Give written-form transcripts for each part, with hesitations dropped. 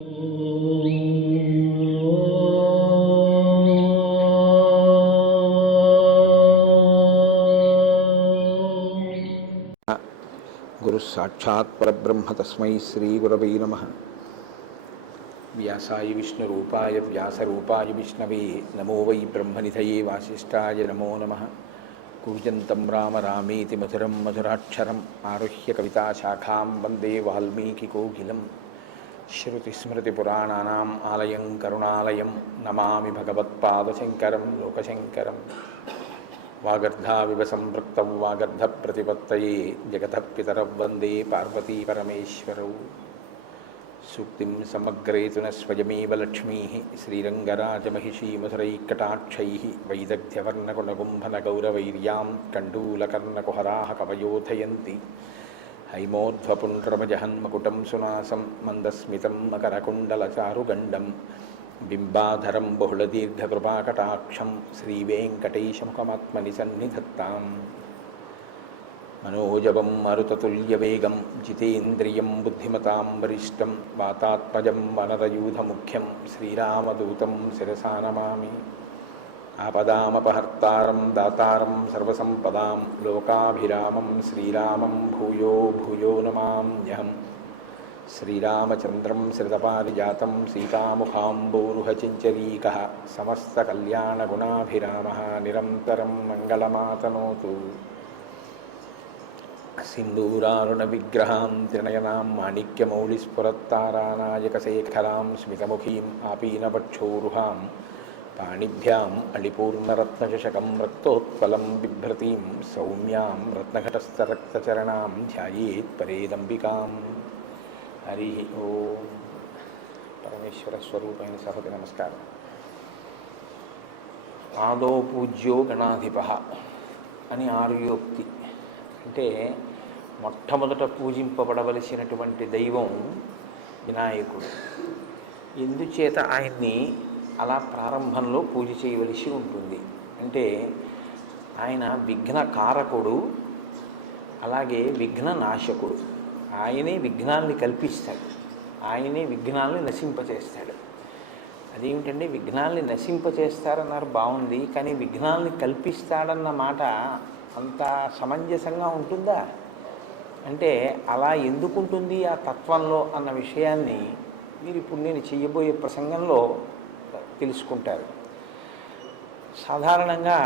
गुरु साक्षात् परब्रह्म तस्मै श्री गुरवे नमः। व्यासाय विष्णुरूपाय व्यासरूपाय विष्णवे नमो वै ब्रह्मनिधये वासिष्ठाय नमो नमः। कूजन्तं राम रामेति मधुरं मधुराक्षरम् आरुह्य कविताशाखां वन्दे वाल्मीकिकोकिलं। श्रुतिस्मृतिपुराणानाम् आलयं करुणालयं नमामि भगवत्पादशङ्करं लोकशङ्करम्। वागर्धाविव सम्पृक्तौ वागर्धप्रतिपत्तये जगतः पितरौ वन्दे पार्वतीपरमेश्वरौ। सूक्तिं समग्रेतु न स्वयमेव लक्ष्मीः श्रीरङ्गराजमहिषी मधुरैकटाक्षैः वैदग्ध्यवर्णकुणकुम्भनगौरवैर्यां कण्डूलकर्णकुहराः कवयोधयन्ति। हैमोध्वपुण्ड्रमजहन्मकुटं सुनासं मन्दस्मितं मकरकुण्डलचारुगण्डं बिम्बाधरं बहुलदीर्घकृपाकटाक्षं श्रीवेङ्कटेशमुखमात्मनि सन्निधत्ताम्। मनोजवं मरुततुल्यवेगं जितेन्द्रियं बुद्धिमतां वरिष्ठं वातात्मजं वनरयूथमुख्यं श्रीरामदूतं शिरसा नमामि। आपदामपहर्तारं दातारं सर्वसम्पदां लोकाभिरामं श्रीरामं भूयो भूयो नमाम्यहम्। श्रीरामचन्द्रं श्रितपारिजातं सीतामुखाम्बोरुहचिञ्चरीकः समस्तकल्याणगुणाभिरामः निरन्तरं मङ्गलमातनोतु। सिन्दूरारुणविग्रहां त्रिनयनां माणिक्यमौलिस्फुरत्तारानायकशेखरां स्मितमुखीं आपीनवक्षोरुहां पाणिभ्याम् अलिपूर्णरत्नचषकं रक्तोत्पलं बिभ्रतीं सौम्यां रत्नघटस्थरक्तचरणां ध्यायेत् परेदम्बिकाम्। हरि ओम। परमेश्वर स्वरूपैన సహృదయ నమస్కారం। ఆదో పూజ్యో గణాధిపః అని ఆర్యోక్తి. అంటే మొట్టమొదట పూజింపబడవలసినటువంటి దైవం వినాయకుడు. ఎందుచేత ఆయన్ని అలా ప్రారంభంలో పూజ చేయవలసి ఉంటుంది అంటే ఆయన విఘ్నకారకుడు, అలాగే విఘ్న నాశకుడు. ఆయనే విఘ్నాల్ని కల్పిస్తాడు, ఆయనే విఘ్నాల్ని నశింపచేస్తాడు. అదేమిటంటే విఘ్నాల్ని నశింపచేస్తారన్నారు బాగుంది, కానీ విఘ్నాల్ని కల్పిస్తాడన్న మాట అంత సమంజసంగా ఉంటుందా? అంటే అలా ఎందుకుంటుంది ఆ తత్వంలో అన్న విషయాన్ని మీరు ఇప్పుడు నేను చేయబోయే ప్రసంగంలో తెలుసుకుంటారు. సాధారణంగా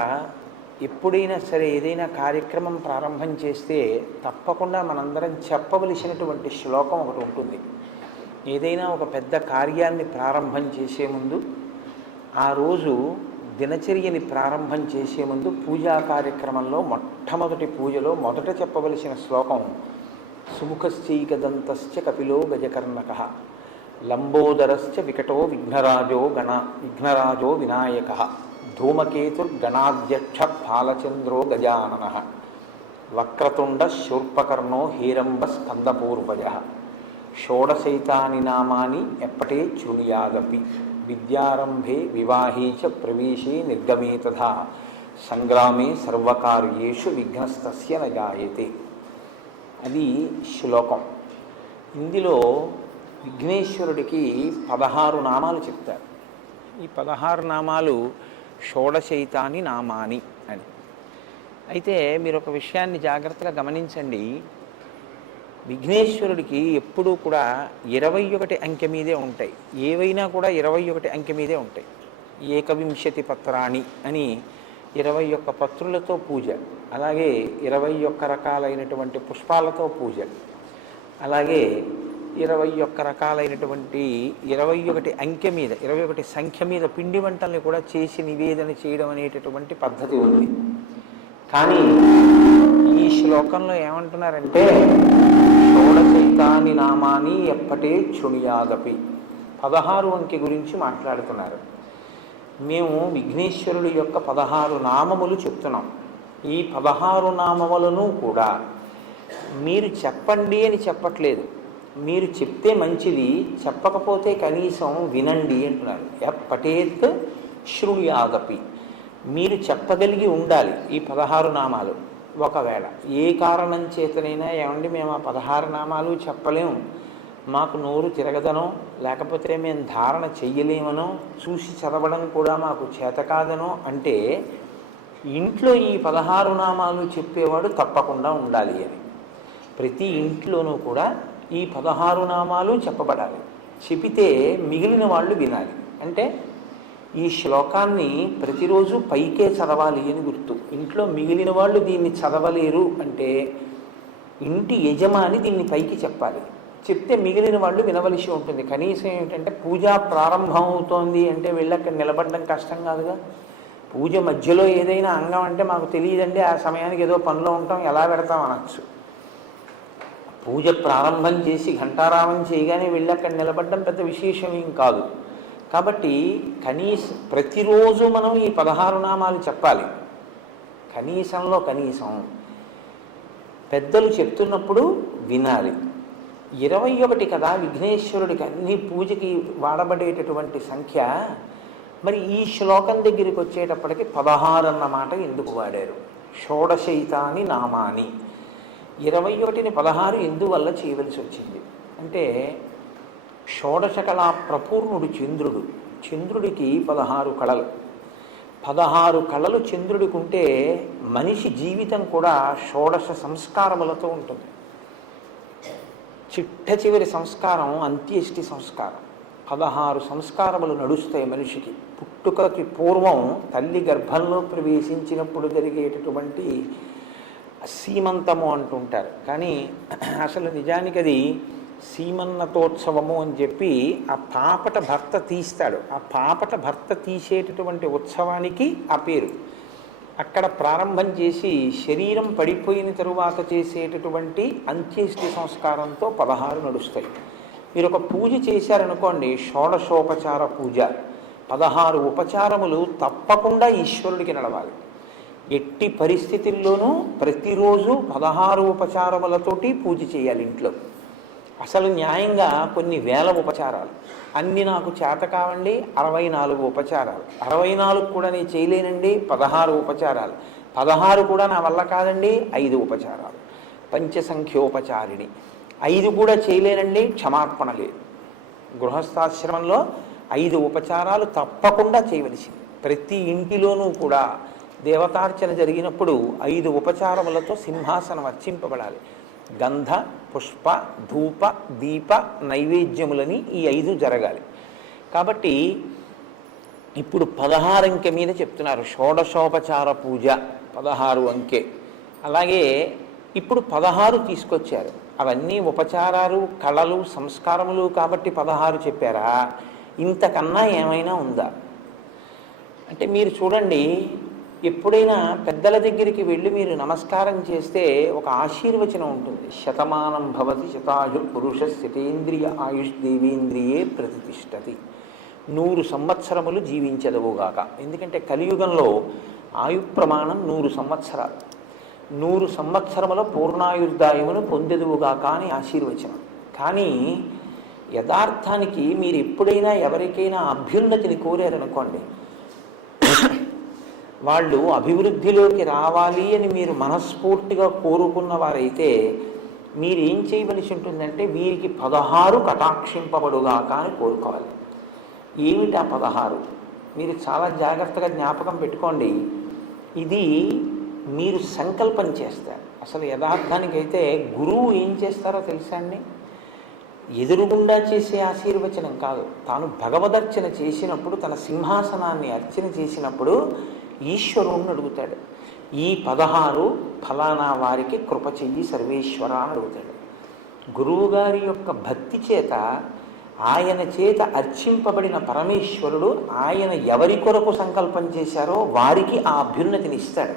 ఎప్పుడైనా సరే ఏదైనా కార్యక్రమం ప్రారంభం చేస్తే తప్పకుండా మనందరం చెప్పవలసినటువంటి శ్లోకం ఒకటి ఉంటుంది. ఏదైనా ఒక పెద్ద కార్యాన్ని ప్రారంభం చేసే ముందు, ఆ రోజు దినచర్యని ప్రారంభం చేసే ముందు పూజా కార్యక్రమంలో మొట్టమొదటి పూజలో మొదట చెప్పవలసిన శ్లోకం సుముఖశ్చైకదంతశ్చ కపిలో గజకర్ణకః లంబోదరశ్చ వికటో విఘ్నరాజో వినాయకః ధూమకేతుర్గణాధ్యక్ష ఫాలచంద్రో గజాననః వక్రతుండ శూర్పకర్ణో హేరంబ స్కందపూర్వజః షోడశైతాని నామాని ఎప్పటే శృణుయాదపి విద్యారంభే వివాహే చ ప్రవేశే నిర్గమే తథా సంగ్రామే సర్వకార్యేషు విఘ్నస్తస్య న జాయతే. అది శ్లోకం. ఇందులో విఘ్నేశ్వరుడికి 16 నామాలు చెప్తారు. ఈ 16 నామాలు షోడశైతాని నామాని అని. అయితే మీరు ఒక విషయాన్ని జాగ్రత్తగా గమనించండి. విఘ్నేశ్వరుడికి ఎప్పుడూ కూడా 21 అంకె మీదే ఉంటాయి. ఏవైనా కూడా 21 అంకె మీదే ఉంటాయి. ఏకవింశతి పత్రాణి అని 21 పత్రులతో పూజ, అలాగే 21 రకాలైనటువంటి పుష్పాలతో పూజ, అలాగే 21 రకాలైనటువంటి 21 అంకె మీద 21 సంఖ్య మీద పిండి వంటల్ని కూడా చేసి నివేదన చేయడం అనేటటువంటి పద్ధతి ఉంది. కానీ ఈ శ్లోకంలో ఏమంటున్నారంటే షోడశైతాని నామాని ఎప్పటే శృణుయాదపి 16 అంకె గురించి మాట్లాడుతున్నారు. మేము విఘ్నేశ్వరుడి యొక్క 16 నామములు చెప్తున్నాం. ఈ 16 నామములను కూడా మీరు చెప్పండి అని చెప్పట్లేదు. మీరు చెప్తే మంచిది, చెప్పకపోతే కనీసం వినండి అంటున్నారు. ఎప్పటేత్ శృణుయాదపి, మీరు చెప్పగలిగి ఉండాలి ఈ 16 నామాలు. ఒకవేళ ఏ కారణం చేతనైనా ఏమండి మేము ఆ 16 నామాలు చెప్పలేము, మాకు నోరు తిరగదనో లేకపోతే మేము ధారణ చెయ్యలేమనో, చూసి చదవడం కూడా మాకు చేత కాదనో అంటే ఇంట్లో ఈ 16 నామాలు చెప్పేవాడు తప్పకుండా ఉండాలి అని. ప్రతి ఇంట్లోనూ కూడా ఈ 16 నామాలు చెప్పబడాలి. చెబితే మిగిలిన వాళ్ళు వినాలి. అంటే ఈ శ్లోకాన్ని ప్రతిరోజు పైకే చదవాలి అని గుర్తు. ఇంట్లో మిగిలిన వాళ్ళు దీన్ని చదవలేరు అంటే ఇంటి యజమాని దీన్ని పైకి చెప్పాలి. చెప్తే మిగిలిన వాళ్ళు వినవలసి ఉంటుంది. కనీసం ఏమిటంటే పూజ ప్రారంభం అవుతోంది అంటే వెళ్ళి అక్కడ నిలబడడం కష్టం కాదుగా. పూజ మధ్యలో ఏదైనా అంగం అంటే మాకు తెలియదండి, ఆ సమయానికి ఏదో పనిలో ఉంటాం, ఎలా పెడతాం అనొచ్చు. పూజ ప్రారంభం చేసి ఘంటారామం చేయగానే వెళ్ళి అక్కడ నిలబడడం పెద్ద విశేషం ఏం కాదు. కాబట్టి ప్రతిరోజు మనం ఈ 16 నామాలు చెప్పాలి. కనీసంలో కనీసం పెద్దలు చెప్తున్నప్పుడు వినాలి. 21 కదా విఘ్నేశ్వరుడికి అన్ని పూజకి వాడబడేటటువంటి సంఖ్య. మరి ఈ శ్లోకం దగ్గరికి వచ్చేటప్పటికి 16 అన్నమాట ఎందుకు వాడారు? షోడశైతాని నామాని. 21ని 16 ఎందువల్ల చేయవలసి వచ్చింది అంటే షోడశ కళా ప్రపూర్ణుడు చంద్రుడు. చంద్రుడికి 16 కళలు. 16 కళలు చంద్రుడికి ఉంటే మనిషి జీవితం కూడా షోడశ సంస్కారములతో ఉంటుంది. చిట్ట చివరి సంస్కారం అంత్యేష్టి సంస్కారం. 16 సంస్కారములు నడుస్తాయి మనిషికి. పుట్టుకకి పూర్వం తల్లి గర్భంలో ప్రవేశించినప్పుడు జరిగేటటువంటి సీమంతము అంటుంటారు. కానీ అసలు నిజానికి అది సీమన్నతోత్సవము అని చెప్పి ఆ పాపట భర్త తీస్తాడు. ఆ పాపట భర్త తీసేటటువంటి ఉత్సవానికి ఆ పేరు. అక్కడ ప్రారంభం చేసి శరీరం పడిపోయిన తరువాత చేసేటటువంటి అంత్యేష్టి సంస్కారంతో 16 నడుస్తాయి. మీరు ఒక పూజ చేశారనుకోండి, షోడశోపచార పూజ, 16 ఉపచారములు తప్పకుండా ఈశ్వరుడికి నడవాలి. ఎట్టి పరిస్థితుల్లోనూ ప్రతిరోజు 16 ఉపచారములతోటి పూజ చేయాలి ఇంట్లో. అసలు న్యాయంగా కొన్ని వేల ఉపచారాలు, అన్ని నాకు చేత కావండి 64 ఉపచారాలు, 64 కూడా నేను చేయలేనండి 16 ఉపచారాలు, 16 కూడా నా వల్ల కాదండి 5 ఉపచారాలు, పంచసంఖ్యోపచారిణి 5 కూడా చేయలేనండి క్షమార్పణ లేదు. గృహస్థాశ్రమంలో 5 ఉపచారాలు తప్పకుండా చేయవలసింది. ప్రతి ఇంటిలోనూ కూడా దేవతార్చన జరిగినప్పుడు 5 ఉపచారములతో సింహాసనం అర్చింపబడాలి. గంధ, పుష్ప, ధూప, దీప నైవేద్యములని ఈ 5 జరగాలి. కాబట్టి ఇప్పుడు 16 అంకె మీద చెప్తున్నారు. షోడశోపచార పూజ 16 అంకె. అలాగే ఇప్పుడు 16 తీసుకొచ్చారు. అవన్నీ ఉపచారాలు, కళలు, సంస్కారములు కాబట్టి 16 చెప్పారా? ఇంతకన్నా ఏమైనా ఉందా అంటే మీరు చూడండి. ఎప్పుడైనా పెద్దల దగ్గరికి వెళ్ళి మీరు నమస్కారం చేస్తే ఒక ఆశీర్వచనం ఉంటుంది. శతమానం భవతి శతాయు పురుష శతేంద్రియ ఆయుష్ దేవేంద్రియే ప్రతిష్టతి. 100 సంవత్సరములు జీవించదవుగాక. ఎందుకంటే కలియుగంలో ఆయు ప్రమాణం 100 సంవత్సరాలు. 100 సంవత్సరముల పూర్ణాయుర్దాయమును పొందెదువుగాక అని ఆశీర్వచనం. కానీ యథార్థానికి మీరు ఎప్పుడైనా ఎవరికైనా అభ్యున్నతిని కోరారనుకోండి, వాళ్ళు అభివృద్ధిలోకి రావాలి అని మీరు మనస్ఫూర్తిగా కోరుకున్న వారైతే మీరేం చేయవలసి ఉంటుందంటే వీరికి 16 కటాక్షింపబడుగాక అని కోరుకోవాలి. ఏమిటా 16? మీరు చాలా జాగ్రత్తగా జ్ఞాపకం పెట్టుకోండి. ఇది మీరు సంకల్పం చేస్తారు. అసలు యథార్థానికైతే గురువు ఏం చేస్తారో తెలుసా అండి? ఎదురుగుండా చేసే ఆశీర్వచనం కాదు. తాను భగవదర్చన చేసినప్పుడు, తన సింహాసనాన్ని అర్చన చేసినప్పుడు ఈశ్వరుణ్ణి అడుగుతాడు. ఈ 16 ఫలానా వారికి కృప చెయ్యి సర్వేశ్వర అని అడుగుతాడు. గురువుగారి యొక్క భక్తి చేత, ఆయన చేత అర్చింపబడిన పరమేశ్వరుడు ఆయన ఎవరి కొరకు సంకల్పం చేశారో వారికి ఆ అభ్యున్నతిని ఇస్తాడు.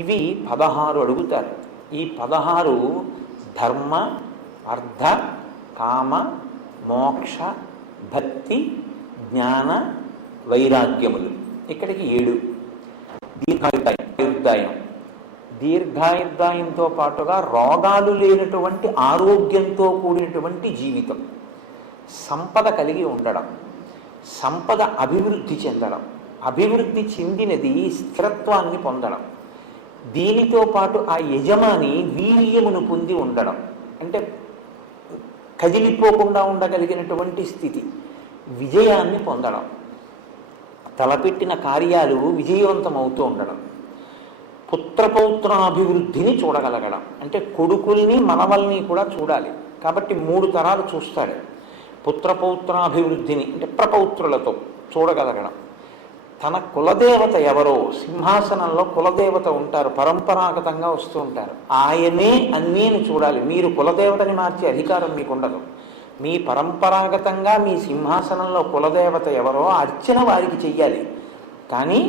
ఇవి 16 అడుగుతారు. ఈ 16 ధర్మ, అర్థ, కామ, మోక్ష, భక్తి, జ్ఞాన, వైరాగ్యములు. ఇక్కడికి 7. దీర్ఘాయుర్దాయం. దీర్ఘాయుర్దాయంతో పాటుగా రోగాలు లేనటువంటి ఆరోగ్యంతో కూడినటువంటి జీవితం, సంపద కలిగి ఉండడం, సంపద అభివృద్ధి చెందడం, అభివృద్ధి చెందినది స్థిరత్వాన్ని పొందడం, దీనితో పాటు ఆ యజమాని వీర్యమును పొంది ఉండడం. అంటే కదిలిపోకుండా ఉండగలిగినటువంటి స్థితి, విజయాన్ని పొందడం, తలపెట్టిన కార్యాలు విజయవంతం అవుతూ ఉండడం, పుత్రపౌత్రాభివృద్ధిని చూడగలగడం, అంటే కొడుకుల్ని మనవల్ని కూడా చూడాలి కాబట్టి 3 తరాలు చూస్తాడు. పుత్రపౌత్రాభివృద్ధిని అంటే ప్రపౌత్రులతో చూడగలగడం, తన కులదేవత ఎవరో, సింహాసనంలో కులదేవత ఉంటారు, పరంపరాగతంగా వస్తూ ఉంటారు, ఆయనే అన్నీని చూడాలి. మీరు కులదేవతని మార్చే అధికారం మీకు ఉండదు. మీ పరంపరాగతంగా మీ సింహాసనంలో కులదేవత ఎవరో అర్చన వారికి చెయ్యాలి, కానీ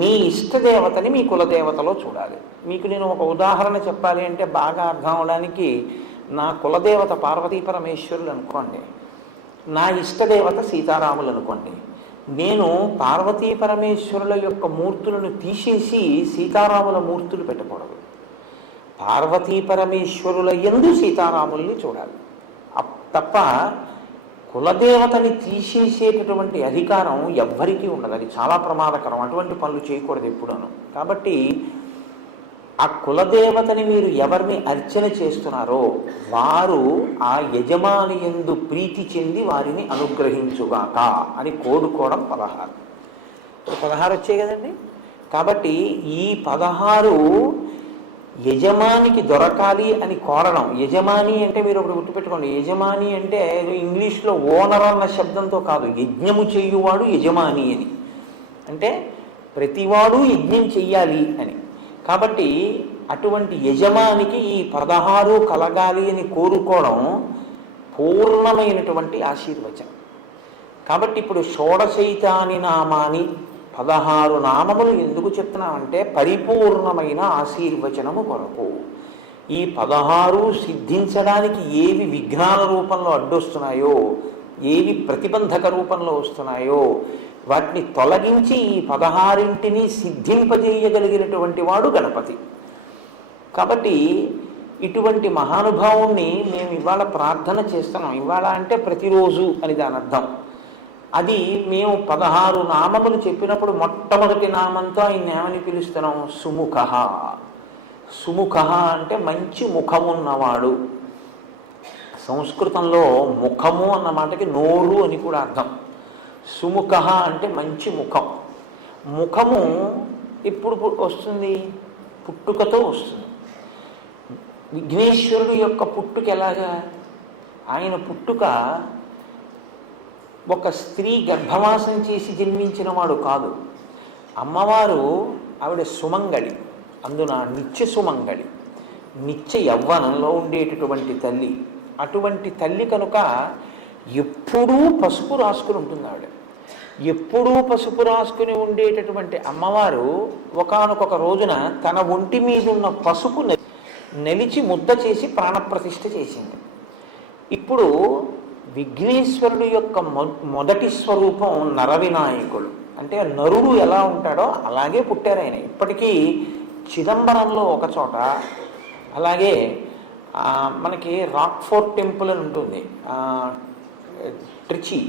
మీ ఇష్టదేవతని మీ కులదేవతలో చూడాలి. మీకు నేను ఒక ఉదాహరణ చెప్పాలి అంటే బాగా అర్థం అవడానికి, నా కులదేవత పార్వతీ పరమేశ్వరులు అనుకోండి, నా ఇష్టదేవత సీతారాములు అనుకోండి. నేను పార్వతీ పరమేశ్వరుల యొక్క మూర్తులను తీసేసి సీతారాముల మూర్తులు పెట్టకూడదు. పార్వతీ పరమేశ్వరుల యందు సీతారాముల్ని చూడాలి తప్ప కులదేవతని తీసేసేటటువంటి అధికారం ఎవ్వరికీ ఉండదు. అది చాలా ప్రమాదకరం. అటువంటి పనులు చేయకూడదు ఎప్పుడూను. కాబట్టి ఆ కులదేవతని మీరు ఎవరిని అర్చన చేస్తున్నారో వారు ఆ యజమాని యందు ప్రీతి చెంది వారిని అనుగ్రహించుగాక అని కోడుకోవడం 16. 16 వచ్చాయి కదండి. కాబట్టి ఈ 16 యజమానికి దొరకాలి అని కోరడం. యజమాని అంటే మీరు ఒకటి గుర్తుపెట్టుకోండి, యజమాని అంటే ఇంగ్లీష్లో ఓనర్ అన్న శబ్దంతో కాదు, యజ్ఞము చేయువాడు యజమాని అని, అంటే ప్రతివాడు యజ్ఞం చెయ్యాలి అని. కాబట్టి అటువంటి యజమానికి ఈ 16 కలగాలి అని కోరుకోవడం పూర్ణమైనటువంటి ఆశీర్వచనం. కాబట్టి ఇప్పుడు షోడశైతాని నామాని 16 నామములు ఎందుకు చెప్తున్నామంటే పరిపూర్ణమైన ఆశీర్వచనము కొరకు. ఈ 16 సిద్ధించడానికి ఏవి విఘ్నాల రూపంలో అడ్డొస్తున్నాయో, ఏవి ప్రతిబంధక రూపంలో వస్తున్నాయో వాటిని తొలగించి ఈ 16ంటిని సిద్ధింపజేయగలిగినటువంటి వాడు గణపతి. కాబట్టి ఇటువంటి మహానుభావుణ్ణి మేము ఇవాళ ప్రార్థన చేస్తున్నాం. ఇవాళ అంటే ప్రతిరోజు అని దాని అర్థం. అది మేము 16 నామములు చెప్పినప్పుడు మొట్టమొదటి నామంతో ఆయన ఏమని పిలుస్తున్నాం? సుముఖ. సుముఖ అంటే మంచి ముఖమున్నవాడు. సంస్కృతంలో ముఖము అన్న మాటకి నోరు అని కూడా అర్థం. సుముఖ అంటే మంచి ముఖం. ముఖము ఇప్పుడు వస్తుంది, పుట్టుకతో వస్తుంది. విఘ్నేశ్వరుడు యొక్క పుట్టుక ఎలాగా? ఆయన పుట్టుక ఒక స్త్రీ గర్భవాసం చేసి జన్మించిన వాడు కాదు. అమ్మవారు ఆవిడ సుమంగళి, అందున నిత్య సుమంగళి, నిత్య యవ్వనంలో ఉండేటటువంటి తల్లి. అటువంటి తల్లి కనుక ఎప్పుడూ పసుపు రాసుకుని ఉంటుంది ఆవిడ. ఎప్పుడూ పసుపు రాసుకుని ఉండేటటువంటి అమ్మవారు ఒకానొక రోజున తన ఒంటి మీద ఉన్న పసుపు నెలిచి ముద్ద చేసి ప్రాణప్రతిష్ఠ చేసింది. ఇప్పుడు విఘ్నేశ్వరుడు యొక్క మొదటి స్వరూపం నరవినాయకుడు. అంటే నరుడు ఎలా ఉంటాడో అలాగే పుట్టారు ఆయన. ఇప్పటికీ చిదంబరంలో ఒక చోట, అలాగే మనకి రాక్ఫోర్ట్ టెంపుల్ అని ఉంటుంది ట్రిచి,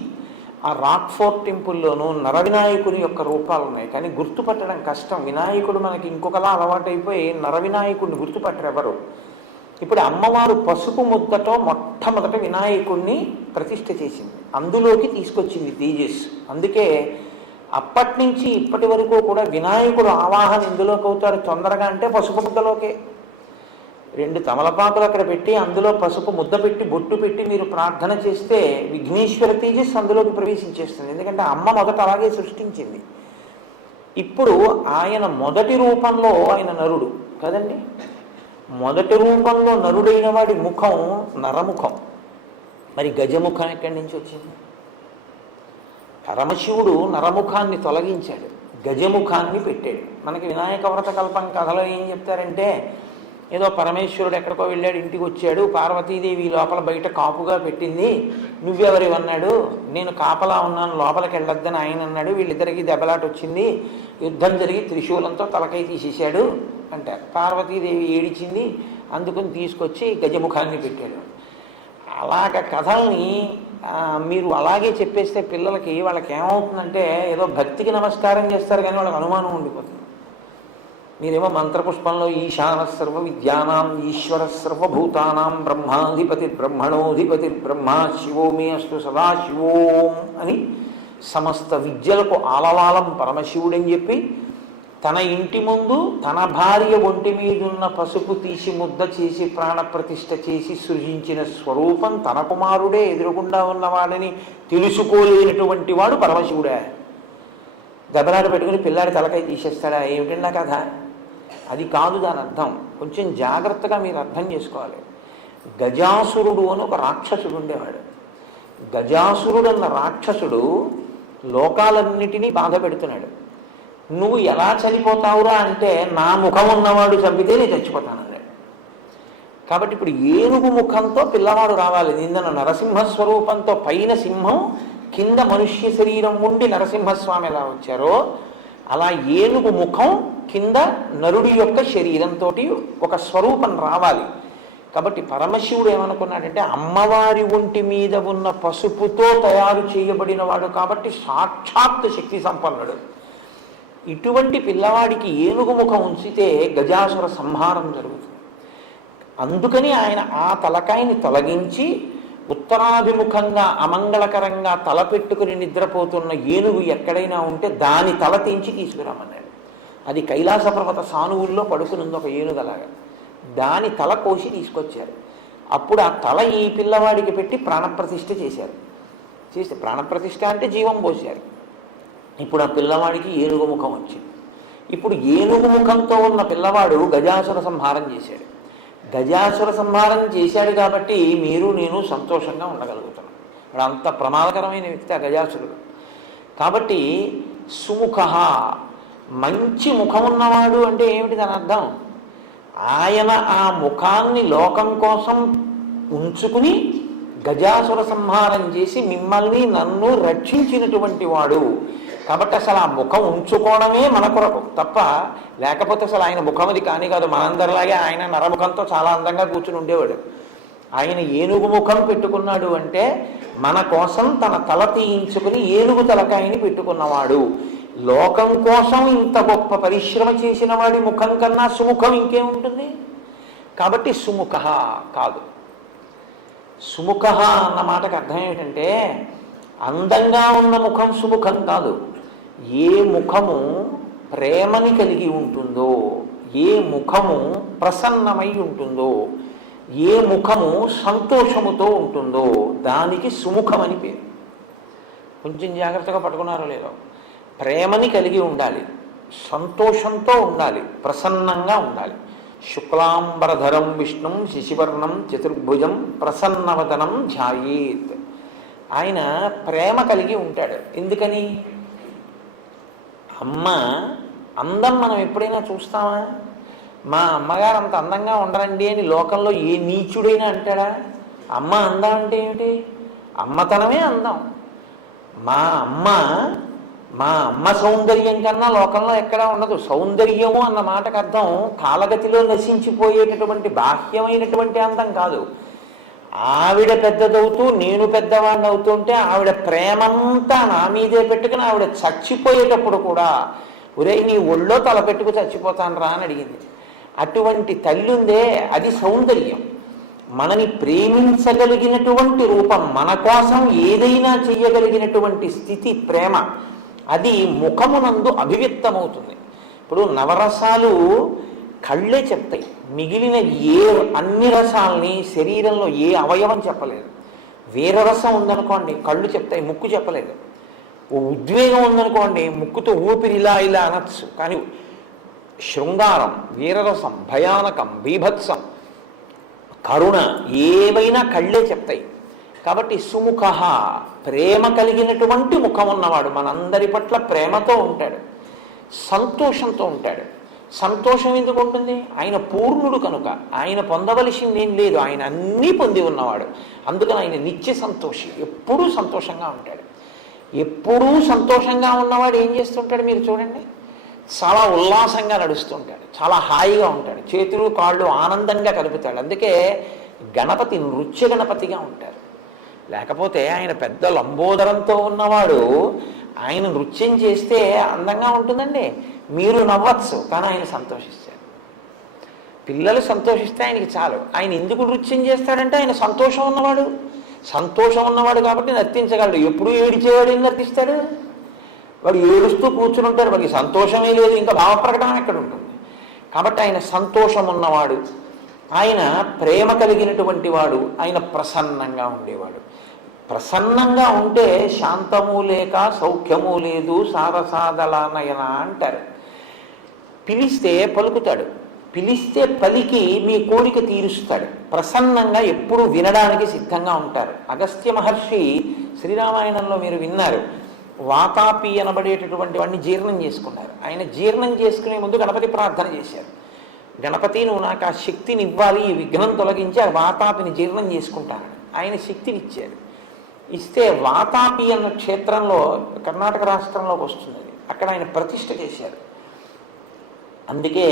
ఆ రాక్ఫోర్ట్ టెంపుల్లోనూ నరవినాయకుని యొక్క రూపాలు ఉన్నాయి. కానీ గుర్తుపట్టడం కష్టం. వినాయకుడు మనకి ఇంకొకలా అలవాటైపోయి నరవినాయకుడిని గుర్తుపట్టరు ఎవరు. ఇప్పుడు అమ్మవారు పసుపు ముద్దతో మొట్టమొదట వినాయకుడిని ప్రతిష్ఠ చేసింది, అందులోకి తీసుకొచ్చింది తేజస్సు. అందుకే అప్పటి నుంచి ఇప్పటి వరకు కూడా వినాయకుడు ఆవాహన ఎందులోకి అవుతారు తొందరగా అంటే పసుపు ముద్దలోకే. 2 తమలపాకులు అక్కడ పెట్టి అందులో పసుపు ముద్ద పెట్టి బొట్టు పెట్టి మీరు ప్రార్థన చేస్తే విఘ్నేశ్వర తేజస్సు అందులోకి ప్రవేశించేస్తుంది. ఎందుకంటే అమ్మ మొదట అలాగే సృష్టించింది. ఇప్పుడు ఆయన మొదటి రూపంలో ఆయన నరుడు కదండి. మొదటి రూపంలో నరుడైన వాడి ముఖం నరముఖం. మరి గజముఖం ఎక్కడి నుంచి వచ్చింది? పరమశివుడు నరముఖాన్ని తొలగించాడు, గజముఖాన్ని పెట్టాడు. మనకి వినాయక వ్రత కల్పం కథలో ఏం చెప్తారంటే, ఏదో పరమేశ్వరుడు ఎక్కడికో వెళ్ళాడు, ఇంటికి వచ్చాడు, పార్వతీదేవి లోపల బయట కాపుగా పెట్టింది, నువ్వెవరివన్నాడు, నేను కాపలా ఉన్నాను లోపలికి వెళ్ళొద్దని ఆయన అన్నాడు, వీళ్ళిద్దరికీ దెబ్బలాట వచ్చింది, యుద్ధం జరిగి త్రిశూలంతో తలకై తీసేశాడు అంటారు. పార్వతీదేవి ఏడిచింది, అందుకని తీసుకొచ్చి గజముఖాన్ని పెట్టాడు. అలాగ కథల్ని మీరు అలాగే చెప్పేస్తే పిల్లలకి వాళ్ళకి ఏమవుతుందంటే ఏదో భక్తికి నమస్కారం చేస్తారు కానీ వాళ్ళకి అనుమానం ఉండిపోతుంది. మీరేమో మంత్రపుష్పంలో ఈశాన సర్వ విద్యానాం ఈశ్వర సర్వభూతానాం బ్రహ్మాధిపతి బ్రహ్మణోధిపతి బ్రహ్మ శివో మే అస్తు సదాశివోం అని సమస్త విద్యలకు ఆలవాలం పరమశివుడని చెప్పి తన ఇంటి ముందు తన భార్య ఒంటి మీదున్న పసుపు తీసి ముద్ద చేసి ప్రాణప్రతిష్ఠ చేసి సృజించిన స్వరూపం తన కుమారుడే ఎదురుగుండా ఉన్నవాడని తెలుసుకోలేనటువంటి వాడు పరమశివుడే. దెబ్బలాట పెట్టుకుని పిల్లాడి తలకాయ తీసేస్తాడా? ఏమిటన్నా కథ? అది కాదు దాని అర్థం. కొంచెం జాగ్రత్తగా మీరు అర్థం చేసుకోవాలి. గజాసురుడు అని ఒక రాక్షసుడు ఉండేవాడు. గజాసురుడు అన్న రాక్షసుడు లోకాలన్నిటినీ బాధ పెడుతున్నాడు. నువ్వు ఎలా చనిపోతావురా అంటే, నా ముఖం ఉన్నవాడు చంపితే నేను చచ్చిపోతానన్నాడు. కాబట్టి ఇప్పుడు ఏనుగు ముఖంతో పిల్లవాడు రావాలి. నిందన నరసింహస్వరూపంతో పైన సింహం కింద మనుష్య శరీరం ఉండి నరసింహస్వామి ఎలా వచ్చారో అలా ఏనుగు ముఖం కింద నరుడి యొక్క శరీరంతో ఒక స్వరూపం రావాలి. కాబట్టి పరమశివుడు ఏమనుకున్నాడంటే, అమ్మవారి ఒంటి మీద ఉన్న పసుపుతో తయారు చేయబడిన వాడు కాబట్టి సాక్షాత్ శక్తి సంపన్నుడు. ఇటువంటి పిల్లవాడికి ఏనుగు ముఖం ఉంచితే గజాసుర సంహారం జరుగుతుంది. అందుకని ఆయన ఆ తలకాయని తొలగించి ఉత్తరాభిముఖంగా అమంగళకరంగా తల పెట్టుకుని నిద్రపోతున్న ఏనుగు ఎక్కడైనా ఉంటే దాని తల తెంచి తీసుకురామన్నాడు. అది కైలాస పర్వత సానువుల్లో పడుకునుంది ఒక ఏనుగలాగా. దాని తల కోసి తీసుకొచ్చారు. అప్పుడు ఆ తల ఈ పిల్లవాడికి పెట్టి ప్రాణప్రతిష్ఠ చేశారు. చేస్తే ప్రాణప్రతిష్ఠ అంటే జీవం పోశారు. ఇప్పుడు ఆ పిల్లవాడికి ఏనుగు ముఖం వచ్చింది. ఇప్పుడు ఏనుగు ముఖంతో ఉన్న పిల్లవాడు గజాసుర సంహారం చేశాడు. గజాసుర సంహారం చేశాడు కాబట్టి మీరు నేను సంతోషంగా ఉండగలుగుతున్నాం. ఇప్పుడు అంత ప్రమాదకరమైన వ్యక్తి ఆ గజాసురుడు. కాబట్టి సుముఖ, మంచి ముఖం ఉన్నవాడు అంటే ఏమిటి దాని అర్థం? ఆయన ఆ ముఖాన్ని లోకం కోసం ఉంచుకుని గజాసుర సంహారం చేసి మిమ్మల్ని నన్ను రక్షించినటువంటి వాడు. కాబట్టి అసలు ఆ ముఖం ఉంచుకోవడమే మన కొరకు తప్ప, లేకపోతే అసలు ఆయన ముఖం అది కాని కాదు. మనందరిలాగే ఆయన నరముఖంతో చాలా అందంగా కూర్చుని ఉండేవాడు. ఆయన ఏనుగు ముఖం పెట్టుకున్నాడు అంటే మన కోసం తన తల తీయించుకుని ఏనుగు తలకాయని పెట్టుకున్నవాడు. లోకం కోసం ఇంత గొప్ప పరిశ్రమ చేసిన వాడి ముఖం కన్నా సుముఖం ఇంకేముంటుంది? కాబట్టి సుముఖ కాదు. సుముఖ అన్న మాటకు అర్థం ఏమిటంటే, అందంగా ఉన్న ముఖం సుముఖం కాదు. ఏ ముఖము ప్రేమని కలిగి ఉంటుందో, ఏ ముఖము ప్రసన్నమై ఉంటుందో, ఏ ముఖము సంతోషముతో ఉంటుందో దానికి సుముఖమని పేరు. కొంచెం జాగ్రత్తగా పట్టుకున్నారో లేదో. ప్రేమని కలిగి ఉండాలి, సంతోషంతో ఉండాలి, ప్రసన్నంగా ఉండాలి. శుక్లాంబరధరం విష్ణుం శశివర్ణం చతుర్భుజం ప్రసన్నవదనం ధ్యాయేత్. ఆయన ప్రేమ కలిగి ఉంటాడు. ఎందుకని? అమ్మ అందం మనం ఎప్పుడైనా చూస్తామా? మా అమ్మగారు అంత అందంగా ఉండరండి అని లోకంలో ఏ నీచుడైనా అంటాడా? అమ్మ అందం అంటే ఏమిటి? అమ్మతనమే అందం. మా అమ్మ సౌందర్యం కన్నా లోకంలో ఎక్కడా ఉండదు. సౌందర్యము అన్న మాటకు అర్థం కాలగతిలో నశించిపోయేటటువంటి బాహ్యమైనటువంటి అందం కాదు. ఆవిడ పెద్దదవుతూ నేను పెద్దవాడిని అవుతుంటే ఆవిడ ప్రేమంతా నా మీదే పెట్టుకుని ఆవిడ చచ్చిపోయేటప్పుడు కూడా, ఒరే నీ ఒళ్ళో తల పెట్టుకు చచ్చిపోతాను రా అని అడిగింది. అటువంటి తల్లి ఉందే, అది సౌందర్యం. మనని ప్రేమించగలిగినటువంటి రూపం, మన కోసం ఏదైనా చెయ్యగలిగినటువంటి స్థితి ప్రేమ. అది ముఖమునందు అభివ్యక్తమవుతుంది. ఇప్పుడు నవరసాలు కళ్ళే చెప్తాయి. మిగిలిన అన్ని రసాలని శరీరంలో ఏ అవయవం చెప్పలేదు. వీరరసం ఉందనుకోండి కళ్ళు చెప్తాయి, ముక్కు చెప్పలేదు. ఓ ఉద్వేగం ఉందనుకోండి ముక్కుతో ఊపిరి ఇలా ఇలా అనొచ్చు. కానీ శృంగారం, వీరరసం, భయానకం, బీభత్సం, కరుణ ఏవైనా కళ్ళే చెప్తాయి. కాబట్టి సుముఖ, ప్రేమ కలిగినటువంటి ముఖం ఉన్నవాడు మనందరి పట్ల ప్రేమతో ఉంటాడు, సంతోషంతో ఉంటాడు. సంతోషం ఎందుకు ఉంటుంది? ఆయన పూర్ణుడు కనుక ఆయన పొందవలసింది ఏం లేదు, ఆయన అన్నీ పొంది ఉన్నవాడు. అందుకని ఆయన నిత్య సంతోషి, ఎప్పుడూ సంతోషంగా ఉంటాడు. ఎప్పుడూ సంతోషంగా ఉన్నవాడు ఏం చేస్తుంటాడు మీరు చూడండి, చాలా ఉల్లాసంగా నడుస్తుంటాడు, చాలా హాయిగా ఉంటాడు, చేతులు కాళ్ళు ఆనందంగా కలుపుతాడు. అందుకే గణపతి నృత్య గణపతిగా ఉంటారు. లేకపోతే ఆయన పెద్ద లంబోదరంతో ఉన్నవాడు ఆయన నృత్యం చేస్తే అందంగా ఉంటుందండి. మీరు నవ్వచ్చు, కానీ ఆయన సంతోషిస్తారు. పిల్లలు సంతోషిస్తే ఆయనకి చాలు. ఆయన ఎందుకు నృత్యం చేస్తాడంటే ఆయన సంతోషం ఉన్నవాడు. సంతోషం ఉన్నవాడు కాబట్టి నర్తించగలడు. ఎప్పుడు ఏడిచేవాడు ఏం నర్తిస్తాడు? వాడు ఏడుస్తూ కూర్చుని ఉంటాడు, వాడికి సంతోషమే లేదు, ఇంకా భావప్రకటన ఎక్కడ ఉంటుంది? కాబట్టి ఆయన సంతోషం ఉన్నవాడు, ఆయన ప్రేమ కలిగినటువంటి వాడు, ఆయన ప్రసన్నంగా ఉండేవాడు. ప్రసన్నంగా ఉంటే శాంతము లేక సౌఖ్యము లేదు సారసాదలానయన అంటారు. పిలిస్తే పలుకుతాడు, పిలిస్తే పలికి మీ కోరిక తీరుస్తాడు. ప్రసన్నంగా ఎప్పుడు వినడానికి సిద్ధంగా ఉంటారు. అగస్త్య మహర్షి శ్రీరామాయణంలో మీరు విన్నారు, వాతాపి అనబడేటటువంటి వాడిని జీర్ణం చేసుకున్నారు. ఆయన జీర్ణం చేసుకునే ముందు గణపతి ప్రార్థన చేశారు. గణపతి, నువ్వు నాకు ఆ శక్తిని ఇవ్వాలి, ఈ విఘ్నం తొలగించి ఆ వాతాపిని జీర్ణం చేసుకుంటానని ఆయన శక్తిని ఇచ్చారు. ఇస్తే వాతాపి అన్న క్షేత్రంలో కర్ణాటక రాష్ట్రంలోకి వస్తుంది. అక్కడ ఆయన ప్రతిష్ఠ చేశారు. అందుకే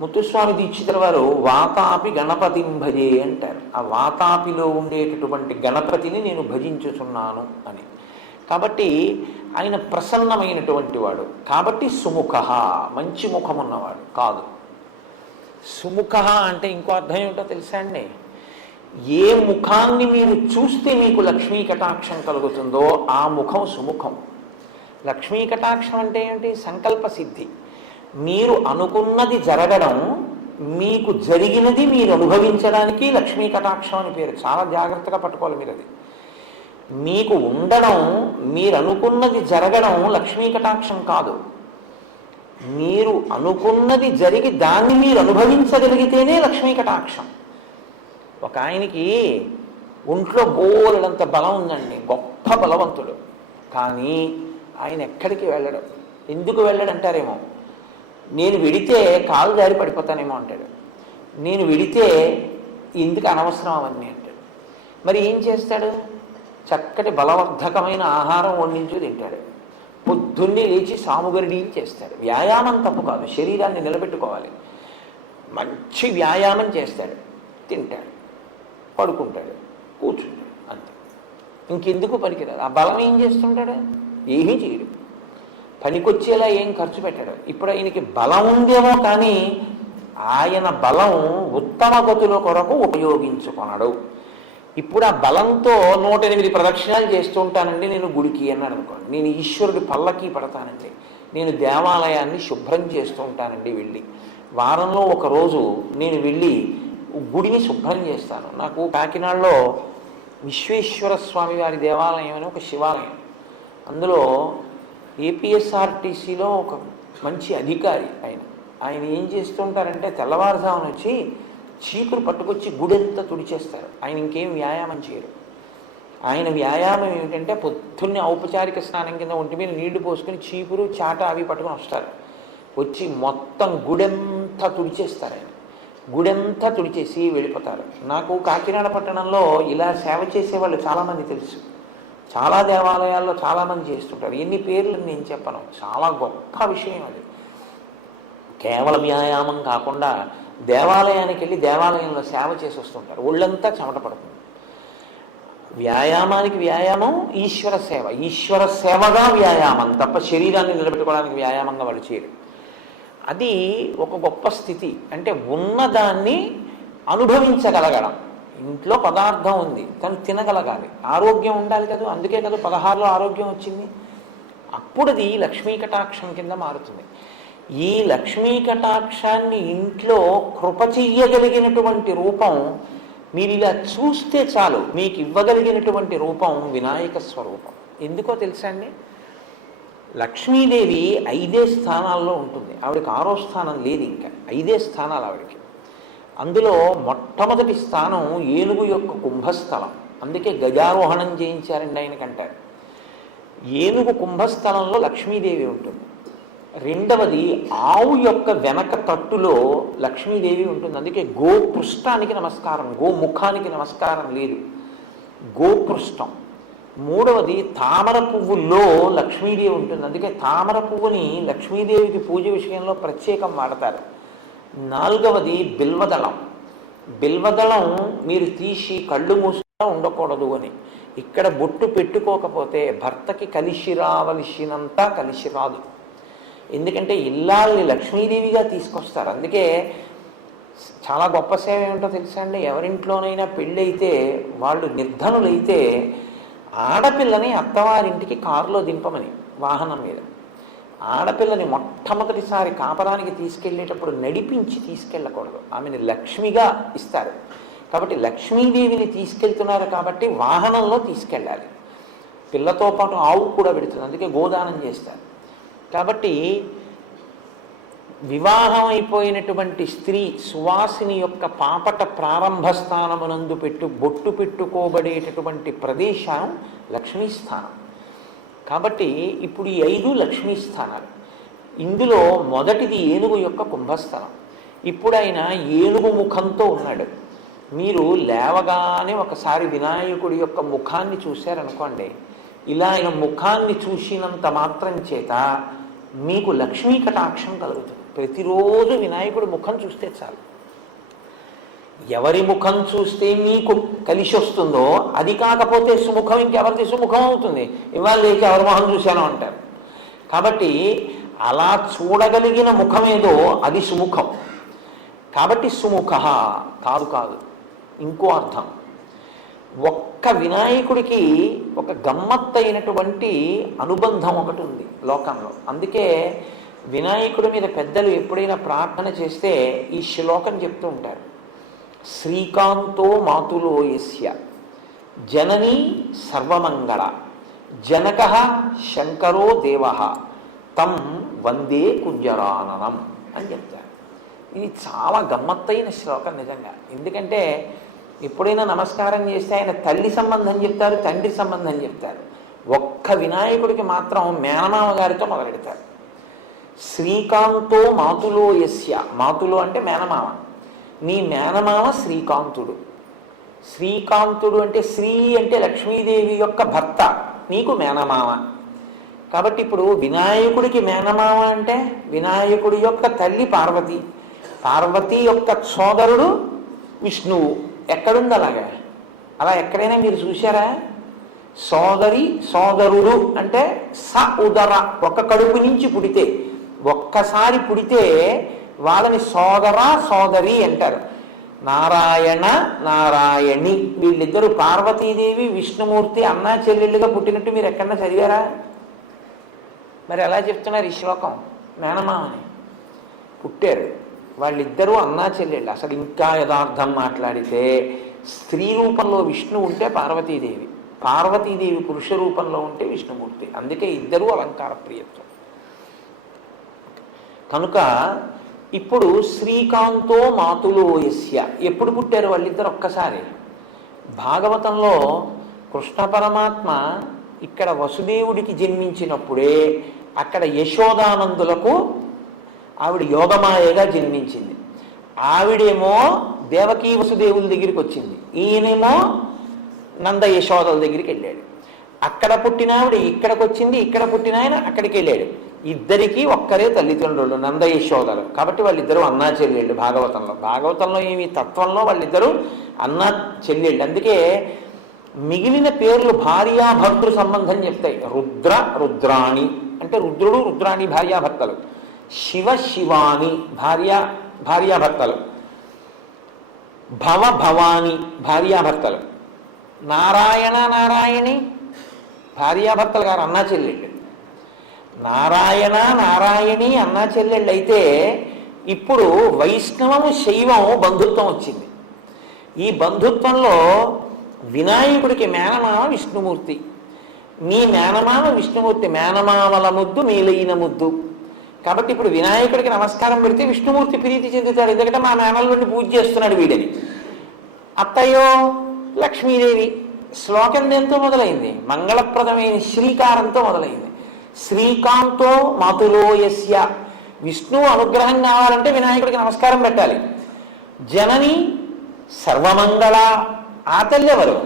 ముత్తుస్వామి దీక్షితుల వారు వాతాపి గణపతిం భజే అంటారు. ఆ వాతాపిలో ఉండేటటువంటి గణపతిని నేను భజించుచున్నాను అని. కాబట్టి ఆయన ప్రసన్నమైనటువంటి వాడు. కాబట్టి సుముఖ, మంచి ముఖం ఉన్నవాడు కాదు. సుముఖ అంటే ఇంకో అర్థం ఏమిటో తెలుసా అండి? ఏ ముఖాన్ని మీరు చూస్తే మీకు లక్ష్మీ కటాక్షం కలుగుతుందో ఆ ముఖం సుముఖం. లక్ష్మీ కటాక్షం అంటే ఏమిటి? సంకల్ప సిద్ధి. మీరు అనుకున్నది జరగడం, మీకు జరిగినది మీరు అనుభవించడానికి లక్ష్మీ కటాక్షం అని పేరు. చాలా జాగ్రత్తగా పట్టుకోవాలి మీరు. అది మీకు ఉండడం, మీరు అనుకున్నది జరగడం లక్ష్మీ కటాక్షం కాదు. మీరు అనుకున్నది జరిగి దాన్ని మీరు అనుభవించగలిగితేనే లక్ష్మీ కటాక్షం. ఒక ఆయనకి ఒంట్లో బోలెడంత బలం ఉందండి, గొప్ప బలవంతుడు. కానీ ఆయన ఎక్కడికి వెళ్ళడం. ఎందుకు వెళ్ళడంటారేమో, నేను వెడితే కాలు జారి పడిపోతానేమో అంటాడు. నేను వెడితే ఎందుకు అనవసరం అవన్నీ అంటాడు. మరి ఏం చేస్తాడు? చక్కటి బలవర్ధకమైన ఆహారం వండించు తింటాడు. పొద్దున్నే లేచి సాముగరిడి చేస్తాడు. వ్యాయామం తప్పు కాదు, శరీరాన్ని నిలబెట్టుకోవాలి. మంచి వ్యాయామం చేస్తాడు, తింటాడు, పడుకుంటాడు, కూర్చుంటాడు, అంతే. ఇంకెందుకు పనికిరాదు. ఆ బలం ఏం చేస్తుంటాడు? ఏమీ చేయడు. పనికొచ్చేలా ఏం ఖర్చు పెట్టాడు. ఇప్పుడు ఆయనకి బలం ఉందేమో కానీ ఆయన బలం ఉత్తమ గతుల కొరకు ఉపయోగించుకొనడు. ఇప్పుడు ఆ బలంతో 108 ప్రదక్షిణాలు చేస్తూ ఉంటానండి నేను గుడికి అన్నాడు అనుకోండి. నేను ఈశ్వరుడి పల్లకి పడతానండి, నేను దేవాలయాన్ని శుభ్రం చేస్తూ ఉంటానండి వెళ్ళి. వారంలో ఒకరోజు నేను వెళ్ళి గుడిని శుభ్రం చేస్తాను. నాకు కాకినాడలో విశ్వేశ్వర స్వామి వారి దేవాలయం అని ఒక శివాలయం, అందులో ఏపీఎస్ఆర్టీసీలో ఒక మంచి అధికారి ఆయన ఏం చేస్తూ ఉంటారంటే తెల్లవారుజామున వచ్చి చీపురు పట్టుకొచ్చి గుడెంతా తుడిచేస్తారు. ఆయన ఇంకేం వ్యాయామం చేయరు. ఆయన వ్యాయామం ఏమిటంటే పొద్దున్నే ఔపచారిక స్నానం కింద ఒంటి మీద నీళ్లు పోసుకొని చీపురు చాట అవి పట్టుకొని వస్తారు. వచ్చి మొత్తం గుడెంతా తుడిచేస్తారు. ఆయన గుడెంతా తుడిచేసి వెళ్ళిపోతారు. నాకు కాకినాడ పట్టణంలో ఇలా సేవ చేసేవాళ్ళు చాలామంది తెలుసు. చాలా దేవాలయాల్లో చాలామంది చేస్తుంటారు. ఎన్ని పేర్లు నేను చెప్పను, చాలా గొప్ప విషయం అది. కేవలం వ్యాయామం కాకుండా దేవాలయానికి వెళ్ళి దేవాలయంలో సేవ చేసి వస్తుంటారు. ఒళ్ళంతా చెమట పడుతుంది. వ్యాయామానికి వ్యాయామం, ఈశ్వర సేవ, ఈశ్వర సేవగా వ్యాయామం తప్ప శరీరాన్ని నిలబెట్టుకోవడానికి వ్యాయామంగా వాళ్ళు చేయరు. అది ఒక గొప్ప స్థితి. అంటే ఉన్నదాన్ని అనుభవించగలగడం. ఇంట్లో పదార్థం ఉంది కానీ తినగలగాలి, ఆరోగ్యం ఉండాలి కదా. అందుకే కదా 16లో ఆరోగ్యం వచ్చింది. అప్పుడు అది లక్ష్మీ కటాక్షం కింద మారుతుంది. ఈ లక్ష్మీ కటాక్షాన్ని ఇంట్లో కృప చెయ్యగలిగినటువంటి రూపం మీరు ఇలా చూస్తే చాలు. మీకు ఇవ్వగలిగినటువంటి రూపం వినాయక స్వరూపం. ఎందుకో తెలుసా అండి? లక్ష్మీదేవి 5 స్థానాల్లో ఉంటుంది. ఆవిడకి 6వ స్థానం లేదు, ఇంకా 5 స్థానాలు ఆవిడకి. అందులో మొట్టమొదటి స్థానం ఏనుగు యొక్క కుంభస్థలం. అందుకే గజారోహణం చేయించారండి ఆయనకంటారు. ఏనుగు కుంభస్థలంలో లక్ష్మీదేవి ఉంటుంది. రెండవది ఆవు యొక్క వెనక తట్టులో లక్ష్మీదేవి ఉంటుంది. అందుకే గోపృష్ఠానికి నమస్కారం, గోముఖానికి నమస్కారం లేదు, గోపృష్ఠం. మూడవది తామర పువ్వుల్లో లక్ష్మీదేవి ఉంటుంది. అందుకే తామర పువ్వుని లక్ష్మీదేవికి పూజ విషయంలో ప్రత్యేకం వాడతారు. నాలుగవది బిల్వదళం. బిల్వదళం మీరు తీసి కళ్ళు మూసుగా ఉండకూడదు అని. ఇక్కడ బొట్టు పెట్టుకోకపోతే భర్తకి కలిసి రావలసినంత కలిసి రాదు. ఎందుకంటే ఇల్లాల్ని లక్ష్మీదేవిగా తీసుకొస్తారు. అందుకే చాలా గొప్ప సేవ ఏమిటో తెలుసా అండి, ఎవరింట్లోనైనా పెళ్ళైతే వాళ్ళు నిర్ధనులైతే ఆడపిల్లని అత్తవారింటికి కారులో దింపమని, వాహనం మీద ఆడపిల్లని మొట్టమొదటిసారి కాపరానికి తీసుకెళ్ళేటప్పుడు నడిపించి తీసుకెళ్ళకూడదు, ఆమెను లక్ష్మిగా ఇస్తారు. కాబట్టి లక్ష్మీదేవిని తీసుకెళ్తున్నారు కాబట్టి వాహనంలో తీసుకెళ్ళాలి. పిల్లతో పాటు ఆవు కూడా పెడుతుంది, అందుకే గోదానం చేస్తారు. కాబట్టి వివాహం అయిపోయినటువంటి స్త్రీ సువాసిని యొక్క పాపట ప్రారంభ స్థానమునందు బొట్టు పెట్టుకోబడేటటువంటి ప్రదేశం లక్ష్మీస్థానం. కాబట్టి ఇప్పుడు ఈ 5 లక్ష్మీ స్థానాలు. ఇందులో మొదటిది ఏనుగు యొక్క కుంభస్థలం. ఇప్పుడు ఆయన ఏనుగు ముఖంతో ఉన్నాడు. మీరు లేవగానే ఒకసారి వినాయకుడి యొక్క ముఖాన్ని చూశారనుకోండి, ఇలా ఆయన ముఖాన్ని చూసినంత మాత్రం చేత మీకు లక్ష్మీ కటాక్షం కలుగుతుంది. ప్రతిరోజు వినాయకుడి ముఖం చూస్తే చాలు. ఎవరి ముఖం చూస్తే మీకు కలిసి వస్తుందో అది కాకపోతే సుముఖం ఇంకెవరిది సుముఖం అవుతుంది. ఇవాళ లేక ఎవరి మొహం చూశాను అంటారు. కాబట్టి అలా చూడగలిగిన ముఖమేదో అది సుముఖం. కాబట్టి సుముఖ కాదు ఇంకో అర్థం. ఒక్క వినాయకుడికి ఒక గమ్మత్తైనటువంటి అనుబంధం ఒకటి ఉంది లోకంలో. అందుకే వినాయకుడి మీద పెద్దలు ఎప్పుడైనా ప్రార్థన చేస్తే ఈ శ్లోకం చెప్తూ ఉంటారు. శ్రీకాంతో మాతులో యస్య జననీ సర్వమంగళ జనక శంకరో దేవ తం వందే కుంజరాననం అని చెప్తారు. ఇది చాలా గమ్మత్తైన శ్లోకం నిజంగా. ఎందుకంటే ఎప్పుడైనా నమస్కారం చేస్తే ఆయన తల్లి సంబంధం చెప్తారు, తండ్రి సంబంధం చెప్తారు. ఒక్క వినాయకుడికి మాత్రం మేనమామ గారితో మొదలెడతారు. శ్రీకాంతో మాతులో యస్య, మాతులు అంటే మేనమామ, నీ మేనమామ శ్రీకాంతుడు. శ్రీకాంతుడు అంటే శ్రీ అంటే లక్ష్మీదేవి యొక్క భర్త, నీకు మేనమామ. కాబట్టి ఇప్పుడు వినాయకుడికి మేనమామ అంటే వినాయకుడి యొక్క తల్లి పార్వతి, పార్వతి యొక్క సోదరుడు విష్ణువు. ఎక్కడుంది అలాగా? అలా ఎక్కడైనా మీరు చూశారా? సోదరి సోదరుడు అంటే స ఉదర, ఒక కడుపు నుంచి పుడితే, ఒక్కసారి పుడితే వాళ్ళని సోదర సోదరి అంటారు. నారాయణ నారాయణి వీళ్ళిద్దరూ పార్వతీదేవి విష్ణుమూర్తి అన్నా చెల్లెళ్ళుగా పుట్టినట్టు మీరు ఎక్కడన్నా చదివారా? మరి ఎలా చెప్తున్నారు ఈ శ్లోకం? మేనమామని పుట్టారు వాళ్ళిద్దరూ అన్నా చెల్లెళ్ళు. అసలు ఇంకా యథార్థం మాట్లాడితే స్త్రీ రూపంలో విష్ణు ఉంటే పార్వతీదేవి, పార్వతీదేవి పురుష రూపంలో ఉంటే విష్ణుమూర్తి. అందుకే ఇద్దరూ అలంకార ప్రియత్వం. కనుక ఇప్పుడు శ్రీకాంతో మాతులో యస్య ఎప్పుడు పుట్టారు వాళ్ళిద్దరు? ఒక్కసారి. భాగవతంలో కృష్ణ పరమాత్మ ఇక్కడ వసుదేవుడికి జన్మించినప్పుడే అక్కడ యశోదానందులకు ఆవిడ యోగమాయగా జన్మించింది. ఆవిడేమో దేవకీ వసుదేవుల దగ్గరికి వచ్చింది, ఈయనేమో నంద యశోదల దగ్గరికి వెళ్ళాడు. అక్కడ పుట్టిన ఆవిడ ఇక్కడికి వచ్చింది, ఇక్కడ పుట్టిన ఆయన అక్కడికి వెళ్ళాడు. ఇద్దరికీ ఒక్కరే తల్లిదండ్రులు నంద యశోదలు. కాబట్టి వాళ్ళిద్దరూ అన్నా చెల్లెళ్ళు. భాగవతంలో ఏమి తత్వంలో వాళ్ళిద్దరూ అన్నా చెల్లెళ్ళు. అందుకే మిగిలిన పేర్లు భార్యాభర్తృ సంబంధం చెప్తాయి. రుద్ర రుద్రాణి అంటే రుద్రుడు రుద్రాణి భార్యాభర్తలు, శివ శివాని భార్యాభర్తలు, భవ భవాని భార్యాభర్తలు, నారాయణ నారాయణి భార్యాభర్తలు గారు అన్నా చెల్లెళ్ళు. నారాయణ నారాయణి అన్నా చెల్లెళ్ళు అయితే ఇప్పుడు వైష్ణవము శైవము బంధుత్వం వచ్చింది. ఈ బంధుత్వంలో వినాయకుడికి మేనమామ విష్ణుమూర్తి, నీ మేనమామ విష్ణుమూర్తి, మేనమామల ముద్దు నీలైన ముద్దు. కాబట్టి ఇప్పుడు వినాయకుడికి నమస్కారం పెడితే విష్ణుమూర్తి ప్రీతి చెందుతాడు. ఎందుకంటే మా మేనల్లుడిని పూజ చేస్తున్నాడు వీడని. అత్తయ్యో లక్ష్మీదేవి. శ్లోకం దేంతో మొదలైంది? మంగళప్రదమైన శ్రీకారంతో మొదలైంది. శ్రీకాంతో మాతులో యస్య, విష్ణువు అనుగ్రహం కావాలంటే వినాయకుడికి నమస్కారం పెట్టాలి. జనని సర్వమంగళ, ఆ తల్లి ఎవరు?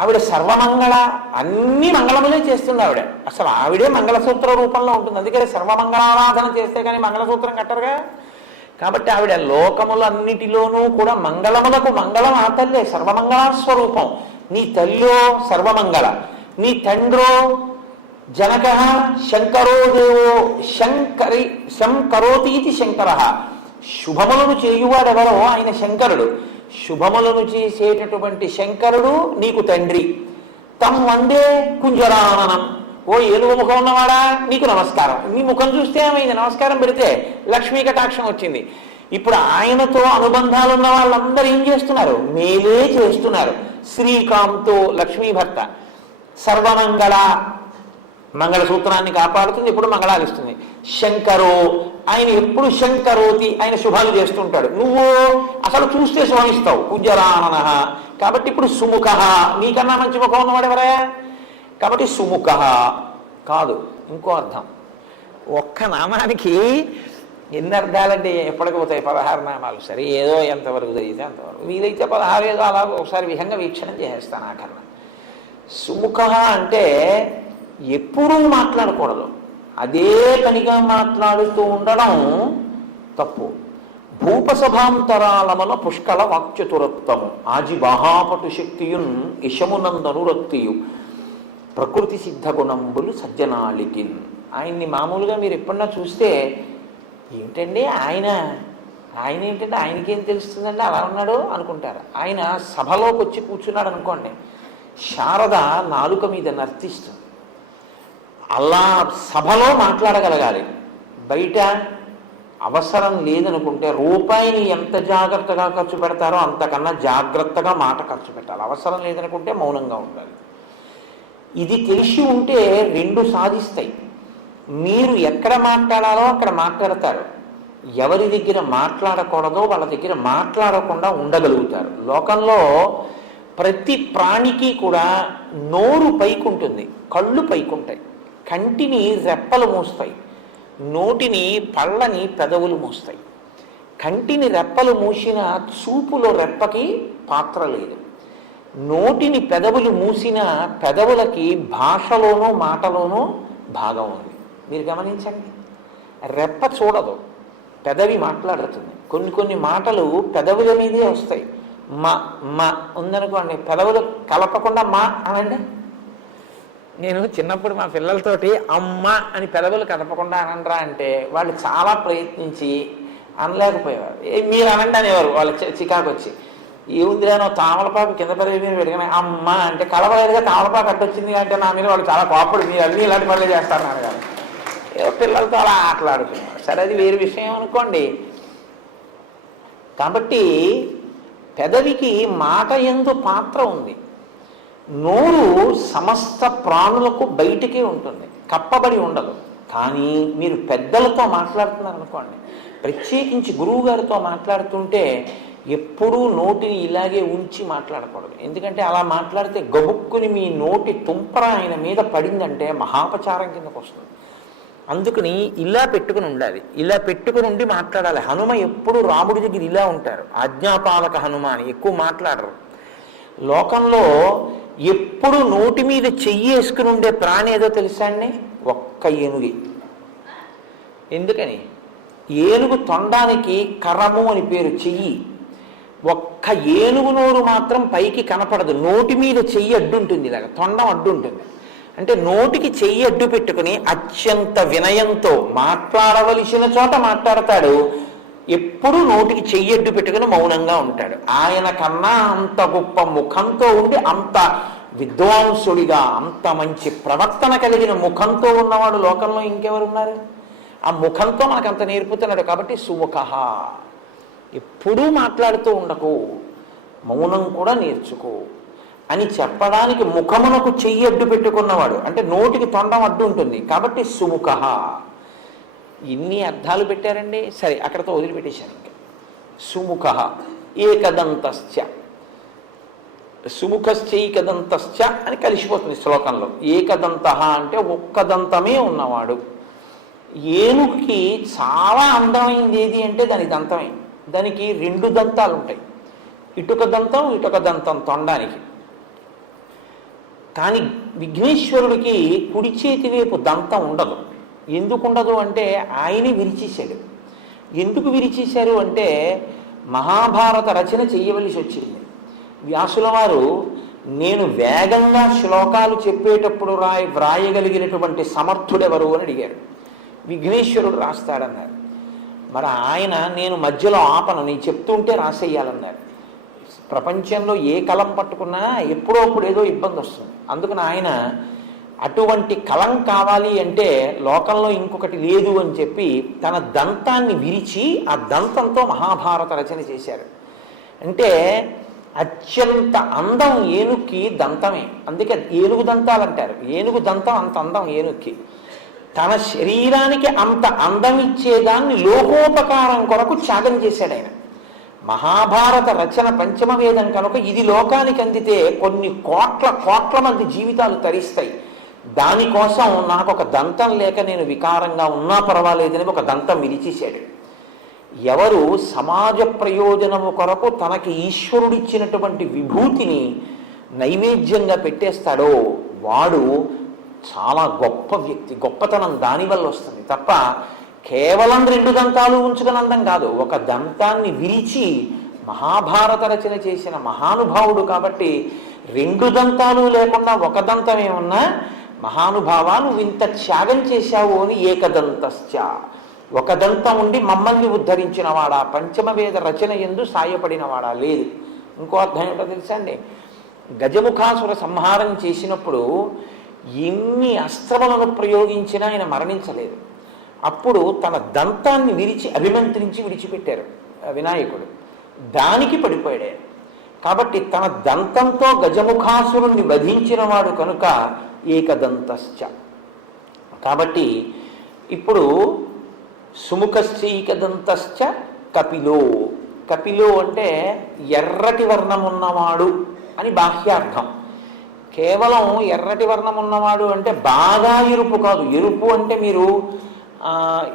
ఆవిడ సర్వమంగళ, అన్ని మంగళములే చేస్తుంది ఆవిడ. అసలు ఆవిడే మంగళసూత్ర రూపంలో ఉంటుంది. అందుకే సర్వమంగళారాధన చేస్తే కానీ మంగళసూత్రం కట్టరుగా. కాబట్టి ఆవిడ లోకములన్నిటిలోనూ కూడా మంగళములకు మంగళం ఆ తల్లే, సర్వమంగళస్వరూపం. నీ తల్లో సర్వమంగళ, నీ తండ్రో జనక శంకరో దేవో శంకరోతీతి శంకర. శుభములను చేయువాడెవరో ఆయన శంకరుడు. శుభములను చేసేటటువంటి శంకరుడు నీకు తండ్రి. తం వందే కుంజరాననం. ఓ ఏనుగు ముఖం ఉన్నవాడా నీకు నమస్కారం. నీ ముఖం చూస్తే ఏమైంది? నమస్కారం పెడితే లక్ష్మీ కటాక్షం వచ్చింది. ఇప్పుడు ఆయనతో అనుబంధాలు ఉన్న వాళ్ళందరూ ఏం చేస్తున్నారు? మేలే చేస్తున్నారు. శ్రీకాంతో లక్ష్మీ భర్త, సర్వమంగళ మంగళసూత్రాన్ని కాపాడుతుంది, ఎప్పుడు మంగళాలు ఇస్తుంది. శంకరో ఆయన ఎప్పుడు శంకరోతి ఆయన శుభాలు చేస్తుంటాడు. నువ్వు అసలు చూస్తే శుభమిస్తావు. కుజరానన కాబట్టి ఇప్పుడు సుముఖ నీకన్నా మంచి ముఖం ఉన్నవాడు ఎవరా? కాబట్టి సుముఖ కాదు, ఇంకో అర్థం. ఒక్క నామానికి ఎన్ని అర్థాలంటే ఎప్పటికి పోతాయి? 16 నామాలు. సరే ఏదో ఎంతవరకు జరిగితే అంతవరకు, వీలైతే 16 ఏదో అలా ఒకసారి విహంగ వీక్షణం చేసేస్తాను ఆఖరణ. సుముఖ అంటే ఎప్పుడూ మాట్లాడకూడదు, అదే పనిగా మాట్లాడుతూ ఉండడం తప్పు. భూపసభాంతరాలముల పుష్కళ వాక్చతురత్వము ఆజి బాహాపటు శక్తియున్ ఇషమునందనురక్తియు ప్రకృతి సిద్ధ గుణంబులు సజ్జనాళికిన్. ఆయన్ని మామూలుగా మీరు ఎప్పుడన్నా చూస్తే ఏమిటండి ఆయన ఏంటంటే ఆయనకేం తెలుస్తుందండి అలా ఉన్నాడు అనుకుంటారు. ఆయన సభలోకి వచ్చి కూర్చున్నాడు అనుకోండి, శారద నాలుక మీద నర్తిస్తుంది. అలా సభలో మాట్లాడగలగాలి. బయట అవసరం లేదనుకుంటే రూపాయిని ఎంత జాగ్రత్తగా ఖర్చు పెడతారో అంతకన్నా జాగ్రత్తగా మాట ఖర్చు పెట్టాలి. అవసరం లేదనుకుంటే మౌనంగా ఉండాలి. ఇది తెలిసి ఉంటే రెండు సాధిస్తాయి. మీరు ఎక్కడ మాట్లాడాలో అక్కడ మాట్లాడతారు, ఎవరి దగ్గర మాట్లాడకూడదో వాళ్ళ దగ్గర మాట్లాడకుండా ఉండగలుగుతారు. లోకంలో ప్రతి ప్రాణికి కూడా నోరు పైకుంటుంది, కళ్ళు పైకుంటాయి, కంటిని రెప్పలు మూస్తాయి, నోటిని పళ్ళని పెదవులు మూస్తాయి. కంటిని రెప్పలు మూసిన చూపులో రెప్పకి పాత్ర లేదు. నోటిని పెదవులు మూసిన పెదవులకి భాషలోనూ మాటలోనూ భాగం ఉంది. మీరు గమనించండి, రెప్ప చూడదు, పెదవి మాట్లాడుతుంది. కొన్ని మాటలు పెదవుల మీదే వస్తాయి. మా ఉందనుకోండి, పెదవులు కలపకుండా మా అనండి. నేను చిన్నప్పుడు మా పిల్లలతోటి అమ్మ అని పెదవులు కలపకుండా అనండ్రా అంటే వాళ్ళు చాలా ప్రయత్నించి అనలేకపోయేవారు. మీరు అనండి అనేవారు వాళ్ళు చికాకు వచ్చి. ఏముందిరానో తామలపాకు కింద పెదవి మీద పెరిగిన అమ్మ అంటే కలవలేదుగా తామలపాకు అడ్డొచ్చింది అంటే నా మీద వాళ్ళు చాలా కోపడు, మీరు అన్నీ ఇలాంటి పనులు చేస్తారు నాన్నగారు. ఏదో పిల్లలతో అలా ఆటలాడుతున్నారు. సరే అది వేరు విషయం అనుకోండి. కాబట్టి పెదవికి మాట యందు పాత్ర ఉంది. నోరు సమస్త ప్రాణులకు బయటికే ఉంటుంది, కప్పబడి ఉండదు. కానీ మీరు పెద్దలతో మాట్లాడుతున్నారు అనుకోండి, ప్రత్యేకించి గురువు గారితో మాట్లాడుతుంటే ఎప్పుడూ నోటిని ఇలాగే ఉంచి మాట్లాడకూడదు. ఎందుకంటే అలా మాట్లాడితే గబుక్కుని మీ నోటి తుంపర ఆయన మీద పడిందంటే మహాపచారం కిందకు వస్తుంది. అందుకని ఇలా పెట్టుకుని ఉండాలి, ఇలా పెట్టుకుని ఉండి మాట్లాడాలి. హనుమ ఎప్పుడు రాముడి దగ్గర ఇలా ఉంటారు, ఆజ్ఞాపాలక హనుమ అని ఎక్కువ మాట్లాడరు. లోకంలో ఎప్పుడు నోటి మీద చెయ్యి వేసుకుని ఉండే ప్రాణి ఏదో తెలుసా అండి? ఒక్క ఏనుగి. ఎందుకని? ఏనుగు తొండానికి కర్రము అని పేరు, చెయ్యి. ఒక్క ఏనుగు నోరు మాత్రం పైకి కనపడదు, నోటి మీద చెయ్యి అడ్డుంటుంది, ఇలాగ తొండం అడ్డుంటుంది. అంటే నోటికి చెయ్యి అడ్డు పెట్టుకుని అత్యంత వినయంతో మాట్లాడవలసిన చోట మాట్లాడతాడు. ఎప్పుడు నోటికి చెయ్యి అడ్డు పెట్టుకుని మౌనంగా ఉంటాడు. ఆయన కన్నా అంత గొప్ప ముఖంతో ఉండి, అంత విద్వాంసుడిగా, అంత మంచి ప్రవర్తన కలిగిన ముఖంతో ఉన్నవాడు లోకంలో ఇంకెవరున్నారు? ఆ ముఖంతో మనకు అంత నేర్పుతున్నాడు. కాబట్టి సుముఖ, ఎప్పుడూ మాట్లాడుతూ ఉండకు, మౌనం కూడా నేర్చుకో అని చెప్పడానికి ముఖమునకు చెయ్యి అడ్డు పెట్టుకున్నవాడు. అంటే నోటికి తొండం అడ్డు ఉంటుంది కాబట్టి సుముఖ. ఇన్ని అర్థాలు పెట్టారండి. సరే అక్కడతో వదిలిపెట్టేశాను. ఇంకా సుముఖ ఏకదంతశ్చ, సుముఖశ్చైకదంతశ్చ అని కలిసిపోతుంది శ్లోకంలో. ఏకదంత అంటే ఒక్క దంతమే ఉన్నవాడు. ఏనుగుకి చాలా అందమైంది ఏది అంటే దాని దంతమే. దానికి 2 దంతాలు ఉంటాయి, ఇటుక దంతం ఇటుక దంతం తొండానికి. కానీ విఘ్నేశ్వరుడికి కుడి చేతి వైపు దంతం ఉండదు. ఎందుకు ఉండదు అంటే ఆయనే విరిచేశాడు. ఎందుకు విరిచేశారు అంటే మహాభారత రచన చెయ్యవలసి వచ్చింది. వ్యాసుల వారు నేను వేగంగా శ్లోకాలు చెప్పేటప్పుడు వ్రాయగలిగినటువంటి సమర్థుడెవరు అని అడిగారు. విఘ్నేశ్వరుడు రాస్తాడన్నారు. మరి ఆయన నేను మధ్యలో ఆపను, నేను చెప్తుంటే రాసేయాలన్నారు. ప్రపంచంలో ఏ కలం పట్టుకున్నా ఎప్పుడో అప్పుడు ఏదో ఇబ్బంది వస్తుంది. అందుకని ఆయన అటువంటి కలం కావాలి అంటే లోకంలో ఇంకొకటి లేదు అని చెప్పి తన దంతాన్ని విరిచి ఆ దంతంతో మహాభారత రచన చేశారు. అంటే అత్యంత అందం ఏనుగుకి దంతమే, అందుకే ఏనుగు దంతాలు అంటారు. ఏనుగు దంతం అంత అందం ఏనుగుకి. తన శరీరానికి అంత అందం ఇచ్చేదాన్ని లోకోపకారం కొరకు త్యాగం చేశాడు ఆయన. మహాభారత రచన పంచమ వేదం కనుక ఇది లోకానికి అందితే కొన్ని కోట్ల మంది జీవితాలు తరిస్తాయి. దానికోసం నాకు ఒక దంతం లేక నేను వికారంగా ఉన్నా పర్వాలేదని ఒక దంతం విరిచేశాడు. ఎవరు సమాజ ప్రయోజనము కొరకు తనకి ఈశ్వరుడిచ్చినటువంటి విభూతిని నైవేద్యంగా పెట్టేస్తాడో వాడు చాలా గొప్ప వ్యక్తి. గొప్పతనం దానివల్ల వస్తుంది తప్ప కేవలం 2 దంతాలు ఉంచుకుని అందం కాదు. ఒక దంతాన్ని విరిచి మహాభారత రచన చేసిన మహానుభావుడు కాబట్టి 2 దంతాలు లేకుండా ఒక దంతమే ఉన్నా మహానుభావా నువ్వు ఇంత త్యాగం చేశావు అని ఏకదంతశ్చ, ఒక దంతం ఉండి మమ్మల్ని ఉద్ధరించినవాడా, పంచమవేద రచన ఎందు సాయపడినవాడా లేదు. ఇంకో అర్థం ఏంటో తెలుసా అండి, గజముఖాసుర సంహారం చేసినప్పుడు ఎన్ని అస్త్రములను ప్రయోగించినా ఆయన మరణించలేదు. అప్పుడు తన దంతాన్ని విరిచి అభిమంత్రించి విడిచిపెట్టారు వినాయకుడు, దానికి పడిపోయాడు. కాబట్టి తన దంతంతో గజముఖాసురుణ్ణి వధించిన వాడు కనుక ఏకదంతశ్చ. కాబట్టి ఇప్పుడు సుముఖశ్చైకదంతశ్చ కపిలో. కపిలో అంటే ఎర్రటి వర్ణం ఉన్నవాడు అని బాహ్యార్థం. కేవలం ఎర్రటి వర్ణం ఉన్నవాడు అంటే బాగా ఎరుపు కాదు. ఎరుపు అంటే మీరు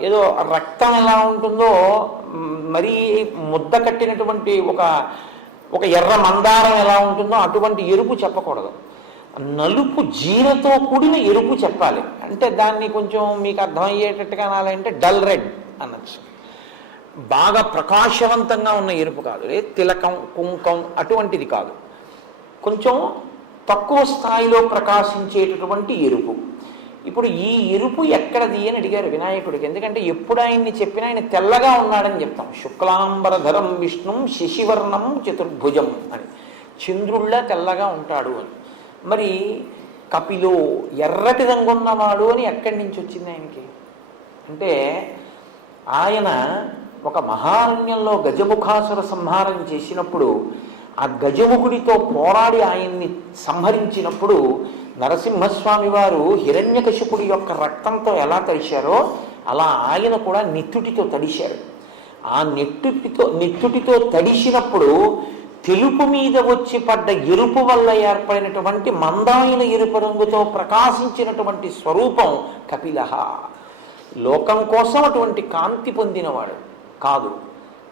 ఏదో రక్తం ఎలా ఉంటుందో మరీ ముద్ద కట్టినటువంటి ఒక ఎర్ర మందారం ఎలా ఉంటుందో అటువంటి ఎరుపు చెప్పకూడదు. నలుపు జీరతో కూడిన ఎరుపు చెప్పాలి. అంటే దాన్ని కొంచెం మీకు అర్థమయ్యేటట్టుగా అనాలంటే డల్ రెడ్ అనొచ్చు. బాగా ప్రకాశవంతంగా ఉన్న ఎరుపు కాదు, తిలకం కుంకం అటువంటిది కాదు. కొంచెం తక్కువ స్థాయిలో ప్రకాశించేటటువంటి ఎరుపు. ఇప్పుడు ఈ ఎరుపు ఎక్కడది అని అడిగారు వినాయకుడికి. ఎందుకంటే ఎప్పుడు ఆయన్ని చెప్పినా ఆయన తెల్లగా ఉన్నాడని చెప్తాం. శుక్లాంబరధరం విష్ణుం శశివర్ణం చతుర్భుజం అని, చంద్రుళ్ళ తెల్లగా ఉంటాడు అని. మరి కపిలో ఎర్రటి రంగున్నవాడు అని ఎక్కడి నుంచి వచ్చింది ఆయనకి అంటే, ఆయన ఒక మహారణ్యంలో గజముఖాసుర సంహారం చేసినప్పుడు ఆ గజముఖుడితో పోరాడి ఆయన్ని సంహరించినప్పుడు నరసింహస్వామి వారు హిరణ్యకశిపుడి యొక్క రక్తంతో ఎలా తడిశారో అలా ఆయన కూడా నెత్తుటితో తడిశారు. ఆ నెత్తుటితో తడిసినప్పుడు తెలుపు మీద వచ్చి పడ్డ ఎరుపు వల్ల ఏర్పడినటువంటి మందాయిన ఎరుపు రంగుతో ప్రకాశించినటువంటి స్వరూపం కపిలః. లోకం కోసం అటువంటి కాంతి పొందినవాడు కాదు.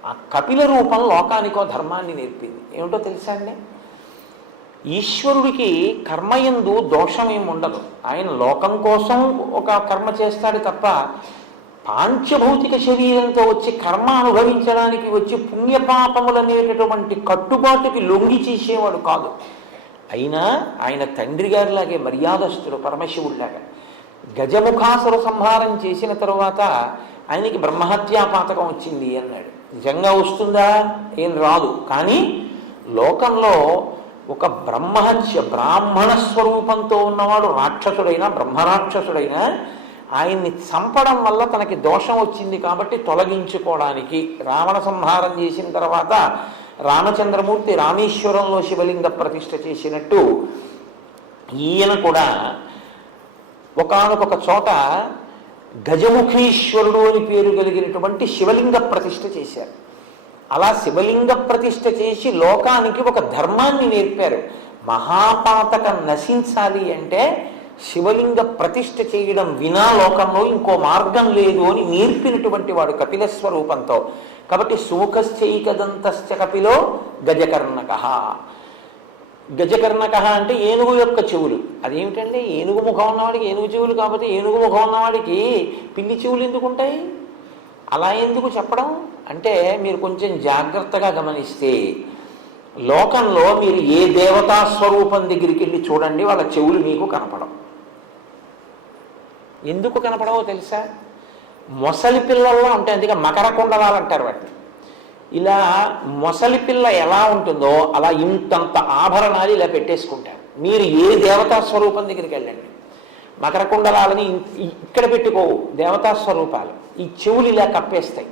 ఆ కపిల రూపం లోకానికో ధర్మాన్ని నేర్పింది. ఏమిటో తెలుసా అండి, ఈశ్వరుడికి కర్మయందు దోషమేమి ఉండదు. ఆయన లోకం కోసం ఒక కర్మ చేస్తాడు తప్ప పాంచభౌతిక శరీరంతో వచ్చి కర్మ అనుభవించడానికి వచ్చి పుణ్యపాపములనేటటువంటి కట్టుబాటుకి లొంగి చేసేవాడు కాదు. అయినా ఆయన తండ్రి గారిలాగే మర్యాదస్తుడు, పరమశివుడిలాగా. గజముఖాసుర సంహారం చేసిన తరువాత ఆయనకి బ్రహ్మహత్యా పాతకం వచ్చింది అన్నాడు. నిజంగా వస్తుందా? ఏం రాదు. కానీ లోకంలో ఒక బ్రాహ్మణ స్వరూపంతో ఉన్నవాడు రాక్షసుడైనా బ్రహ్మరాక్షసుడైనా ఆయన్ని చంపడం వల్ల తనకి దోషం వచ్చింది కాబట్టి తొలగించుకోవడానికి రావణ సంహారం చేసిన తర్వాత రామచంద్రమూర్తి రామేశ్వరంలో శివలింగ ప్రతిష్ఠ చేసినట్టు ఈయన కూడా ఒకానొక చోట గజముఖీశ్వరుడు అని పేరు కలిగినటువంటి శివలింగ ప్రతిష్ఠ చేశారు. అలా శివలింగ ప్రతిష్ఠ చేసి లోకానికి ఒక ధర్మాన్ని నేర్పారు. మహాపాతకం నశించాలి అంటే శివలింగ ప్రతిష్ఠ చేయడం వినా లోకంలో ఇంకో మార్గం లేదు అని నేర్పినటువంటి వాడు కపిల స్వరూపంతో. కాబట్టి సుముఖశ్చైకదంతశ్చ కపిలో గజకర్ణకః. గజకర్ణకః అంటే ఏనుగు యొక్క చెవులు. అదేమిటండి, ఏనుగు ముఖం ఉన్నవాడికి ఏనుగు చెవులు, కాకపోతే ఏనుగు ముఖం ఉన్నవాడికి పిల్లి చెవులు ఎందుకు ఉంటాయి? అలా ఎందుకు చెప్పడం అంటే మీరు కొంచెం జాగ్రత్తగా గమనిస్తే లోకంలో మీరు ఏ దేవతా స్వరూపం దగ్గరికి వెళ్ళి చూడండి, వాళ్ళ చెవులు మీకు కనపడవు. ఎందుకు కనపడవో తెలుసా? మొసలి పిల్లల్లో ఉంటాయి, అందుకే మకర కుండలాలు అంటారు వాటిని. ఇలా మొసలి పిల్ల ఎలా ఉంటుందో అలా ఇంతంత ఆభరణాలు ఇలా పెట్టేసుకుంటారు. మీరు ఏ దేవతా స్వరూపం దగ్గరికి వెళ్ళండి, మకర కుండలాలని ఇక్కడ పెట్టుకోవు దేవతా స్వరూపాలు. ఈ చెవులు ఇలా కప్పేస్తాయి.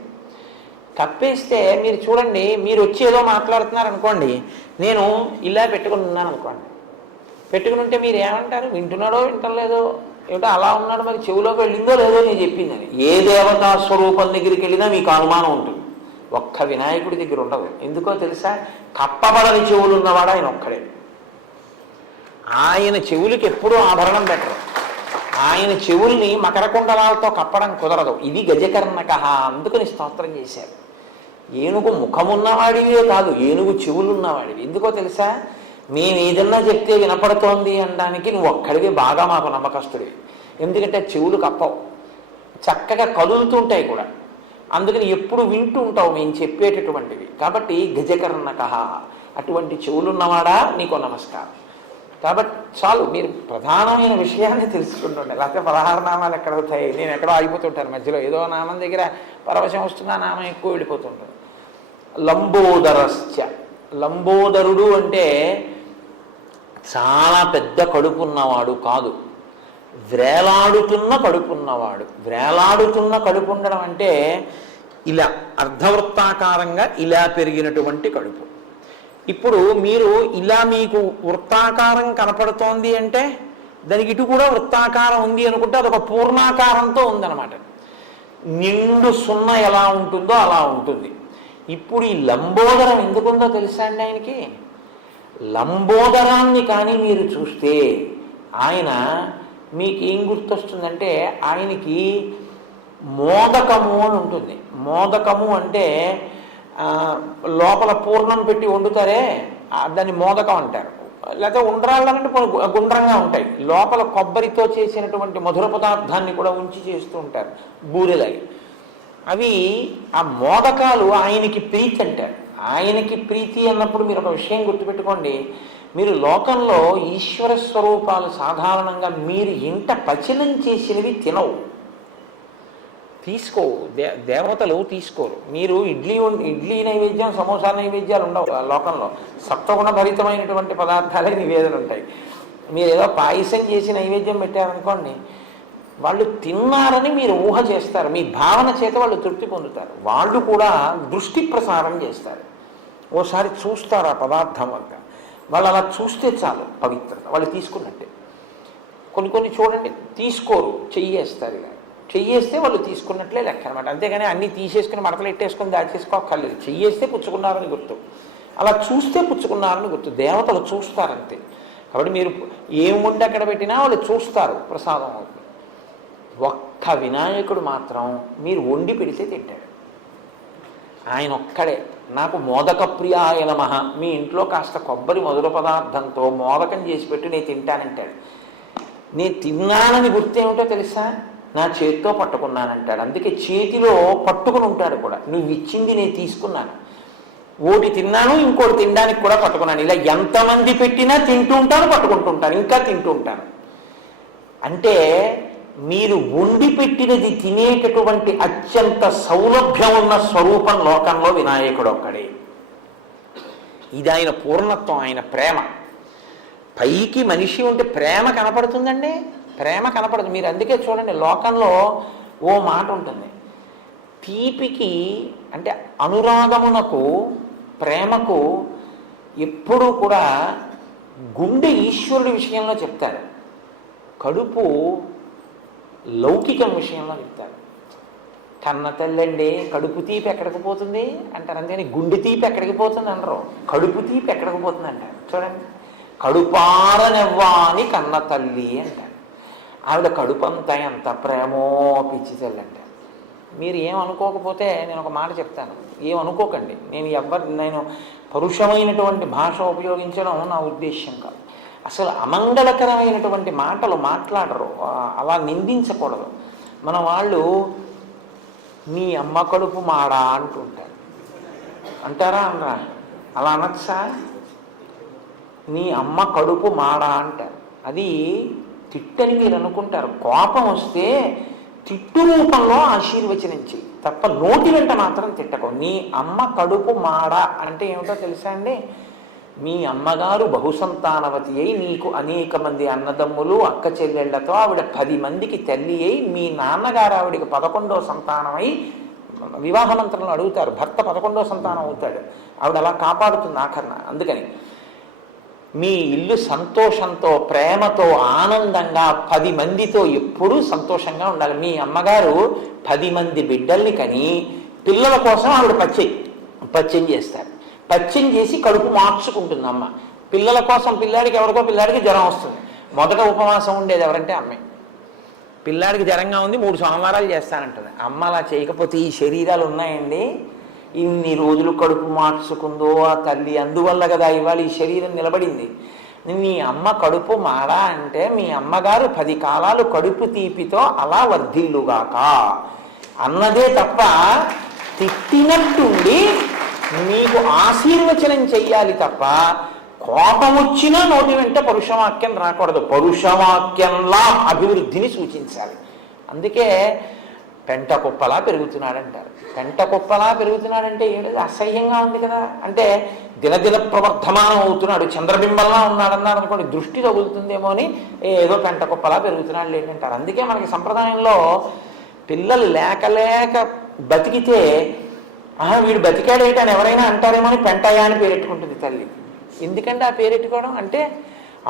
కప్పేస్తే మీరు చూడండి, మీరు వచ్చి ఏదో మాట్లాడుతున్నారు అనుకోండి, నేను ఇలా పెట్టుకుని ఉన్నాను అనుకోండి, పెట్టుకుని ఉంటే మీరు ఏమంటారు? వింటున్నాడో వింటలేదో, ఏమిటో అలా ఉన్నాడు, మరి చెవులోకి వెళ్ళిందో లేదో నేను చెప్పిందని. ఏ దేవతా స్వరూపం దగ్గరికి వెళ్ళినా మీకు అనుమానం ఉంటుంది. ఒక్క వినాయకుడి దగ్గర ఉండదు. ఎందుకో తెలుసా? కప్పబడని చెవులు ఉన్నవాడు ఆయన ఒక్కడే. ఆయన చెవులకి ఎప్పుడూ ఆభరణం పెట్టరు. ఆయన చెవుల్ని మకర కుండలాలతో కప్పడం కుదరదు. ఇది గజకర్ణక, అందుకని స్తోత్రం చేశారు. ఏనుగు ముఖమున్నవాడివే కాదు, ఏనుగు చెవులున్నవాడివి. ఎందుకో తెలుసా? మేము ఏదన్నా చెప్తే వినపడుతోంది అనడానికి నువ్వు ఒక్కడివి బాగా మాకు నమ్మకస్తుడివి. ఎందుకంటే చెవులు కప్పవు, చక్కగా కదులుతుంటాయి కూడా, అందుకని ఎప్పుడు వింటూ ఉంటావు మేము చెప్పేటటువంటివి. కాబట్టి గజకర్ణక, అటువంటి చెవులున్నవాడా నీకు నమస్కారం. కాబట్టి చాలు, మీరు ప్రధానమైన విషయాన్ని తెలుసుకుంటుండే, లేకపోతే 16 నామాలు ఎక్కడ అవుతాయి. నేను ఎక్కడో ఆగిపోతుంటాను మధ్యలో, ఏదో నామం దగ్గర పరవశం వస్తున్నా, నామం ఎక్కువ వెళ్ళిపోతుంటాను. లంబోదరశ్చ, లంబోదరుడు అంటే చాలా పెద్ద కడుపు ఉన్నవాడు కాదు, వ్రేలాడుతున్న కడుపున్నవాడు. వ్రేలాడుతున్న కడుపు ఉండడం అంటే ఇలా అర్ధవృత్తాకారంగా ఇలా పెరిగినటువంటి కడుపు. ఇప్పుడు మీరు ఇలా మీకు వృత్తాకారం కనపడుతోంది అంటే దానికి ఇటు కూడా వృత్తాకారం ఉంది అనుకుంటే అదొక పూర్ణాకారంతో ఉందన్నమాట. నిండు సున్న ఎలా ఉంటుందో అలా ఉంటుంది. ఇప్పుడు ఈ లంబోదరం ఎందుకుందో తెలుసా అండి ఆయనకి? లంబోదరాన్ని కానీ మీరు చూస్తే ఆయన మీకు ఏం గుర్తొస్తుందంటే, ఆయనకి మోదకము అని ఉంటుంది. మోదకము అంటే లోపల పూర్ణం పెట్టి వండుతారే దాన్ని మోదకం అంటారు. లేకపోతే ఉండ్రాళ్ళంటే గుండ్రంగా ఉంటాయి, లోపల కొబ్బరితో చేసినటువంటి మధుర పదార్థాన్ని కూడా ఉంచి చేస్తూ ఉంటారు బూరెలాగి. అవి ఆ మోదకాలు ఆయనకి ప్రీతి అంటారు. ఆయనకి ప్రీతి అన్నప్పుడు మీరు ఒక విషయం గుర్తుపెట్టుకోండి, మీరు లోకంలో ఈశ్వర స్వరూపాలు సాధారణంగా మీరు ఇంట పచనం చేసినవి తినవు, తీసుకోవు, దేవతలు తీసుకోరు. మీరు ఇడ్లీ నైవేద్యం, సమోసా నైవేద్యాలు ఉండవు లోకంలో. సప్తగుణ భరితమైనటువంటి పదార్థాలే నివేదన ఉంటాయి. మీరు ఏదో పాయసం చేసి నైవేద్యం పెట్టారనుకోండి, వాళ్ళు తిన్నారని మీరు ఊహ చేస్తారు, మీ భావన చేత వాళ్ళు తృప్తి పొందుతారు. వాళ్ళు కూడా దృష్టి ప్రసారం చేస్తారు. ఓసారి చూస్తారు ఆ పదార్థం వల్ల, వాళ్ళు అలా చూస్తే చాలు పవిత్రత, వాళ్ళు తీసుకున్నట్టే. కొన్ని చూడండి తీసుకోరు, చెయ్యేస్తారు. ఇలా చెయ్యేస్తే వాళ్ళు తీసుకున్నట్లే లెక్క అనమాట. అంతేగాని అన్నీ తీసేసుకుని మడతలు ఎట్టేసుకొని దాచేసుకోక్కర్లేదు. చెయ్యేస్తే పుచ్చుకున్నారని గుర్తు, అలా చూస్తే పుచ్చుకున్నారని గుర్తు. దేవతలు చూస్తారంతే. కాబట్టి మీరు ఏం వండి అక్కడ పెట్టినా వాళ్ళు చూస్తారు, ప్రసాదం అవుతుంది. ఒక్క వినాయకుడు మాత్రం మీరు వండి పెడితే తింటాడు. ఆయన ఒక్కడే. నాకు మోదక ప్రియాయ నమః, మీ ఇంట్లో కాస్త కొబ్బరి మధుర పదార్థంతో మోదకం చేసి పెట్టి నేను తింటానంటాడు. నేను తిన్నానని గుర్తేమిటో తెలుసా? నా చేతితో పట్టుకున్నానంటాడు. అందుకే చేతిలో పట్టుకుని ఉంటాడు కూడా. నువ్వు ఇచ్చింది నేను తీసుకున్నాను, ఓటి తిన్నాను, ఇంకోటి తినడానికి కూడా పట్టుకున్నాను. ఇలా ఎంతమంది పెట్టినా తింటూ ఉంటాను, పట్టుకుంటూ ఉంటాను, ఇంకా తింటూ ఉంటాను. అంటే మీరు వండి పెట్టినది తినేటటువంటి అత్యంత సౌలభ్యం ఉన్న స్వరూపం లోకంలో వినాయకుడు ఒక్కడే. ఇది ఆయన పూర్ణత్వం, ఆయన ప్రేమ. పైకి మనిషి ఉంటే ప్రేమ కనపడుతుందండి, ప్రేమ కనపడదు. మీరు అందుకే చూడండి, లోకంలో ఓ మాట ఉంటుంది, తీపికి అంటే అనురాగమునకు, ప్రేమకు ఎప్పుడూ కూడా గుండె ఈశ్వరుడి విషయంలో చెప్తారు, కడుపు లౌకికం విషయంలో చెప్తారు. కన్న తల్లండి కడుపు తీపి ఎక్కడికి పోతుంది అంటారు, అంతేని గుండె తీపి ఎక్కడికి పోతుంది అనరు, కడుపు తీపి ఎక్కడికి పోతుంది అంటారు. చూడండి, కడుపారనెవ్వాని కన్న తల్లి అంటారు. ఆవిడ కడుపంతా ఎంత ప్రేమో పిచ్చి తల్లి అంటారు. మీరు ఏమనుకోకపోతే నేను ఒక మాట చెప్తాను, ఏమనుకోకండి. నేను పరుషమైనటువంటి భాష ఉపయోగించడం నా ఉద్దేశ్యం కాదు. అసలు అమంగళకరమైనటువంటి మాటలు మాట్లాడరు, అలా నిందించకూడదు. మన వాళ్ళు నీ అమ్మ కడుపు మాడా అంటుంటారు, అంటారా అనరా? అలా అనొచ్చా? నీ అమ్మ కడుపు మాడ అంటారు. అది తిట్టని మీరు అనుకుంటారు. కోపం వస్తే తిట్టు రూపంలో ఆశీర్వచనం చెయ్యి తప్ప నోటి వెంట మాత్రం తిట్టకు. నీ అమ్మ కడుపు మాడ అంటే ఏమిటో తెలుసా అండి? మీ అమ్మగారు బహుసంతానవతి అయి నీకు అనేక మంది అన్నదమ్ములు అక్క చెల్లెళ్లతో ఆవిడ 10 మందికి తల్లి అయి మీ నాన్నగారు ఆవిడికి 11వ సంతానమై వివాహ మంత్రంలో అడుగుతారు, భర్త 11వ సంతానం అవుతాడు, ఆవిడ అలా కాపాడుతుంది ఆఖరణ. అందుకని మీ ఇల్లు సంతోషంతో ప్రేమతో ఆనందంగా 10 మందితో ఎప్పుడూ సంతోషంగా ఉండాలి. మీ అమ్మగారు 10 మంది బిడ్డల్ని కని పిల్లల కోసం ఆవిడ పచ్చం చేస్తారు. పచ్చం చేసి కడుపు మార్చుకుంటుంది అమ్మ. పిల్లల కోసం పిల్లాడికి జ్వరం వస్తుంది. మొదట ఉపవాసం ఉండేది ఎవరంటే అమ్మే. పిల్లాడికి జ్వరంగా ఉంది 3 సోమవారాలు చేస్తానంటుంది. అమ్మ అలా చేయకపోతే ఈ శరీరాలు ఉన్నాయండి. ఇన్ని రోజులు కడుపు మార్చుకుందో ఆ తల్లి, అందువల్ల కదా ఇవాళ ఈ శరీరం నిలబడింది. మీ అమ్మ కడుపు మాడా అంటే మీ అమ్మగారు 10 కాలాలు కడుపు తీపితో అలా వర్ధిల్లుగాక అన్నదే తప్ప తిట్టినట్టుండి మీకు ఆశీర్వచనం చెయ్యాలి తప్ప కోపం వచ్చినా నోటి వెంట పరుషవాక్యం రాకూడదు. పరుషవాక్యంలా అభివృద్ధిని సూచించాలి. అందుకే పెంట కుప్పలా పెరుగుతున్నాడంటారు. పెంట కుప్పలా పెరుగుతున్నాడంటే ఏమిటి? అసహ్యంగా ఉంది కదా. అంటే దినదిన ప్రవర్ధమానం అవుతున్నాడు, చంద్రబింబంలా ఉన్నాడన్నారు అనుకోండి, దృష్టి తగులుతుందేమో అని ఏదో పెంట కుప్పలా పెరుగుతున్నాడు లేదంటారు. అందుకే మనకి సంప్రదాయంలో పిల్లలు లేక లేక బతికితే వీడు బతికాడేంటి అని ఎవరైనా అంటారేమో అని పెంటయ్య అని పేరెట్టుకుంటుంది తల్లి. ఎందుకంటే ఆ పేరెట్టుకోవడం అంటే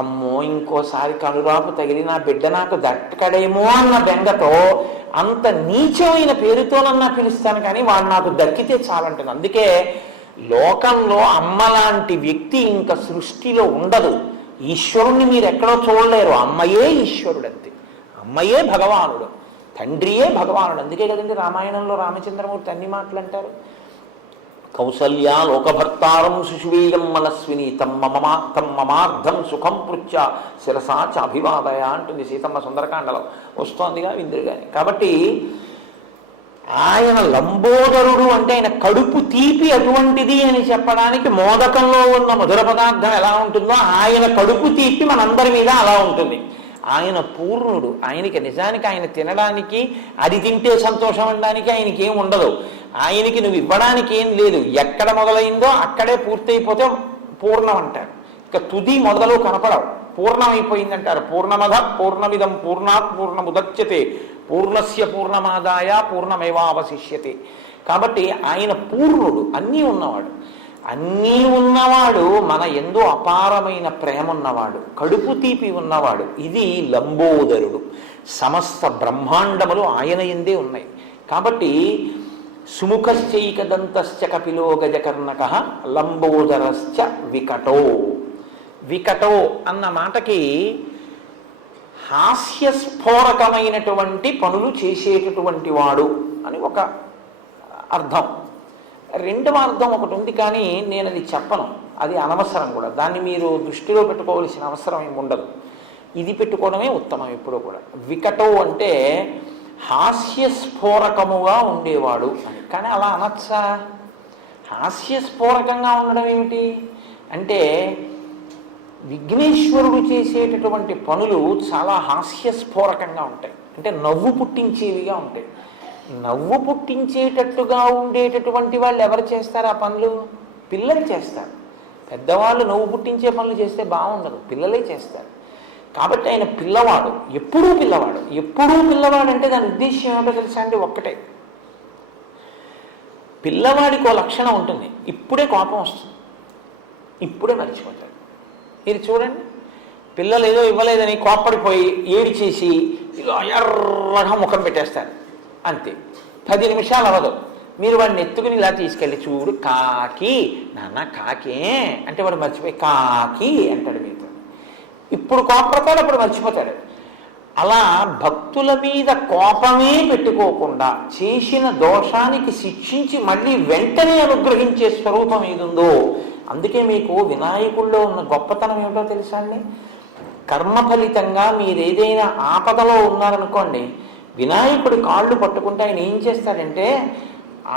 అమ్మో ఇంకోసారి కనురాపు తగిలి నా బిడ్డ నాకు దక్కడేమో అన్న బెంగతో అంత నీచమైన పేరుతోనన్నా పిలుస్తాను, కానీ వాడు నాకు దక్కితే చాలంటుంది. అందుకే లోకంలో అమ్మ లాంటి వ్యక్తి ఇంకా సృష్టిలో ఉండదు. ఈశ్వరుణ్ణి మీరు ఎక్కడో చూడలేరు. అమ్మయే ఈశ్వరుడు, అంతే. అమ్మయే భగవానుడు, తండ్రియే భగవానుడు. అందుకే కదండి రామాయణంలో రామచంద్రమూర్తి అన్ని మాటలు అంటారు. కౌసల్యా లోకభర్తారం శిశువీయం మనస్విని తమ్మమార్థం సుఖం పృచ్చ శిరసా చాభివాదయ అంటుంది సీతమ్మ సుందరకాండలో వస్తోందిగా విందురుగాని. కాబట్టి ఆయన లంబోదరుడు అంటే ఆయన కడుపు తీపి అటువంటిది అని చెప్పడానికి మోదకంలో ఉన్న మధుర పదార్థం ఎలా ఉంటుందో ఆయన కడుపు తీపి మనందరి మీద అలా ఉంటుంది. ఆయన పూర్ణుడు. ఆయనకి నిజానికి ఆయన తినడానికి అది తింటే సంతోషం అనడానికి ఆయనకి ఏం ఉండదు. ఆయనకి నువ్వు ఇవ్వడానికి ఏం లేదు. ఎక్కడ మొదలైందో అక్కడే పూర్తయిపోతే పూర్ణం అంటారు. ఇక తుది మొదలు కనపడవు. పూర్ణమైపోయిందంటారు. పూర్ణమద పూర్ణమిదం పూర్ణాత్ పూర్ణముదచ్యతే పూర్ణస్య పూర్ణమాదాయ పూర్ణమేవావశిష్యతే. కాబట్టి ఆయన పూర్ణుడు, అన్నీ ఉన్నవాడు. అన్నీ ఉన్నవాడు, మన ఎందు అపారమైన ప్రేమ ఉన్నవాడు, కడుపు తీపి ఉన్నవాడు. ఇది లంబోదరుడు. సమస్త బ్రహ్మాండములు ఆయన ఎందే ఉన్నాయి. కాబట్టి సుముఖశ్చైకదంతశ్చ కపిలో గజకర్ణక లంబోదరశ్చ వికటో. వికటో అన్న మాటకి హాస్యస్ఫోరకమైనటువంటి పనులు చేసేటటువంటి వాడు అని ఒక అర్థం. రెండవ అర్థం ఒకటి ఉంది, కానీ నేను అది చెప్పను, అది అనవసరం కూడా. దాన్ని మీరు దృష్టిలో పెట్టుకోవాల్సిన అవసరం ఏమి ఉండదు. ఇది పెట్టుకోవడమే ఉత్తమం ఎప్పుడూ కూడా. వికటో అంటే హాస్యస్ఫోరకముగా ఉండేవాడు అని. కానీ అలా అనొచ్చా? హాస్యస్ఫోరకంగా ఉండడం ఏమిటి అంటే విఘ్నేశ్వరుడు చేసేటటువంటి పనులు చాలా హాస్యస్ఫోరకంగా ఉంటాయి. అంటే నవ్వు పుట్టించేవిగా ఉంటాయి. నవ్వు పుట్టించేటట్టుగా ఉండేటటువంటి వాళ్ళు ఎవరు చేస్తారు ఆ పనులు? పిల్లలు చేస్తారు. పెద్దవాళ్ళు నవ్వు పుట్టించే పనులు చేస్తే బాగుండదు, పిల్లలే చేస్తారు. కాబట్టి ఆయన పిల్లవాడు, ఎప్పుడూ పిల్లవాడు. ఎప్పుడూ పిల్లవాడు అంటే దాని ఉద్దేశం ఏమిటో తెలుసా అండి? ఒక్కటే, పిల్లవాడికి ఓ లక్షణం ఉంటుంది. ఇప్పుడే కోపం వస్తుంది, ఇప్పుడే మర్చిపోతాడు. మీరు చూడండి, పిల్లలు ఏదో ఇవ్వలేదని కోప్పడిపోయి ఏడిచేసి ఇలా ఎర్రగా ముఖం పెట్టేస్తారు, అంతే. 10 నిమిషాలు అవ్వదు, మీరు వాడిని ఎత్తుకుని ఇలా తీసుకెళ్ళి చూడు కాకి, నాన్న కాకే అంటే వాడు మర్చిపోయి కాకి అంటాడు మీతో. ఇప్పుడు కోపడతాడు, అప్పుడు మర్చిపోతాడు. అలా భక్తుల మీద కోపమే పెట్టుకోకుండా చేసిన దోషానికి శిక్షించి మళ్ళీ వెంటనే అనుగ్రహించే స్వరూపం ఏదుందో, అందుకే మీకు వినాయకుల్లో ఉన్న గొప్పతనం ఏమిటో తెలుసా అండి? కర్మ ఫలితంగా మీరు ఏదైనా ఆపదలో ఉన్నారనుకోండి, వినాయకుడి కాళ్ళు పట్టుకుంటే ఆయన ఏం చేస్తాడంటే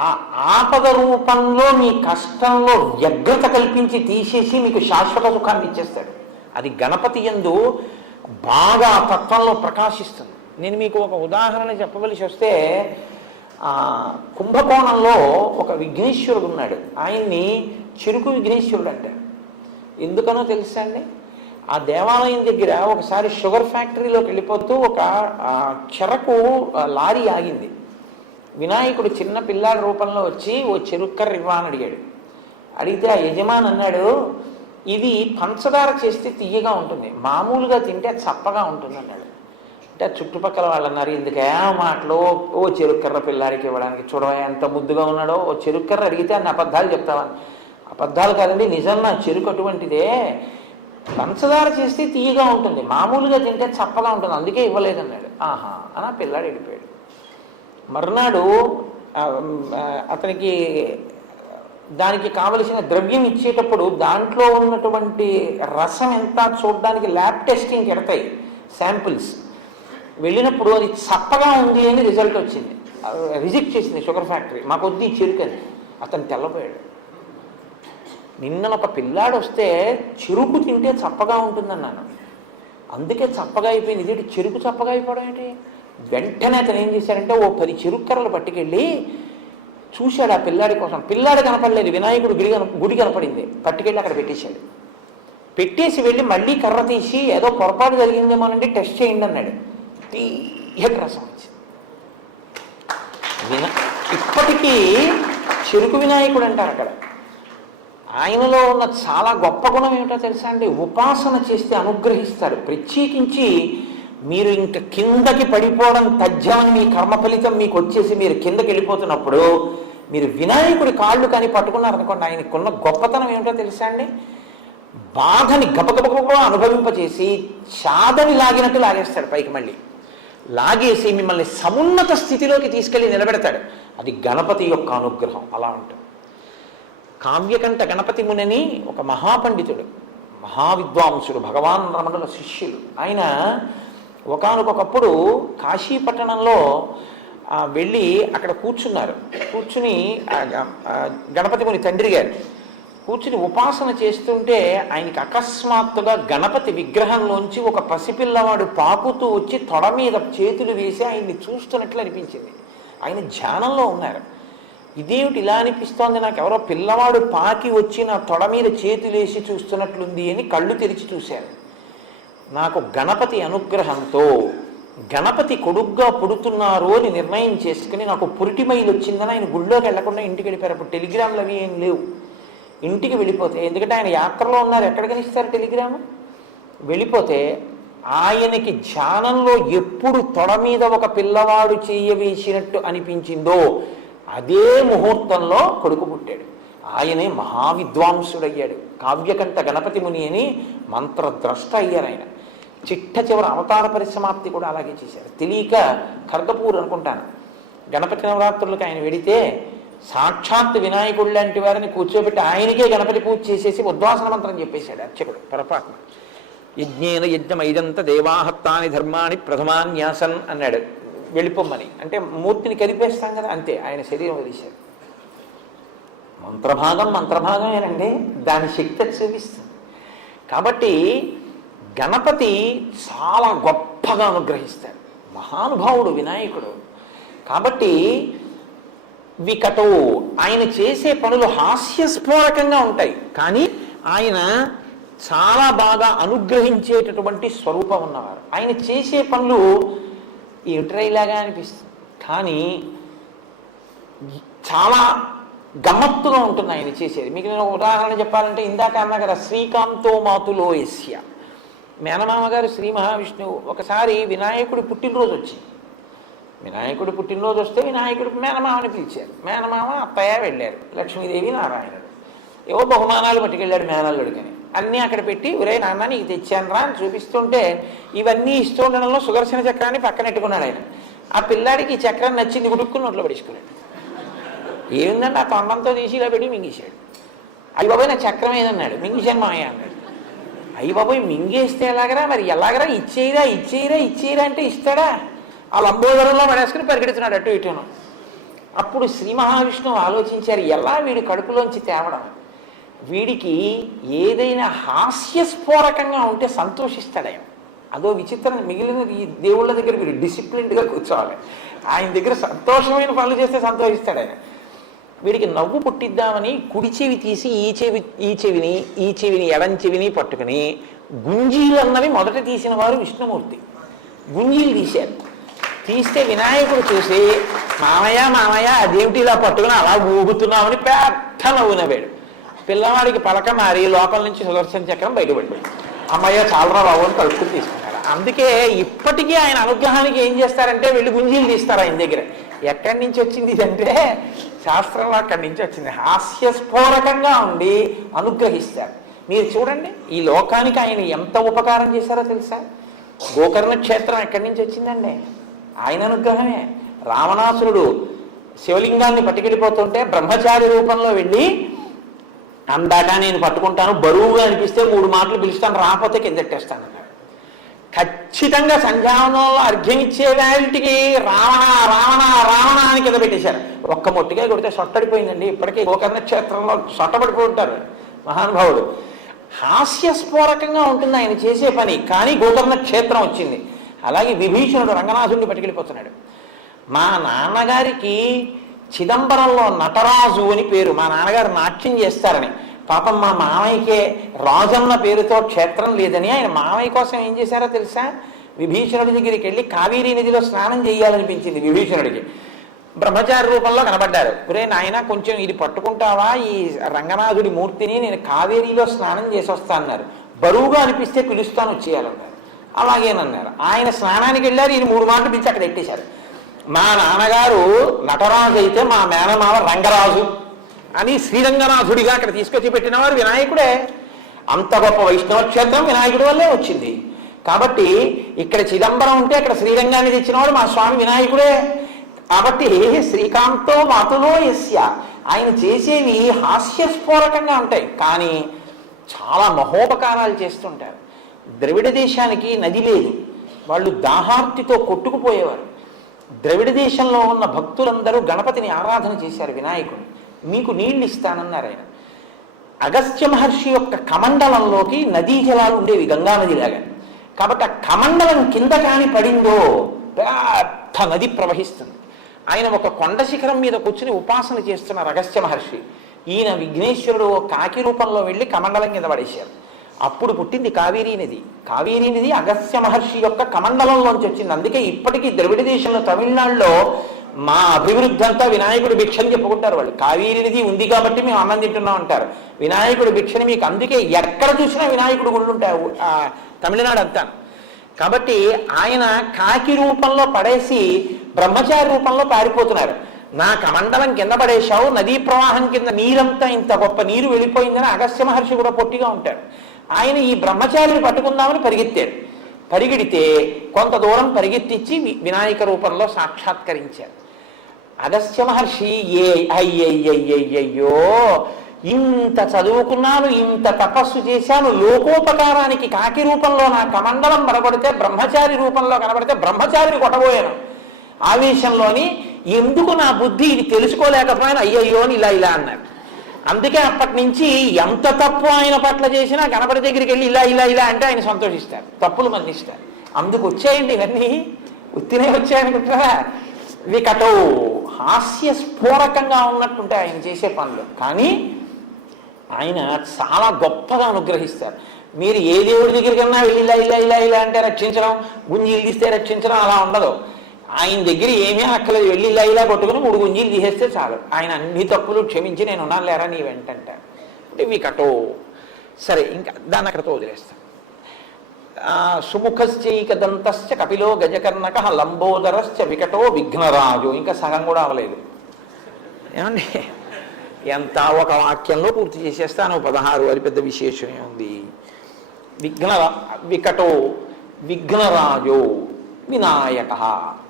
ఆ ఆపద రూపంలో మీ కష్టంలో వ్యగ్రత కల్పించి తీసేసి మీకు శాశ్వత సుఖాన్ని ఇచ్చేస్తాడు. అది గణపతి యందు బాగా ఆ తత్వంలో ప్రకాశిస్తుంది. నేను మీకు ఒక ఉదాహరణ చెప్పవలసి వస్తే, కుంభకోణంలో ఒక విఘ్నేశ్వరుడు ఉన్నాడు. ఆయన్ని చెరుకు విఘ్నేశ్వరుడు అంటారు. ఎందుకనో తెలుసా అండి? ఆ దేవాలయం దగ్గర ఒకసారి షుగర్ ఫ్యాక్టరీలోకి వెళ్ళిపోతూ ఒక చెరకు లారీ ఆగింది. వినాయకుడు చిన్న పిల్లాడి రూపంలో వచ్చి ఓ చెరుక్కర్ర ఇవ్వని అడిగాడు. అడిగితే ఆ యజమాని అన్నాడు, ఇది పంచదార చేస్తే తీయగా ఉంటుంది, మామూలుగా తింటే చప్పగా ఉంటుంది అన్నాడు. అంటే చుట్టుపక్కల వాళ్ళు అన్నారు, ఎందుకే మాటలు, ఓ చెరుక్కర్ర పిల్లాడికి ఇవ్వడానికి, చూడవా ఎంత ముద్దుగా ఉన్నాడో, ఓ చెరుక్కర్ర అడిగితే అన్ని అబద్ధాలు చెప్తావని. అబద్ధాలు కాదండి, నిజం, నా చెరుకు అటువంటిదే, పంచదార చేస్తే తీయగా ఉంటుంది, మామూలుగా తింటే చప్పగా ఉంటుంది, అందుకే ఇవ్వలేదన్నాడు. ఆహా అని ఆ పిల్లాడు వెళ్ళిపోయాడు. మర్నాడు అతనికి దానికి కావలసిన ద్రవ్యం ఇచ్చేటప్పుడు దాంట్లో ఉన్నటువంటి రసం ఎంత చూడడానికి ల్యాబ్ టెస్టింగ్కి ఎడతాయి శాంపిల్స్. వెళ్ళినప్పుడు అది చప్పగా ఉంది అని రిజల్ట్ వచ్చింది. రిజెక్ట్ చేసింది షుగర్ ఫ్యాక్టరీ, మాకొద్ది చెరుకని. అతను తెల్లపోయాడు. నిన్నొక పిల్లాడు వస్తే చెరుకు తింటే చప్పగా ఉంటుందన్నాను, అందుకే చప్పగా అయిపోయింది. ఇదేంటి చెరుకు చప్పగా అయిపోవడం ఏంటి? వెంటనే అతను ఏం చేశారంటే ఓ 10 చెరుక్కర్రలు పట్టుకెళ్ళి చూశాడు ఆ పిల్లాడి కోసం. పిల్లాడు కనపడలేదు, వినాయకుడు గుడి కనపడింది. పట్టుకెళ్ళి అక్కడ పెట్టేశాడు. పెట్టేసి వెళ్ళి మళ్ళీ కర్ర తీసి ఏదో పొరపాటు జరిగిందేమోనండి టెస్ట్ చేయండి అన్నాడు. తీయటి రసం వచ్చింది. ఇప్పటికీ చెరుకు వినాయకుడు అంటారు అక్కడ. ఆయనలో ఉన్న చాలా గొప్ప గుణం ఏమిటో తెలుసా అండి? ఉపాసన చేస్తే అనుగ్రహిస్తాడు. ప్రత్యేకించి మీరు ఇంక కిందకి పడిపోవడం తథ్యమని మీ కర్మ ఫలితం మీకు వచ్చేసి మీరు కిందకి వెళ్ళిపోతున్నప్పుడు మీరు వినాయకుడి కాళ్ళు కానీ పట్టుకున్నారనుకోండి, ఆయనకున్న గొప్పతనం ఏమిటో తెలుసా అండి? బాధని గబగబగా అనుభవింపచేసి చాదని లాగినట్టు లాగేస్తాడు పైకి. మళ్ళీ లాగేసి మిమ్మల్ని సమున్నత స్థితిలోకి తీసుకెళ్ళి నిలబెడతాడు. అది గణపతి యొక్క అనుగ్రహం. అలా ఉంటుంది. కావ్యకంఠ గణపతి మునిని ఒక మహాపండితుడు, మహావిద్వాంసుడు, భగవాన్ రమణుల శిష్యులు. ఆయన ఒకానొకప్పుడు కాశీపట్టణంలో వెళ్ళి అక్కడ కూర్చున్నారు. కూర్చుని గణపతి ముని తండ్రి గారు కూర్చుని ఉపాసన చేస్తుంటే ఆయనకి అకస్మాత్తుగా గణపతి విగ్రహంలోంచి ఒక పసిపిల్లవాడు పాకుతూ వచ్చి తొడ మీద చేతులు వేసి ఆయన్ని చూస్తున్నట్లు అనిపించింది. ఆయన ధ్యానంలో ఉన్నారు. ఇదేమిటి ఇలా అనిపిస్తోంది, నాకు ఎవరో పిల్లవాడు పాకి వచ్చి నా తొడ మీద చేతులేసి చూస్తున్నట్లుంది అని కళ్ళు తెరిచి చూశారు. నాకు గణపతి అనుగ్రహంతో గణపతి కొడుగ్గా పుడుతున్నారు అని నిర్ణయం చేసుకుని నాకు పురిటిమైలు వచ్చిందని ఆయన గుళ్ళోకి వెళ్లకుండా ఇంటికి వెళ్ళిపోయారు. అప్పుడు టెలిగ్రామ్లు అవి ఏం లేవు. ఇంటికి వెళ్ళిపోతే, ఎందుకంటే ఆయన యాత్రలో ఉన్నారు, ఎక్కడికని ఇస్తారు టెలిగ్రాము? వెళ్ళిపోతే ఆయనకి ధ్యానంలో ఎప్పుడు తొడ మీద ఒక పిల్లవాడు చేయవేసినట్టు అనిపించిందో అదే ముహూర్తంలో కొడుకు పుట్టాడు. ఆయనే మహావిద్వాంసుడయ్యాడు. కావ్యకంఠ గణపతి ముని అని మంత్రద్రష్ట అయ్యారు ఆయన. చిట్ట చివరి అవతార పరిసమాప్తి కూడా అలాగే చేశారు. తెలియక ఖర్గపూర్ అనుకుంటాను, గణపతి నవరాత్రులకు ఆయన వెడితే సాక్షాత్ వినాయకుడు లాంటి వారిని కూర్చోబెట్టి ఆయనకే గణపతి పూజ చేసేసి ఉద్వాసన మంత్రం చెప్పేశాడు అర్చకుడు పొరపాటున. యజ్ఞేన యజ్ఞమైదంత దేవాహత్తాని ధర్మాన్ని ప్రథమాన్యాసన్ అన్నాడు వెళ్ళిపోమ్మని. అంటే మూర్తిని కదిపేస్తాం కదా, అంతే, ఆయన శరీరం వదిలేశాడు. మంత్రభాగమేనండి, దాని శక్తి చూపిస్తుంది. కాబట్టి గణపతి చాలా గొప్పగా అనుగ్రహిస్తాడు, మహానుభావుడు వినాయకుడు. కాబట్టి వికటో ఆయన చేసే పనులు హాస్యస్ఫోరకంగా ఉంటాయి, కానీ ఆయన చాలా బాగా అనుగ్రహించేటటువంటి స్వరూపం ఉన్నవారు. ఆయన చేసే పనులు ఏమిట్రైలాగా అనిపిస్తుంది, కానీ చాలా గమ్మత్తుగా ఉంటుంది ఆయన చేసేది. మీకు నేను ఉదాహరణ చెప్పాలంటే, ఇందాక అన్నా కదా శ్రీకాంతో మాతులో యస్య, మేనమామ గారు శ్రీ మహావిష్ణువు ఒకసారి వినాయకుడి పుట్టినరోజు వచ్చింది. వినాయకుడి పుట్టినరోజు వస్తే వినాయకుడి మేనమామని పిలిచారు. మేనమామ అత్తయ్య వెళ్ళారు, లక్ష్మీదేవి నారాయణుడు. ఏవో బహుమానాలు పట్టుకెళ్ళాడు మేనల్లుడికని. అన్నీ అక్కడ పెట్టి, ఒరే నాన్న నీకు తెచ్చాను రా అని చూపిస్తుంటే ఇవన్నీ ఇస్తూ ఉండడంలో సుదర్శన చక్రాన్ని పక్కనెట్టుకున్నాడు ఆయన. ఆ పిల్లాడికి ఈ చక్రం నచ్చింది, గుడుక్కుని నోట్లో పడేసుకున్నాడు. ఏముందండి, ఆ తొండంతో తీసి ఇలా పెట్టి మింగేశాడు. అయ్యి బాబాయ్ నా చక్రం ఏదన్నాడు, మింగేశాను మామయ్య అన్నాడు. అయ్యి బాబాయ్ మింగేస్తే ఎలాగరా, మరి ఎలాగరా, ఇచ్చేయరా అంటే ఇస్తాడా? ఆ లంబోదరంలో పడేసుకుని పరిగెడుతున్నాడు అటు ఇటును. అప్పుడు శ్రీ మహావిష్ణువు ఆలోచించారు, ఎలా వీడి కడుపులోంచి తేవడం, వీడికి ఏదైనా హాస్యస్ఫోరకంగా ఉంటే సంతోషిస్తాడు ఆయన. అదో విచిత్రం. మిగిలిన ఈ దేవుళ్ళ దగ్గర మీరు డిసిప్లిన్డ్గా కూర్చోవాలి, ఆయన దగ్గర సంతోషమైన పనులు చేస్తే సంతోషిస్తాడు ఆయన. వీడికి నవ్వు పుట్టిద్దామని కుడి చెవి తీసి ఈ చెవిని ఎడం చెవిని పట్టుకుని గుంజీలు అన్నవి మొదట తీసిన వారు విష్ణుమూర్తి. గుంజీలు తీశారు. తీస్తే వినాయకుడు చూసి, మామయ్య అదేమిటి ఇలా పట్టుకుని అలా ఊగుతున్నామని పెద్ద నవ్వు నవ్వాడు. పిల్లవాడికి పలక మారి లోపల నుంచి సుదర్శన చక్రం బయటపడిపోయింది. అమ్మయ్య చాలరా బాబు అని తలుపుకుని తీసుకున్నాడు. అందుకే ఇప్పటికీ ఆయన అనుగ్రహానికి ఏం చేస్తారంటే వెళ్ళి గుంజీలు తీస్తారు ఆయన దగ్గర. ఎక్కడి నుంచి వచ్చింది ఇదంటే శాస్త్రంలో అక్కడి నుంచి వచ్చింది. హాస్యస్ఫోరకంగా ఉండి అనుగ్రహిస్తారు. మీరు చూడండి, ఈ లోకానికి ఆయన ఎంత ఉపకారం చేశారో తెలుసా? గోకర్ణ క్షేత్రం ఎక్కడి నుంచి వచ్చిందండి? ఆయన అనుగ్రహమే. రావణాసురుడు శివలింగాన్ని పట్టుకెళ్ళిపోతుంటే బ్రహ్మచారి రూపంలో వెళ్ళి, అందాక నేను పట్టుకుంటాను, బరువుగా అనిపిస్తే 3 మాటలు పిలుస్తాను, రాకపోతే కిందెట్టేస్తాను అన్నాడు. ఖచ్చితంగా సంధ్యావనంలో అర్ఘ్యం ఇచ్చే వాటికి రావణ రావణ రావణ అని కింద పెట్టేశారు. ఒక్క మొట్టిగా కొడితే సొట్టడిపోయిందండి. ఇప్పటికీ గోకర్ణ క్షేత్రంలో సొట్టపడిపోయి ఉంటారు మహానుభావుడు. హాస్యస్ఫోరకంగా ఉంటుంది ఆయన చేసే పని. కానీ గోకర్ణ క్షేత్రం వచ్చింది. అలాగే విభీషణుడు రంగనాథుడిని పట్టుకెళ్ళిపోతున్నాడు. మా నాన్నగారికి చిదంబరంలో నటరాజు అని పేరు. మా నాన్నగారు నాట్యం చేస్తారని. పాపం మా మామయ్యకే రాజన్న పేరుతో క్షేత్రం లేదని ఆయన మామయ్య కోసం ఏం చేశారో తెలుసా? విభీషణుడి దగ్గరికి వెళ్ళి కావేరీ నదిలో స్నానం చేయాలనిపించింది విభీషణుడికి. బ్రహ్మచారి రూపంలో కనబడ్డారు. ఒరే నాయన, కొంచెం ఇది పట్టుకుంటావా, ఈ రంగనాథుడి మూర్తిని, నేను కావేరీలో స్నానం చేసి వస్తా అన్నారు. బరువుగా అనిపిస్తే పిలుస్తాను వచ్చేయాలన్నారు. అలాగేనన్నారు. ఆయన స్నానానికి వెళ్ళారు. ఈయన 3 మాటలు పిలిచి అక్కడ ఎట్టేశారు. మా నాన్నగారు నటరాజు అయితే మా మేనమావ రంగరాజు అని శ్రీరంగనాథుడిగా అక్కడ తీసుకొచ్చి పెట్టినవారు వినాయకుడే. అంత గొప్ప వైష్ణవ క్షేత్రం వినాయకుడి వల్లే వచ్చింది. కాబట్టి ఇక్కడ చిదంబరం ఉంటే అక్కడ శ్రీరంగాన్ని తెచ్చినవాడు మా స్వామి వినాయకుడే. కాబట్టి శ్రీకాంతో మాతులో యస్య, ఆయన చేసేవి హాస్యస్ఫోరకంగా ఉంటాయి, కానీ చాలా మహోపకారాలు చేస్తుంటారు. ద్రవిడ దేశానికి నది లేదు, వాళ్ళు దాహార్తితో కొట్టుకుపోయేవారు. ద్రవిడ దేశంలో ఉన్న భక్తులందరూ గణపతిని ఆరాధన చేశారు, వినాయకుడిని. మీకు నీళ్ళు ఇస్తానన్నారు ఆయన. అగస్త్య మహర్షి యొక్క కమండలంలోకి నదీ జలాలు ఉండేవి, గంగానదిలాగా. కాబట్టి ఆ కమండలం కింద కాని పడిందో పెద్ద నది ప్రవహిస్తుంది. ఆయన ఒక కొండ శిఖరం మీద కూర్చుని ఉపాసన చేస్తున్నారు అగస్త్య మహర్షి. ఈయన విఘ్నేశ్వరుడు కాకి రూపంలో వెళ్ళి కమండలం కింద పడేశారు. అప్పుడు పుట్టింది కావేరీ నది. కావేరీ నది అగస్త్య మహర్షి యొక్క కమండలంలోంచి వచ్చింది. అందుకే ఇప్పటికీ ద్రవిడ దేశంలో తమిళనాడులో మా అభివృద్ధి అంతా వినాయకుడి భిక్షని చెప్పుకుంటారు వాళ్ళు. కావేరీ నది ఉంది కాబట్టి మేము అన్నం తింటున్నాం అంటారు. వినాయకుడి భిక్షని మీకు అందుకే ఎక్కడ చూసినా వినాయకుడు గుళ్ళు ఉంటాయి తమిళనాడు అంతా. కాబట్టి ఆయన కాకి రూపంలో పడేసి బ్రహ్మచారి రూపంలో పారిపోతున్నారు. నా కమండలం కింద పడేశావు, నదీ ప్రవాహం కింద నీరంతా ఇంత గొప్ప నీరు వెళ్ళిపోయిందని అగస్త్య మహర్షి కూడా పొట్టిగా ఉంటాడు. ఆయన ఈ బ్రహ్మచారిని పట్టుకుందామని పరిగెత్తాడు. పరిగెడితే కొంత దూరం పరిగెత్తించి వినాయక రూపంలో సాక్షాత్కరించారు. అగస్త్య మహర్షి అయ్యయ్యయ్యయ్యో, ఇంత చదువుకున్నాను, ఇంత తపస్సు చేశాను, లోకోపకారానికి కాకి రూపంలో నా కమండలం కనబడితే, బ్రహ్మచారి రూపంలో కనబడితే బ్రహ్మచారిని కొట్టబోయాను. ఆవేశంలోని ఎందుకు నా బుద్ధి ఇది తెలుసుకోలేకపోయినా అయ్యయ్యో అని ఇలా అన్నాడు. అందుకే అప్పటి నుంచి ఎంత తప్పు ఆయన పట్ల చేసినా గణపతి దగ్గరికి వెళ్ళి ఇలా అంటే ఆయన సంతోషిస్తారు, తప్పులు మన్నిస్తారు. అందుకు వచ్చాయండి ఇవన్నీ, ఉత్తినే వచ్చాయనుకుంటారా? వికటో హాస్యస్ఫోరకంగా ఉన్నట్టుంటే ఆయన చేసే పనులు, కానీ ఆయన చాలా గొప్పగా అనుగ్రహిస్తారు. మీరు ఏ దేవుడి దగ్గరికన్నా వెళ్ళి ఇలా అంటే రక్షించడం, గుంజీలు తీస్తే రక్షించడం అలా ఉండదు. ఆయన దగ్గర ఏమీ అక్కలేదు, వెళ్ళి ఇలా కొట్టుకుని 3 గుంజీలు తీసేస్తే చాలు. ఆయన అన్ని తప్పులు క్షమించి నేను ఉన్నాను లేరా నీ వెంటంటారు. అంటే వికటో. సరే, ఇంకా దాన్ని అక్కడతో వదిలేస్తాం. సుముఖశ్చైక దంతశ్చ కపిలో గజకర్ణక లంబోదరశ్చ వికటో విఘ్నరాజు. ఇంకా సగం కూడా అవ్వలేదు. ఏమండి, ఎంత ఒక వాక్యంలో పూర్తి చేసేస్తాను. 16 అది పెద్ద విశేషమే ఉంది. వికటో విఘ్నరాజు వినాయక.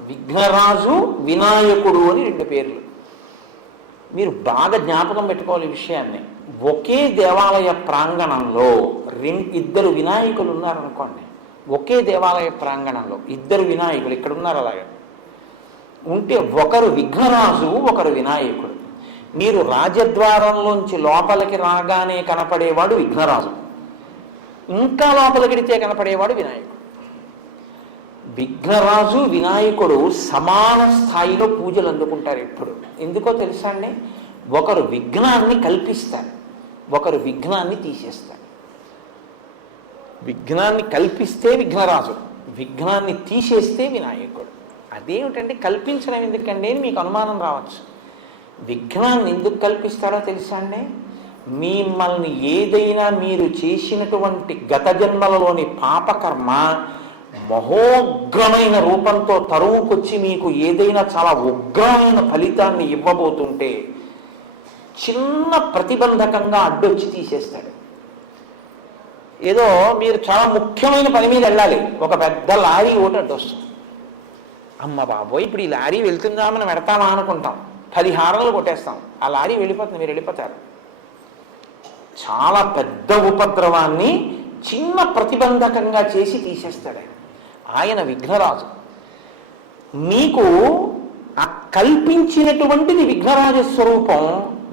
విఘ్నరాజు వినాయకుడు అని 2 పేర్లు. మీరు బాగా జ్ఞాపకం పెట్టుకోవాలి ఈ విషయాన్ని. ఒకే దేవాలయ ప్రాంగణంలో 2 వినాయకులు ఉన్నారనుకోండి, ఒకే దేవాలయ ప్రాంగణంలో 2 వినాయకులు ఇక్కడ ఉన్నారు. అలాగే ఉంటే ఒకరు విఘ్నరాజు, ఒకరు వినాయకుడు. మీరు రాజద్వారంలోంచి లోపలికి రాగానే కనపడేవాడు విఘ్నరాజు, ఇంకా లోపలికిడితే కనపడేవాడు వినాయకుడు. విఘ్నరాజు వినాయకుడు సమాన స్థాయిలో పూజలు అందుకుంటారు ఎప్పుడు. ఎందుకో తెలుసా అండి? ఒకరు విఘ్నాన్ని కల్పిస్తారు, ఒకరు విఘ్నాన్ని తీసేస్తారు. విఘ్నాన్ని కల్పిస్తే విఘ్నరాజు, విఘ్నాన్ని తీసేస్తే వినాయకుడు. అదేమిటంటే కల్పించడం ఎందుకండి అని మీకు అనుమానం రావచ్చు. విఘ్నాన్ని ఎందుకు కల్పిస్తారో తెలుసా అండి? మిమ్మల్ని ఏదైనా మీరు చేసినటువంటి గత జన్మలలోని పాపకర్మ మహోగ్రమైన రూపంతో తరువుకొచ్చి మీకు ఏదైనా చాలా ఉగ్రమైన ఫలితాన్ని ఇవ్వబోతుంటే చిన్న ప్రతిబంధకంగా అడ్డొచ్చి తీసేస్తాడు. ఏదో మీరు చాలా ముఖ్యమైన పని మీద వెళ్ళాలి, ఒక పెద్ద లారీ ఒకటి అడ్డొస్తుంది. అమ్మ బాబోయ్, ఇప్పుడు ఈ లారీ వెళ్తుందా మనం పెడతామా అనుకుంటాం, 10 హారలు కొట్టేస్తాం, ఆ లారీ వెళ్ళిపోతుంది, మీరు వెళ్ళిపోతారు. చాలా పెద్ద ఉపద్రవాన్ని చిన్న ప్రతిబంధకంగా చేసి తీసేస్తాడు ఆయన విఘ్నరాజు. మీకు ఆ కల్పించినటువంటిది విఘ్నరాజ స్వరూపం,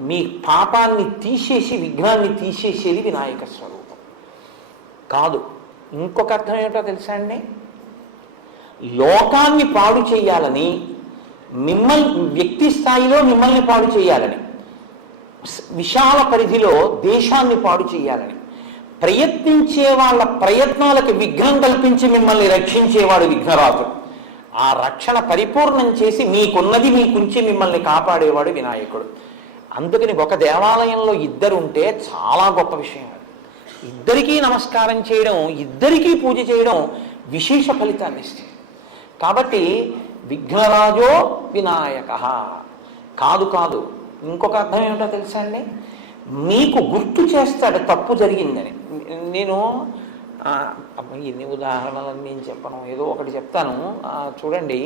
మీ పాపాన్ని తీసేసి విఘ్నాన్ని తీసేసేది వినాయక స్వరూపం కాదు. ఇంకొక అర్థం ఏమిటో తెలుసా అండి? లోకాన్ని పాడు చేయాలని, మిమ్మల్ని వ్యక్తి స్థాయిలో మిమ్మల్ని పాడు చేయాలని, విశాల పరిధిలో దేశాన్ని పాడు చేయాలని ప్రయత్నించే వాళ్ళ ప్రయత్నాలకి విఘ్నం కల్పించి మిమ్మల్ని రక్షించేవాడు విఘ్నరాజు. ఆ రక్షణ పరిపూర్ణం చేసి మీకున్నది మీకుంచి మిమ్మల్ని కాపాడేవాడు వినాయకుడు. అందుకని ఒక దేవాలయంలో ఇద్దరు ఉంటే చాలా గొప్ప విషయం. ఇద్దరికీ నమస్కారం చేయడం, ఇద్దరికీ పూజ చేయడం విశేష ఫలితాన్ని ఇస్తుంది. కాబట్టి విఘ్నరాజో వినాయక కాదు కాదు. ఇంకొక అర్థం ఏమిటో తెలుసా అండి? మీకు గుర్తు చేస్తాడు తప్పు జరిగిందని. నేను ఎన్ని ఉదాహరణలు నేను చెప్పను, ఏదో ఒకటి చెప్తాను. చూడండి,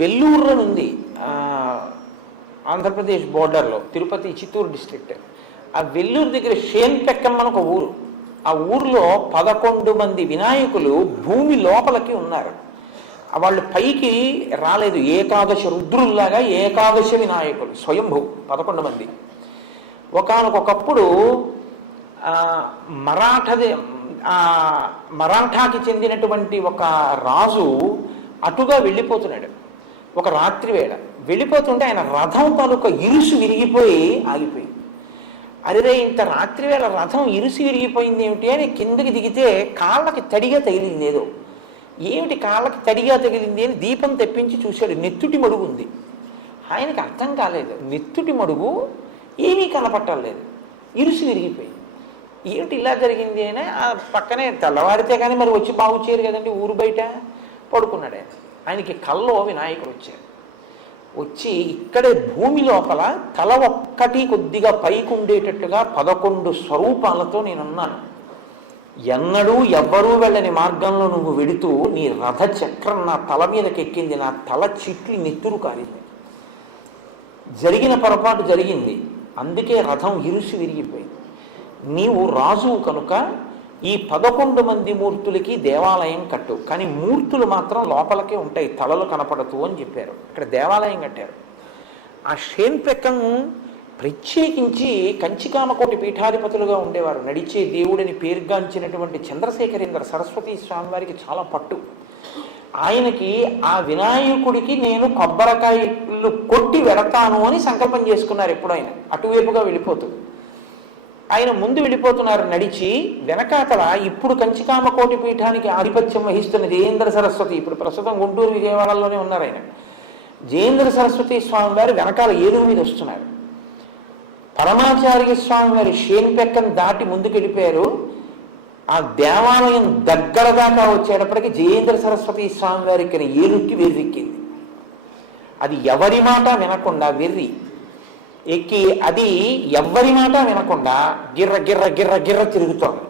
వెల్లూరు ఉంది ఆంధ్రప్రదేశ్ బోర్డర్లో, తిరుపతి చిత్తూరు డిస్ట్రిక్ట్. ఆ వెల్లూరు దగ్గర షేన్పెక్కం అని ఒక ఊరు. ఆ ఊర్లో 11 మంది వినాయకులు భూమి లోపలికి ఉన్నారు. వాళ్ళు పైకి రాలేదు. ఏకాదశ రుద్రుల్లాగా ఏకాదశ వినాయకులు స్వయంభూ 11 మంది. ఒకానొకప్పుడు మరాఠాకి చెందినటువంటి ఒక రాజు అటుగా వెళ్ళిపోతున్నాడు. ఒక రాత్రి వేళ వెళ్ళిపోతుంటే ఆయన రథం తాలూకా ఇరుసు విరిగిపోయి ఆగిపోయింది. అరే, ఇంత రాత్రి వేళ రథం ఇరుసు విరిగిపోయింది ఏమిటి అని కిందకి దిగితే కాళ్ళకి తడిగా తగిలింది. ఏదో ఏమిటి కాళ్ళకి తడిగా తగిలింది అని దీపం తెప్పించి చూశాడు. నెత్తుటి మడుగు ఉంది. ఆయనకి అర్థం కాలేదు. నెత్తుటి మడుగు ఏమీ కనపట్టలేదు, ఇరుసు విరిగిపోయింది. ఏమిటి ఇలా జరిగింది అని ఆ పక్కనే తెల్లవారితే కానీ మరి వచ్చి బాగు చేయరు కదండి, ఊరు బయట పడుకున్నాడు ఆయన. ఆయనకి కల్లో వినాయకుడు వచ్చాడు. వచ్చి ఇక్కడే భూమి లోపల తల ఒక్కటి కొద్దిగా పైకి ఉండేటట్టుగా 11 స్వరూపాలతో నేనున్నాను. ఎన్నడూ ఎవ్వరూ వెళ్ళని మార్గంలో నువ్వు వెడుతూ నీ రథ చక్రం నా తల మీదకి ఎక్కింది, నా తల చిట్లి నెత్తురు కారింది. జరిగిన పొరపాటు జరిగింది, అందుకే రథం ఇరుసు విరిగిపోయింది. నీవు రాజువు కనుక ఈ 11 మంది మూర్తులకి దేవాలయం కట్టు, కానీ మూర్తులు మాత్రం లోపలికే ఉంటాయి, తలలు కనపడతూ అని చెప్పారు. ఇక్కడ దేవాలయం కట్టారు. ఆ షేన్పెక్కం ప్రత్యేకించి కంచికామకోటి పీఠాధిపతులుగా ఉండేవారు. నడిచే దేవుడిని పేరుగాంచినటువంటి చంద్రశేఖరేంద్ర సరస్వతి స్వామి వారికి చాలా పట్టు. ఆయనకి ఆ వినాయకుడికి నేను కొబ్బరికాయలు కొట్టి వెడతాను అని సంకల్పం చేసుకున్నారు. ఎప్పుడు ఆయన అటువైపుగా వెళ్ళిపోతూ ఆయన ముందు వెళ్ళిపోతున్నారు నడిచి. వెనకాతల ఇప్పుడు కంచికామకోటి పీఠానికి ఆధిపత్యం వహిస్తున్న జయేంద్ర సరస్వతి, ఇప్పుడు ప్రస్తుతం గుంటూరు విజయవాడలోనే ఉన్నారు ఆయన. జయేంద్ర సరస్వతి స్వామి వారు వెనకాల ఏనుగు మీద వస్తున్నారు. పరమాచార్య స్వామి వారి షేన్పెక్కం దాటి ముందుకు వెళ్ళిపోయారు. ఆ దేవాలయం దగ్గర దాకా వచ్చేటప్పటికి జయేంద్ర సరస్వతి స్వామి వారికి ఏనుక్కి వెర్రెక్కింది. అది ఎవరి మాట వినకుండా వెర్రి ఎక్కి అది ఎవ్వరి మాట వినకుండా గిర్ర గిర్ర గిర్ర గిర్ర తిరుగుతోంది.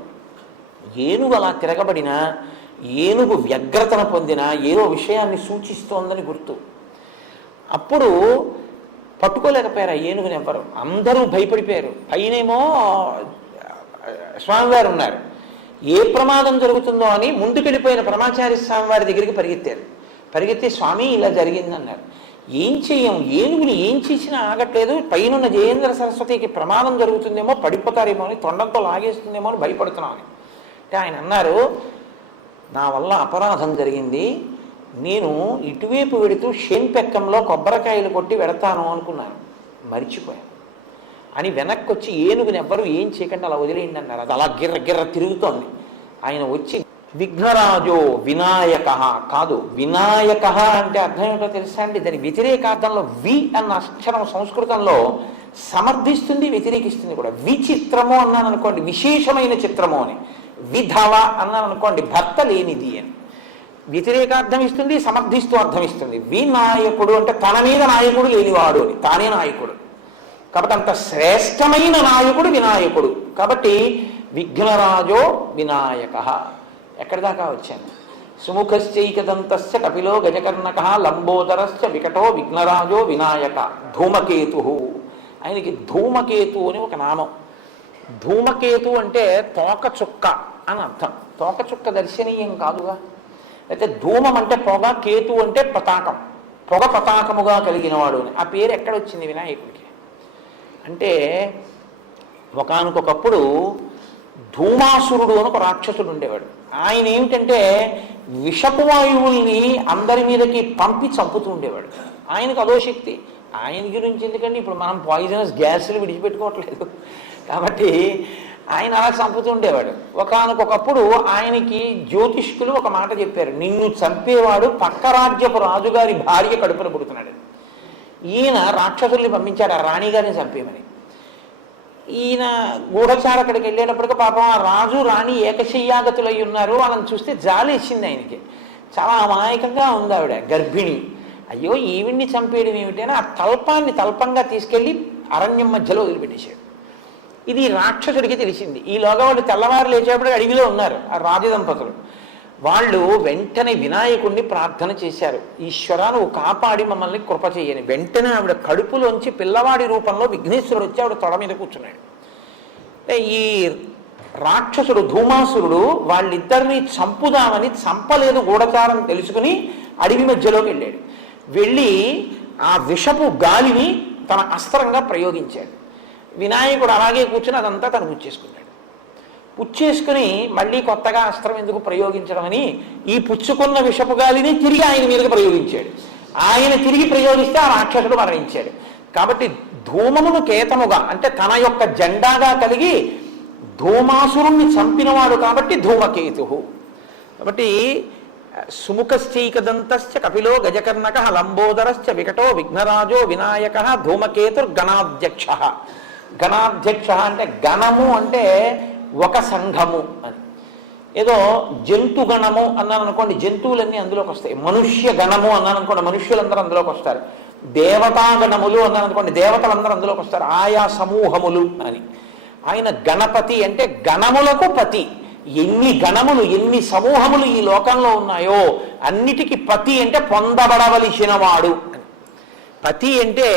ఏనుగు అలా తిరగబడినా, ఏనుగు వ్యగ్రతను పొందిన ఏదో విషయాన్ని సూచిస్తోందని గుర్తు. అప్పుడు పట్టుకోలేకపోయారు ఆ ఏనుగుని ఎవ్వరు. అందరూ భయపడిపోయారు. పైనేమో స్వామివారు ఉన్నారు. ఏ ప్రమాదం జరుగుతుందో అని ముందుకెళ్ళిపోయిన పరమాచార్య స్వామి వారి దగ్గరికి పరిగెత్తారు. పరిగెత్తి స్వామి ఇలా జరిగిందన్నారు. ఏం చెయ్యం, ఏనుగులు ఏం చేసినా ఆగట్లేదు, పైనున్న జయేంద్ర సరస్వతికి ప్రమాదం జరుగుతుందేమో, పడిపోతారేమో అని, తొండంతో లాగేస్తుందేమో అని భయపడుతున్నామని. అంటే ఆయన అన్నారు, నా వల్ల అపరాధం జరిగింది, నేను ఇటువైపు వెడుతూ షేన్పెక్కంలో కొబ్బరికాయలు కొట్టి వెడతాను అనుకున్నాను, మరిచిపోయాను అని వెనక్కి వచ్చి ఏనుగుని ఎవ్వరూ ఏం చేయకుండా అలా వదిలేయండి అన్నారు. అది అలా గిర్ర గిర్ర తిరుగుతోంది. ఆయన వచ్చి విఘ్నరాజో వినాయక కాదు, వినాయక అంటే అర్థం ఏమిటో తెలుసా అండి? దాని వ్యతిరేకార్థంలో వి అన్న అక్షరం సంస్కృతంలో సమర్థిస్తుంది, వ్యతిరేకిస్తుంది కూడా. విచిత్రము అన్నాను అనుకోండి, విశేషమైన చిత్రము అని. విధవ అన్నాను అనుకోండి, భర్త లేనిది అని వ్యతిరేకార్థం ఇస్తుంది, సమర్థిస్తూ అర్థం ఇస్తుంది. వినాయకుడు అంటే తన మీద నాయకుడు లేనివాడు అని, తానే నాయకుడు. కాబట్టి అంత శ్రేష్టమైన నాయకుడు వినాయకుడు. కాబట్టి విఘ్నరాజో వినాయక. ఎక్కడి దాకా వచ్చాను? సుముఖశ్చైకదంతస్య కపిలో గజకర్ణక లంబోదరశ్చ వికటో విఘ్నరాజో వినాయక. ధూమకేతు, ఆయనకి ధూమకేతు అని ఒక నామం. ధూమకేతు అంటే తోక చుక్క అని అర్థం. తోక చుక్క దర్శనీయం కాదుగా. అయితే ధూమం అంటే పొగ, కేతు అంటే పతాకం, పొగ పతాకముగా కలిగినవాడు అని. ఆ పేరు ఎక్కడొచ్చింది వినాయకుడికి అంటే, ఒకానొకప్పుడు ధూమాసురుడు అని ఒక రాక్షసుడు ఉండేవాడు. ఆయన ఏమిటంటే విషపు వాయువుల్ని అందరి మీదకి పంపి చంపుతూ ఉండేవాడు. ఆయనకు అదో శక్తి. ఆయన గురించి ఎందుకంటే ఇప్పుడు మనం పాయిజనస్ గ్యాసులు విడిచిపెట్టుకోవట్లేదు కాబట్టి ఆయన అలా చంపుతూ ఉండేవాడు. ఒకానొకప్పుడు ఆయనకి జ్యోతిష్కులు ఒక మాట చెప్పారు, నిన్ను చంపేవాడు పక్క రాజ్యపు రాజుగారి భార్య కడుపున పుడుతున్నాడు. ఈయన రాక్షసుల్ని పంపించాడు ఆ రాణిగారిని చంపేమని. ఈయన గూఢచార అక్కడికి వెళ్ళేటప్పటికి పాపం ఆ రాజు రాణి ఏకశయ్యాగతులై ఉన్నారు. వాళ్ళని చూస్తే జాలి ఇచ్చింది ఆయనకి. చాలా అమాయకంగా ఉంది ఆవిడ, గర్భిణి. అయ్యో ఈవిడ్ని చంపేయడం ఏమిటని ఆ తల్పాన్ని తల్పంగా తీసుకెళ్ళి అరణ్యం మధ్యలో వదిలిపెట్టేశాడు. ఇది రాక్షసుడికి తెలిసింది. ఈలోగా వాళ్ళు తెల్లవారు లేచేటప్పుడు అడవిలో ఉన్నారు ఆ రాజదంపతులు. వాళ్ళు వెంటనే వినాయకుడిని ప్రార్థన చేశారు, ఈశ్వరా నువ్వు కాపాడి మమ్మల్ని కృప చేయని. వెంటనే ఆవిడ కడుపులోంచి పిల్లవాడి రూపంలో విఘ్నేశ్వరుడు వచ్చి ఆవిడ తొడ మీద కూర్చున్నాడు. ఈ రాక్షసుడు ధూమాసురుడు వాళ్ళిద్దరినీ చంపుదామని చంపలేదు గూఢచారం తెలుసుకుని అడవి మధ్యలోకి వెళ్ళాడు. వెళ్ళి ఆ విషపు గాలిని తన అస్త్రంగా ప్రయోగించాడు. వినాయకుడు అలాగే కూర్చుని అదంతా తను పుచ్చేసుకున్నాడు. పుచ్చేసుకుని మళ్ళీ కొత్తగా అస్త్రం ఎందుకు ప్రయోగించడం అని ఈ పుచ్చుకున్న విషపు గాలిని తిరిగి ఆయన మీదకి ప్రయోగించాడు. ఆయన తిరిగి ప్రయోగిస్తే ఆ రాక్షసుడు మరణించాడు. కాబట్టి ధూమమును కేతముగా అంటే తన యొక్క జెండాగా కలిగి ధూమాసురుణ్ణి చంపినవాడు కాబట్టి ధూమకేతు. కాబట్టి సుముఖశ్చైకదంతశ్చ కపిలో గజకర్ణక లంబోదరశ్చ వికటో విఘ్నరాజో వినాయక ధూమకేతుర్గణాధ్యక్ష. గణాధ్యక్ష అంటే గణము అంటే ఒక సంఘము అని. ఏదో జంతు గణము అన్నాను అనుకోండి, జంతువులన్నీ అందులోకి వస్తాయి. మనుష్య గణము అన్నాను అనుకోండి, మనుష్యులందరూ అందులోకి వస్తారు. దేవతాగణములు అన్నాను అనుకోండి, దేవతలందరూ అందులోకి వస్తారు. ఆయా సమూహములు అని. ఆయన గణపతి అంటే గణములకు పతి. ఎన్ని గణములు ఎన్ని సమూహములు ఈ లోకంలో ఉన్నాయో అన్నిటికీ పతి అంటే పొందబడవలసిన వాడు. పతి అంటే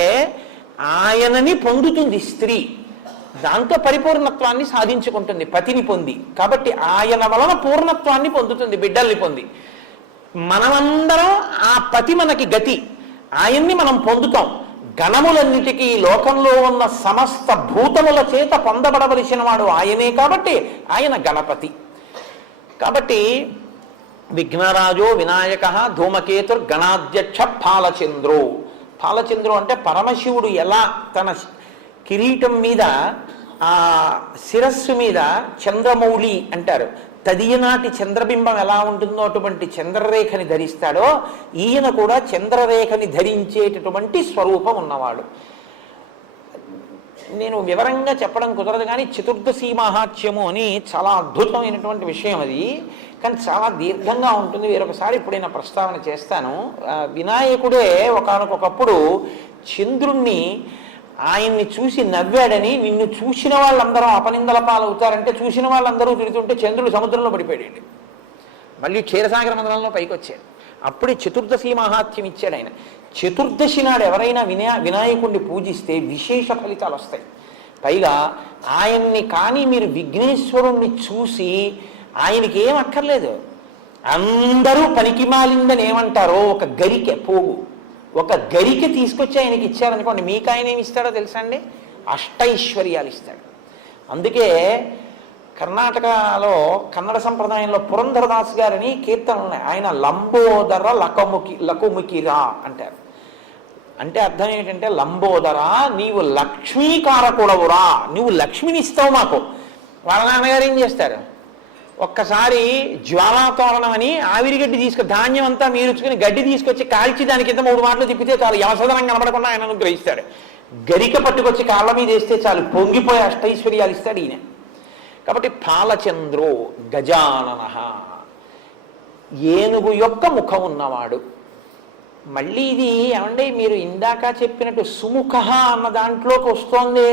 ఆయనని పొందుతుంది స్త్రీ, దాంతో పరిపూర్ణత్వాన్ని సాధించుకుంటుంది పతిని పొంది. కాబట్టి ఆయన వలన పూర్ణత్వాన్ని పొందుతుంది, బిడ్డల్ని పొంది. మనమందరం ఆ పతి మనకి గతి, ఆయన్ని మనం పొందుతాం. గణములన్నిటికీ లోకంలో ఉన్న సమస్త భూతముల చేత పొందబడవలసిన వాడు ఆయనే కాబట్టి ఆయన గణపతి. కాబట్టి విఘ్నరాజో వినాయక ధూమకేతుర్ గణాధ్యక్ష ఫాలచంద్రో. ఫాలచంద్రు అంటే పరమశివుడు ఎలా తన కిరీటం మీద ఆ శిరస్సు మీద చంద్రమౌళి అంటారు, తదియనాటి చంద్రబింబం ఎలా ఉంటుందో అటువంటి చంద్రరేఖని ధరిస్తాడో ఈయన కూడా చంద్రరేఖని ధరించేటటువంటి స్వరూపం ఉన్నవాడు. నేను వివరంగా చెప్పడం కుదరదు కానీ చతుర్దశి మహాత్మ్యము అని చాలా అద్భుతమైనటువంటి విషయం అది, కానీ చాలా దీర్ఘంగా ఉంటుంది. వేరొకసారి ఎప్పుడైనా ప్రస్తావన చేస్తాను. వినాయకుడే ఒకానొకప్పుడు చంద్రుణ్ణి ఆయన్ని చూసి నవ్వాడని, నిన్ను చూసిన వాళ్ళందరూ అపనిందల పాలవుతారంటే చూసిన వాళ్ళందరూ తిరుగుతుంటే చంద్రుడు సముద్రంలో పడిపోయాడు. మళ్ళీ క్షీరసాగర మండలంలో పైకి వచ్చాడు. అప్పుడే చతుర్దశి మహాత్మ్యం ఇచ్చాడు ఆయన. చతుర్దశి నాడు ఎవరైనా వినాయకుడిని పూజిస్తే విశేష ఫలితాలు వస్తాయి. పైగా ఆయన్ని కానీ మీరు విఘ్నేశ్వరుణ్ణి చూసి ఆయనకి ఏం అక్కర్లేదు, అందరూ పనికి మాలిందని ఏమంటారో ఒక గరికె పోగు, ఒక గరికె తీసుకొచ్చి ఆయనకి ఇచ్చారనుకోండి, మీకు ఆయన ఏమి ఇస్తాడో తెలుసా అండి? అష్టైశ్వర్యాలు ఇస్తాడు. అందుకే కర్ణాటకలో కన్నడ సంప్రదాయంలో పురంధరదాస్ గారని కీర్తనలు ఉన్నాయి. ఆయన లంబోదర లకుముకిరా అంటారు. అంటే అర్థం ఏంటంటే, లంబోదర నీవు లక్ష్మీకారకుడవురా, నువ్వు లక్ష్మిని ఇస్తావు మాకు. వాళ్ళ నాన్నగారు ఏం చేస్తారు, ఒక్కసారి జ్వాలాతోరణం అని ఆవిరిగడ్డి ధాన్యం అంతా మీరుచుకుని గడ్డి తీసుకొచ్చి కాల్చి దాని కింద 3 మాటలు తిప్పితే చాలు, యవసదనం కనబడకుండా ఆయన అనుగ్రహిస్తాడు. గరిక పట్టుకొచ్చి కాళ్ళ మీద వేస్తే చాలు, పొంగిపోయి అష్టైశ్వర్యాలు ఇస్తాడు ఈయన. కాబట్టి పాలచంద్రో గజానన, ఏనుగు యొక్క ముఖం ఉన్నవాడు. మళ్ళీ ఇది ఏమంటే మీరు ఇందాక చెప్పినట్టు సుముఖ అన్న దాంట్లోకి వస్తోంది.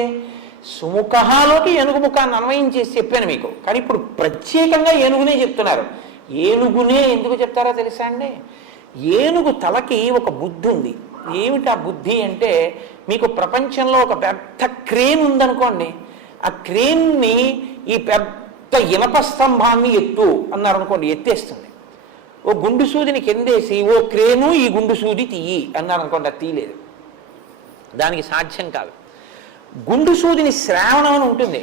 సుముఖలోకి ఏనుగు ముఖాన్ని అన్వయం చేసి చెప్పాను మీకు, కానీ ఇప్పుడు ప్రత్యేకంగా ఏనుగునే చెప్తున్నారు. ఏనుగునే ఎందుకు చెప్తారో తెలుసా అండి? ఏనుగు తలకి ఒక బుద్ధి ఉంది. ఏమిటి ఆ బుద్ధి అంటే, మీకు ప్రపంచంలో ఒక పెద్ద క్రేన్ ఉందనుకోండి, ఆ క్రేన్ని ఈ పెద్ద ఇనప స్తంభాన్ని ఎత్తు అన్నారనుకోండి, ఎత్తేస్తుంది. ఓ గుండు సూదిని కిందేసి ఓ క్రేను ఈ గుండు సూది తీయి అన్నారనుకోండి, అది తీయలేదు, దానికి సాధ్యం కాదు. గుండు సూదిని శ్రావణం అని ఉంటుంది,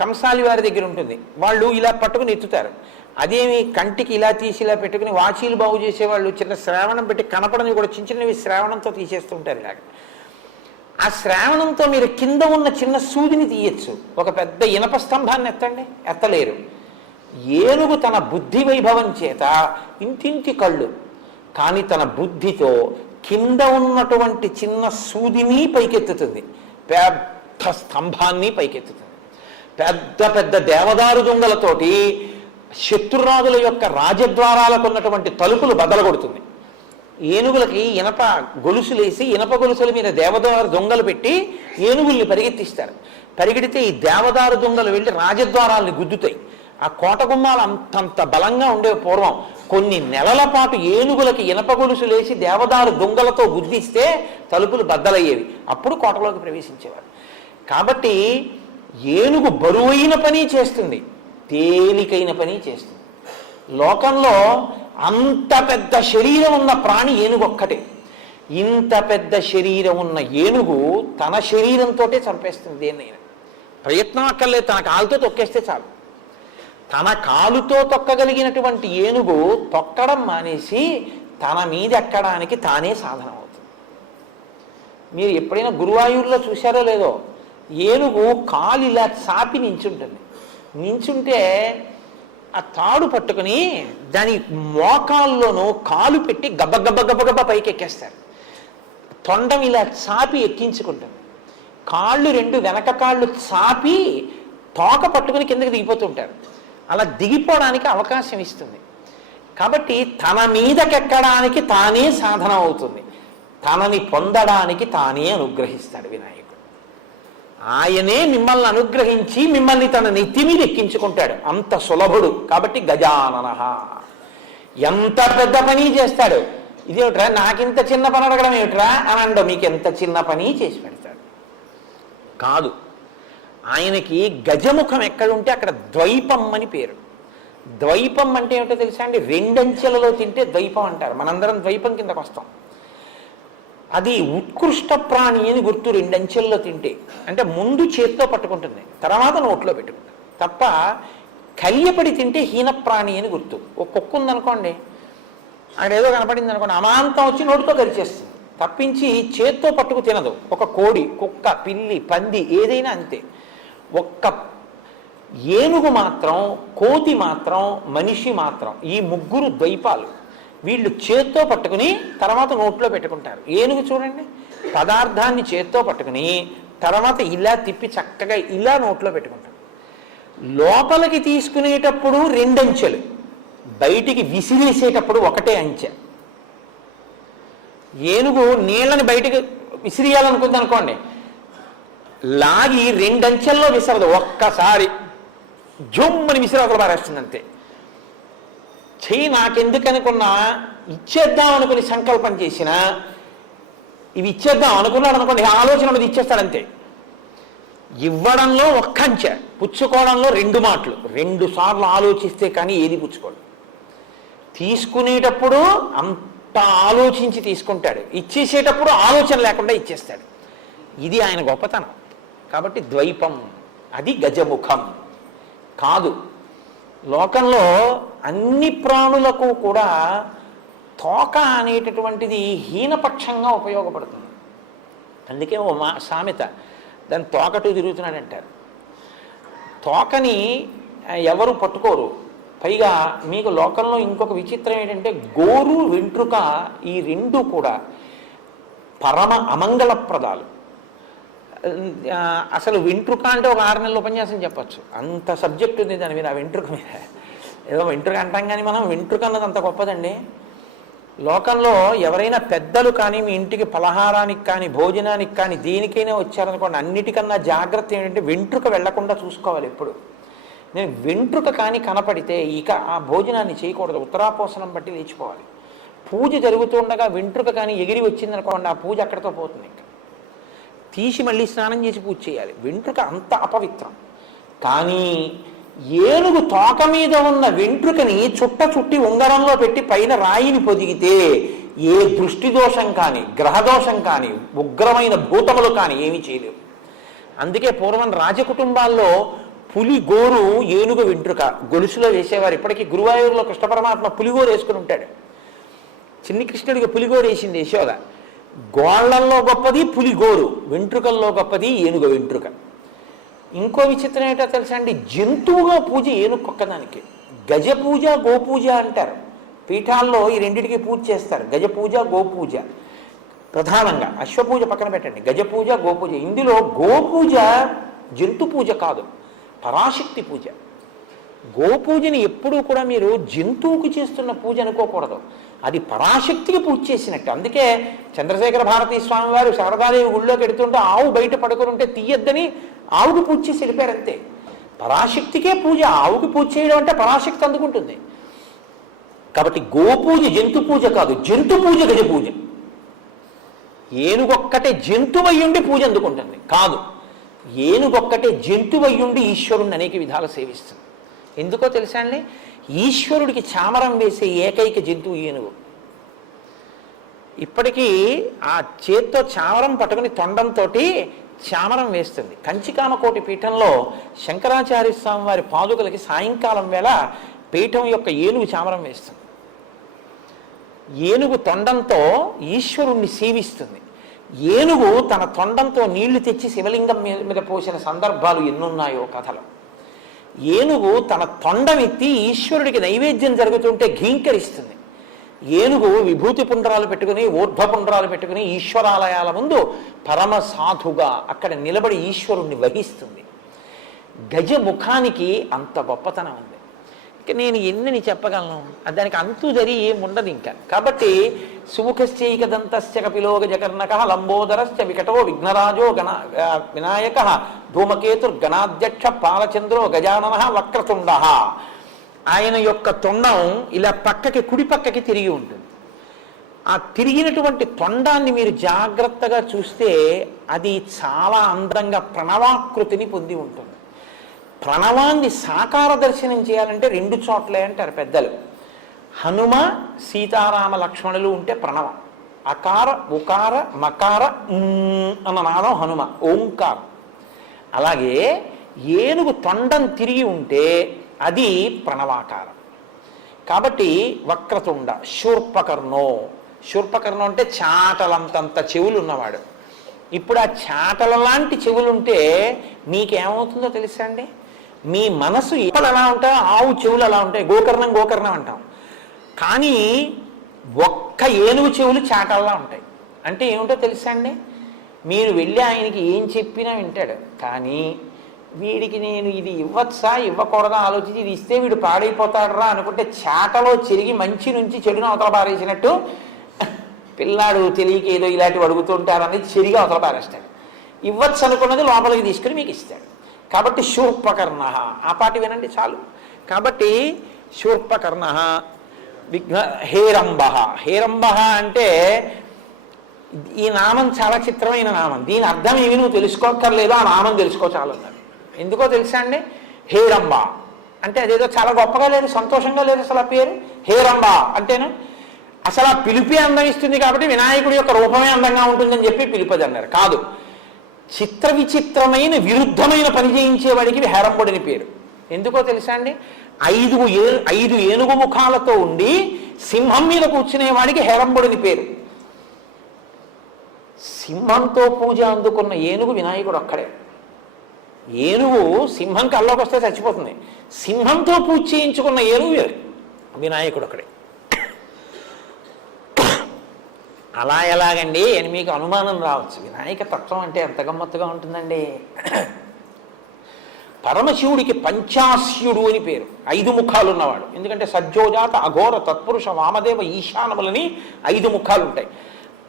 కంసాలి వారి దగ్గర ఉంటుంది, వాళ్ళు ఇలా పట్టుకుని ఎత్తుతారు. అదేమి కంటికి ఇలా తీసి ఇలా పెట్టుకుని వాచీలు బాగు చేసేవాళ్ళు చిన్న శ్రావణం పెట్టి కనపడని కూడా చిన్న చిన్నవి శ్రావణంతో తీసేస్తుంటారు. ఇలాగ ఆ శ్రావణంతో మీరు కింద ఉన్న చిన్న సూదిని తీయచ్చు, ఒక పెద్ద ఇనప స్తంభాన్ని ఎత్తండి, ఎత్తలేరు. ఏనుగు తన బుద్ధి వైభవం చేత ఇంటింటి కళ్ళు, కానీ తన బుద్ధితో కింద ఉన్నటువంటి చిన్న సూదిని పైకెత్తుతుంది, పెద్ద స్తంభాన్ని పైకెత్తుతుంది. పెద్ద పెద్ద దేవదారు దొంగలతోటి శత్రురాజుల యొక్క రాజద్వారాలకు ఉన్నటువంటి తలుపులు బదలగొడుతుంది. ఏనుగులకి ఇనప గొలుసులేసి ఇనప గొలుసుల మీద దేవదారు దొంగలు పెట్టి ఏనుగుల్ని పరిగెత్తిస్తారు. పరిగెడితే ఈ దేవదారు దొంగలు వెళ్ళి రాజద్వారాలని గుద్దుతాయి. ఆ కోట గుమ్మాలు అంతంత బలంగా ఉండేవి పూర్వం. కొన్ని నెలల పాటు ఏనుగులకి ఇనప గొలుసులేసి దేవదారు దొంగలతో గుద్దిస్తే తలుపులు బద్దలయ్యేవి, అప్పుడు కోటలోకి ప్రవేశించేవారు. కాబట్టి ఏనుగు బరువైన పని చేస్తుంది, తేలికైన పని చేస్తుంది. లోకంలో అంత పెద్ద శరీరం ఉన్న ప్రాణి ఏనుగు ఒక్కటే. ఇంత పెద్ద శరీరం ఉన్న ఏనుగు తన శరీరంతో చంపేస్తుంది దేన్నైనా. ప్రయత్నం అక్కర్లేదు, తన కాలుతో తొక్కేస్తే చాలు. తన కాలుతో తొక్కగలిగినటువంటి ఏనుగు తొక్కడం మానేసి తన మీద ఎక్కడానికి తానే సాధనం అవుతుంది. మీరు ఎప్పుడైనా గురువాయూరులో చూశారో లేదో, ఏనుగు కాలు ఇలా చాపి నించుంటుంది. నించుంటే ఆ తాడు పట్టుకుని దాని మోకాల్లోనూ కాలు పెట్టి గబ్బ గబ్బ గబ్బ గబ్బ పైకి ఎక్కేస్తారు. తొండం ఇలా చాపి ఎక్కించుకుంటుంది. కాళ్ళు 2 వెనక కాళ్ళు చాపి తోక పట్టుకుని కిందకి దిగిపోతుంటారు. అలా దిగిపోవడానికి అవకాశం ఇస్తుంది. కాబట్టి తన మీదకెక్కడానికి తానే సాధన అవుతుంది, తనని పొందడానికి తానే అనుగ్రహిస్తాడు వినాయకుడు. ఆయనే మిమ్మల్ని అనుగ్రహించి మిమ్మల్ని తన నెత్తి మీద ఎక్కించుకుంటాడు, అంత సులభుడు. కాబట్టి గజానన ఎంత పెద్ద పని చేస్తాడు. ఇదేమిట్రా నాకింత చిన్న పని అడగడం ఏమిట్రా అని అండో, మీకు ఎంత చిన్న పని చేసి పెడతాడు. కాదు, ఆయనకి గజముఖం ఎక్కడుంటే అక్కడ ద్వైపం అని పేరు. ద్వైపం అంటే ఏమిటో తెలుసా అండి? 2 అంచెలలో తింటే ద్వైపం అంటారు. మనందరం ద్వైపం కిందకు వస్తాం. అది ఉత్కృష్ట ప్రాణి అని గుర్తు. 2 అంచెల్లో తింటే అంటే ముందు చేతితో పట్టుకుంటుంది, తర్వాత నోట్లో పెట్టుకుంటుంది. తప్ప కలియపడి తింటే హీనప్రాణి అని గుర్తు. ఒక కుక్క ఉందనుకోండి, అక్కడ ఏదో కనపడింది అనుకోండి, అమాంతం వచ్చి నోటితో కరిచేస్తుంది, తప్పించి చేత్తో పట్టుకు తినదు. ఒక కోడి, కుక్క, పిల్లి, పంది ఏదైనా అంతే. ఒక్క ఏనుగు మాత్రం, కోతి మాత్రం, మనిషి మాత్రం, ఈ 3 ద్వైపాలు. వీళ్ళు చేత్తో పట్టుకుని తర్వాత నోట్లో పెట్టుకుంటారు. ఏనుగు చూడండి, పదార్థాన్ని చేత్తో పట్టుకుని తర్వాత ఇలా తిప్పి చక్కగా ఇలా నోట్లో పెట్టుకుంటారు. లోపలికి తీసుకునేటప్పుడు 2 అంచెలు, బయటికి విసిరేసేటప్పుడు 1 అంచె. ఏనుగు నీళ్ళని బయటికి విసిరేయాలనుకుంది అనుకోండి, లాగి 2 అంచెల్లో విసరదు, ఒక్కసారి జుమ్మని విసిరవతల పారేస్తుంది అంతే. చెయ్యి నాకెందుకనుకున్నా ఇచ్చేద్దాం అనుకుని సంకల్పం చేసినా, ఇవి ఇచ్చేద్దాం అనుకున్నాడు అనుకోండి, ఆలోచన అనేది ఇచ్చేస్తాడంతే. ఇవ్వడంలో 1 అంచె, పుచ్చుకోవడంలో 2 మాటలు. 2 సార్లు ఆలోచిస్తే కానీ ఏది పుచ్చుకోడు. తీసుకునేటప్పుడు అంత ఆలోచించి తీసుకుంటాడు, ఇచ్చేసేటప్పుడు ఆలోచన లేకుండా ఇచ్చేస్తాడు. ఇది ఆయన గొప్పతనం. కాబట్టి ద్వైపం, అది గజముఖం కాదు. లోకంలో అన్ని ప్రాణులకు కూడా తోక అనేటటువంటిది హీనపక్షంగా ఉపయోగపడుతుంది. అందుకే ఓ సామెత, దాన్ని తోకటూ తిరుగుతున్నాడు అంటారు. తోకని ఎవరు పట్టుకోరు. పైగా మీకు లోకంలో ఇంకొక విచిత్రం ఏంటంటే, గోరు వెంట్రుక ఈ రెండు కూడా పరమ అమంగళప్రదాలు. అసలు వెంట్రుక అంటే ఒక 6 నెలల ఉపన్యాసం చెప్పచ్చు, అంత సబ్జెక్ట్ ఉంది దాని మీద. ఆ వెంట్రుక మీద ఏదో వెంట్రుక అంటాం కానీ మనం వెంట్రుక అన్నది అంత గొప్పదండి. లోకంలో ఎవరైనా పెద్దలు కానీ మీ ఇంటికి పలహారానికి కానీ భోజనానికి కానీ దేనికైనా వచ్చారనుకోండి, అన్నిటికన్నా జాగ్రత్త ఏంటంటే వెంట్రుక వెళ్లకుండా చూసుకోవాలి ఎప్పుడు. నేను వెంట్రుక కానీ కనపడితే ఇక ఆ భోజనాన్ని చేయకూడదు, ఉత్తరాపోసనం బట్టి లేచిపోవాలి. పూజ జరుగుతుండగా వెంట్రుక కానీ ఎగిరి వచ్చిందనుకోండి, ఆ పూజ అక్కడితో పోతుంది. ఇంకా తీసి మళ్ళీ స్నానం చేసి పూజ చేయాలి. వెంట్రుక అంత అపవిత్రం. కానీ ఏనుగు తోక మీద ఉన్న వెంట్రుకని చుట్టి ఉంగరంలో పెట్టి పైన రాయిని పొదిగితే ఏ దృష్టి దోషం కానీ గ్రహదోషం కానీ ఉగ్రమైన భూతములు కానీ ఏమీ చేయలేవు. అందుకే పూర్వం రాజకుటుంబాల్లో పులి గోరు ఏనుగు వెంట్రుక గొలుసులో వేసేవారు. ఇప్పటికీ గురువాయూరులో కృష్ణ పరమాత్మ పులిగోరు వేసుకుని ఉంటాడు. చిన్ని కృష్ణుడికి పులిగోరు వేసింది యశోద. గోళ్లల్లో గొప్పది పులిగోరు, వెంట్రుకల్లో గొప్పది ఏనుగు వెంట్రుక. ఇంకో విచిత్రం ఏంటో తెలుసా అండి, జంతువుగా పూజ ఏనుగు ఒక్కదానికి. గజ పూజ గోపూజ అంటారు. పీఠాల్లో ఈ రెండింటికి పూజ చేస్తారు, గజ పూజ గోపూజ ప్రధానంగా. అశ్వపూజ పక్కన పెట్టండి, గజ పూజ గోపూజ. ఇందులో గోపూజ జంతు పూజ కాదు, పరాశక్తి పూజ. గోపూజని ఎప్పుడూ కూడా మీరు జంతువుకి చేస్తున్న పూజ అనుకోకూడదు, అది పరాశక్తికి పూజ చేసినట్టు. అందుకే చంద్రశేఖర భారతీ స్వామి వారు శారదాదేవి గుళ్ళోకి ఎడుతుంటే ఆవు బయట పడుకుని ఉంటే తీయద్దని ఆవుకి పూజ చేసి వెళ్ళిపోయారంతే. పరాశక్తికే పూజ, ఆవుకి పూజ చేయడం అంటే పరాశక్తి అందుకుంటుంది. కాబట్టి గోపూజ జంతు పూజ కాదు, జంతు పూజ గజ పూజ. ఏనుగొక్కటే జంతువయ్యుండి పూజ అందుకుంటుంది కాదు, ఏనుగొక్కటే జంతువయ్యుండి ఈశ్వరుణ్ణి అనేక విధాలు సేవిస్తుంది. ఎందుకో తెలుసా అండి, ఈశ్వరుడికి చామరం వేసే ఏకైక జంతువు ఏనుగు. ఇప్పటికీ ఆ చేత్తో చామరం పట్టుకుని తొండంతో చామరం వేస్తుంది. కంచికామకోటి పీఠంలో శంకరాచార్య స్వామి వారి పాదుకలకి సాయంకాలం వేళ పీఠం యొక్క ఏనుగు చామరం వేస్తుంది. ఏనుగు తొండంతో ఈశ్వరుణ్ణి సేవిస్తుంది. ఏనుగు తన తొండంతో నీళ్లు తెచ్చి శివలింగం మీద పోసిన సందర్భాలు ఎన్నున్నాయో కథలు. ఏనుగు తన తొండమెత్తి ఈశ్వరుడికి నైవేద్యం జరుగుతుంటే ఘీంకరిస్తుంది. ఏనుగు విభూతి పుండ్రాలు పెట్టుకుని ఊర్ధ్వ పుండ్రాలు పెట్టుకుని ఈశ్వరాలయాల ముందు పరమ సాధుగా అక్కడ నిలబడి ఈశ్వరుణ్ణి వహిస్తుంది. గజముఖానికి అంత గొప్పతనం ఉంది. ఇక నేను ఎన్ని చెప్పగలను, దానికి అంతు జరి ఏముండదు ఇంకా. కాబట్టి సుముఖశ్చైక దంతస్య కపిలో గజకర్ణక లంబోదరశ్చ వికటో విఘ్నరాజో వినాయక ధూమకేతుర్గణాధ్యక్ష పాలచంద్రో గజానన వక్రతుండ. ఆయన యొక్క తొండం ఇలా పక్కకి కుడి పక్కకి తిరిగి ఉంటుంది. ఆ తిరిగినటువంటి తొండాన్ని మీరు జాగ్రత్తగా చూస్తే అది చాలా అందంగా ప్రణవాకృతిని పొంది ఉంటుంది. ప్రణవాన్ని సాకార దర్శనం చేయాలంటే 2 చోట్లే అంటారు పెద్దలు. హనుమ సీతారామ లక్ష్మణులు ఉంటే ప్రణవం, అకార ఉకార మకార అన్న నాదం హనుమ, ఓంకారం. అలాగే ఏనుగు తొండం తిరిగి ఉంటే అది ప్రణవాకారం. కాబట్టి వక్రతుండ శూర్పకర్ణో, శూర్పకర్ణం అంటే చాటలంతంత చెవులు ఉన్నవాడు. ఇప్పుడు ఆ చాటల లాంటి చెవులుంటే మీకేమవుతుందో తెలుసా అండి, మీ మనసు ఇప్పుడు ఎలా ఉంటాయో ఆవు చెవులు అలా ఉంటాయి. గోకర్ణం గోకర్ణం అంటాం, కానీ ఒక్క ఏనుగు చెవులు చాటల్లా ఉంటాయి. అంటే ఏమిటో తెలుసా అండి, మీరు వెళ్ళి ఆయనకి ఏం చెప్పినా వింటాడు, కానీ వీడికి నేను ఇది ఇవ్వచ్చా ఇవ్వకూడదా ఆలోచించి ఇది ఇస్తే వీడు పాడైపోతాడరా అనుకుంటే చాటలో చెరిగి మంచి నుంచి చెడును అవతల పారేసినట్టు పిల్లాడు తెలియక ఏదో ఇలాంటివి అడుగుతుంటారనేది చెరిగా అవతల పారేస్తాడు. ఇవ్వచ్చు అనుకున్నది లోపలికి తీసుకుని మీకు ఇస్తాడు. కాబట్టి శూర్పకర్ణ, ఆ పాటి వినండి చాలు. కాబట్టి శూర్పకర్ణ హేరంబ. హేరంబ అంటే ఈ నామం చాలా చిత్రమైన నామం. దీని అర్థం ఏమి నువ్వు తెలుసుకోక్కర్లేదు, ఆ నామం తెలుసుకో చాలు అన్నారు. ఎందుకో తెలుసా అండి, హేరంబ అంటే అదేదో చాలా గొప్పగా లేదు, సంతోషంగా లేదు అసలు ఆ పేరు. హేరంబ అంటేను అసలు ఆ పిలిపి అందం ఇస్తుంది కాబట్టి వినాయకుడి యొక్క రూపమే అందంగా ఉంటుందని చెప్పి పిలిపది అన్నారు. కాదు, చిత్ర విచిత్రమైన విరుద్ధమైన పని చేయించేవాడికి హేరంబుడని పేరు. ఎందుకో తెలుసా అండి? 5 ఏనుగు ముఖాలతో ఉండి సింహం మీద కూర్చునేవాడికి హేరంబుడని పేరు. సింహంతో పూజ అందుకున్న ఏనుగు వినాయకుడు ఒక్కడే. ఏనుగు సింహం కల్లోకి వస్తే చచ్చిపోతుంది. సింహంతో పూజ చేయించుకున్న ఏనుగు వినాయకుడు ఒక్కడే. అలా ఎలాగండి అని మీకు అనుమానం రావచ్చు. వినాయక తత్వం అంటే ఎంత గమ్మత్తుగా ఉంటుందండి. పరమశివుడికి పంచాస్యుడు అని పేరు, 5 ముఖాలు ఉన్నవాడు. ఎందుకంటే సజ్జోజాత అఘోర తత్పురుష వామదేవ ఈశానములని 5 ముఖాలు ఉంటాయి.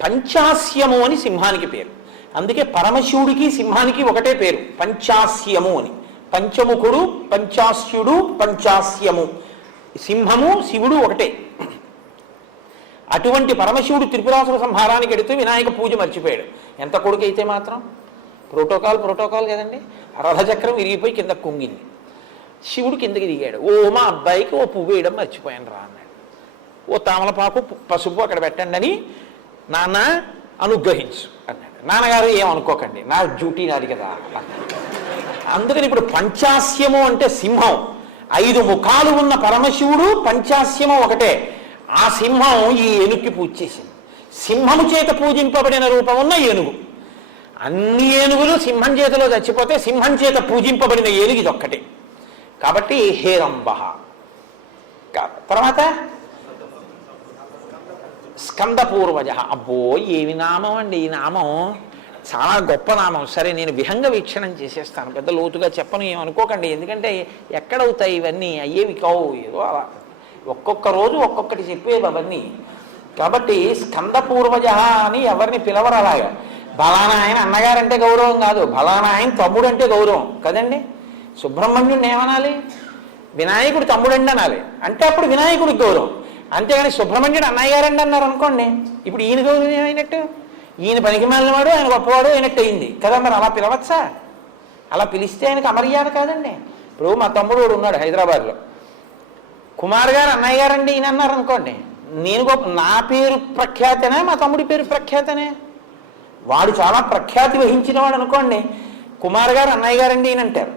పంచాస్యము అని సింహానికి పేరు. అందుకే పరమశివుడికి సింహానికి ఒకటే పేరు, పంచాస్యము అని. పంచముఖుడు, పంచాస్యుడు, పంచాస్యము. సింహము శివుడు ఒకటే. అటువంటి పరమశివుడు త్రిపురాసుర సంహారానికి ఎడుతూ వినాయక పూజ మర్చిపోయాడు. ఎంత కొడుకు అయితే మాత్రం ప్రోటోకాల్ కదండి. రథచక్రం విరిగిపోయి కింద కుంగింది. శివుడు కిందకి దిగాడు. మా అబ్బాయికి ఓ పువ్వు వేయడం మర్చిపోయాను రా అన్నాడు. ఓ తామలపాకు పసుపు అక్కడ పెట్టండి అని, నాన్న అనుగ్రహించు అన్నాడు. నాన్నగారు ఏమనుకోకండి, నా డ్యూటీ నాది కదా అన్నాడు. అందుకని ఇప్పుడు పంచాస్యము అంటే సింహం, 5 ముఖాలు ఉన్న పరమశివుడు పంచాస్యము ఒకటే. ఆ సింహం ఈ ఏనుగుకి పూజ చేసింది. సింహము చేత పూజింపబడిన రూపం ఉన్న ఏనుగు. అన్ని ఏనుగులు సింహం చేతిలో చచ్చిపోతే సింహం చేత పూజింపబడిన ఏనుగు ఇది ఒక్కటే. కాబట్టి హేరంబ. తర్వాత స్కందపూర్వజ. అబ్బో ఏమి నామం అండి ఈ నామం, చాలా గొప్ప నామం. సరే నేను విహంగ వీక్షణం చేసేస్తాను, పెద్ద లోతుగా చెప్పను, ఏమనుకోకండి. ఎందుకంటే ఎక్కడవుతాయి ఇవన్నీ, అయ్యేవి కావు, ఏదో అలా ఒక్కొక్క రోజు ఒక్కొక్కటి చెప్పేవి అవన్నీ. కాబట్టి స్కందపూర్వజ అని ఎవరిని పిలవరు అలాగా. బలానా ఆయన అన్నగారంటే గౌరవం కాదు, బలానా ఆయన తమ్ముడు అంటే గౌరవం కదండి. సుబ్రహ్మణ్యుడిని ఏమనాలి? వినాయకుడు తమ్ముడండి అనాలి. అంటే అప్పుడు వినాయకుడికి గౌరవం. అంతేగాని సుబ్రహ్మణ్యుడు అన్నయ్య గారండి అన్నారు అనుకోండి, ఇప్పుడు ఈయన గౌరవం ఏమైనట్టు? ఈయన పనికి మాలినవాడు, ఆయన గొప్పవాడు అయినట్టు అయింది కదా. మరి అలా పిలవచ్చా? అలా పిలిస్తే ఆయనకు అమర్యాద కాదండి. ఇప్పుడు మా తమ్ముడు వాడు ఉన్నాడు హైదరాబాద్లో, కుమార్ గారు అన్నయ్య గారండి ఈయన అన్నారు అనుకోండి, నేను నా పేరు ప్రఖ్యాతనే, మా తమ్ముడి పేరు ప్రఖ్యాతనే. వాడు చాలా ప్రఖ్యాతి వహించిన వాడు అనుకోండి, కుమార్ గారు అన్నయ్య గారండి ఈయన అంటారు.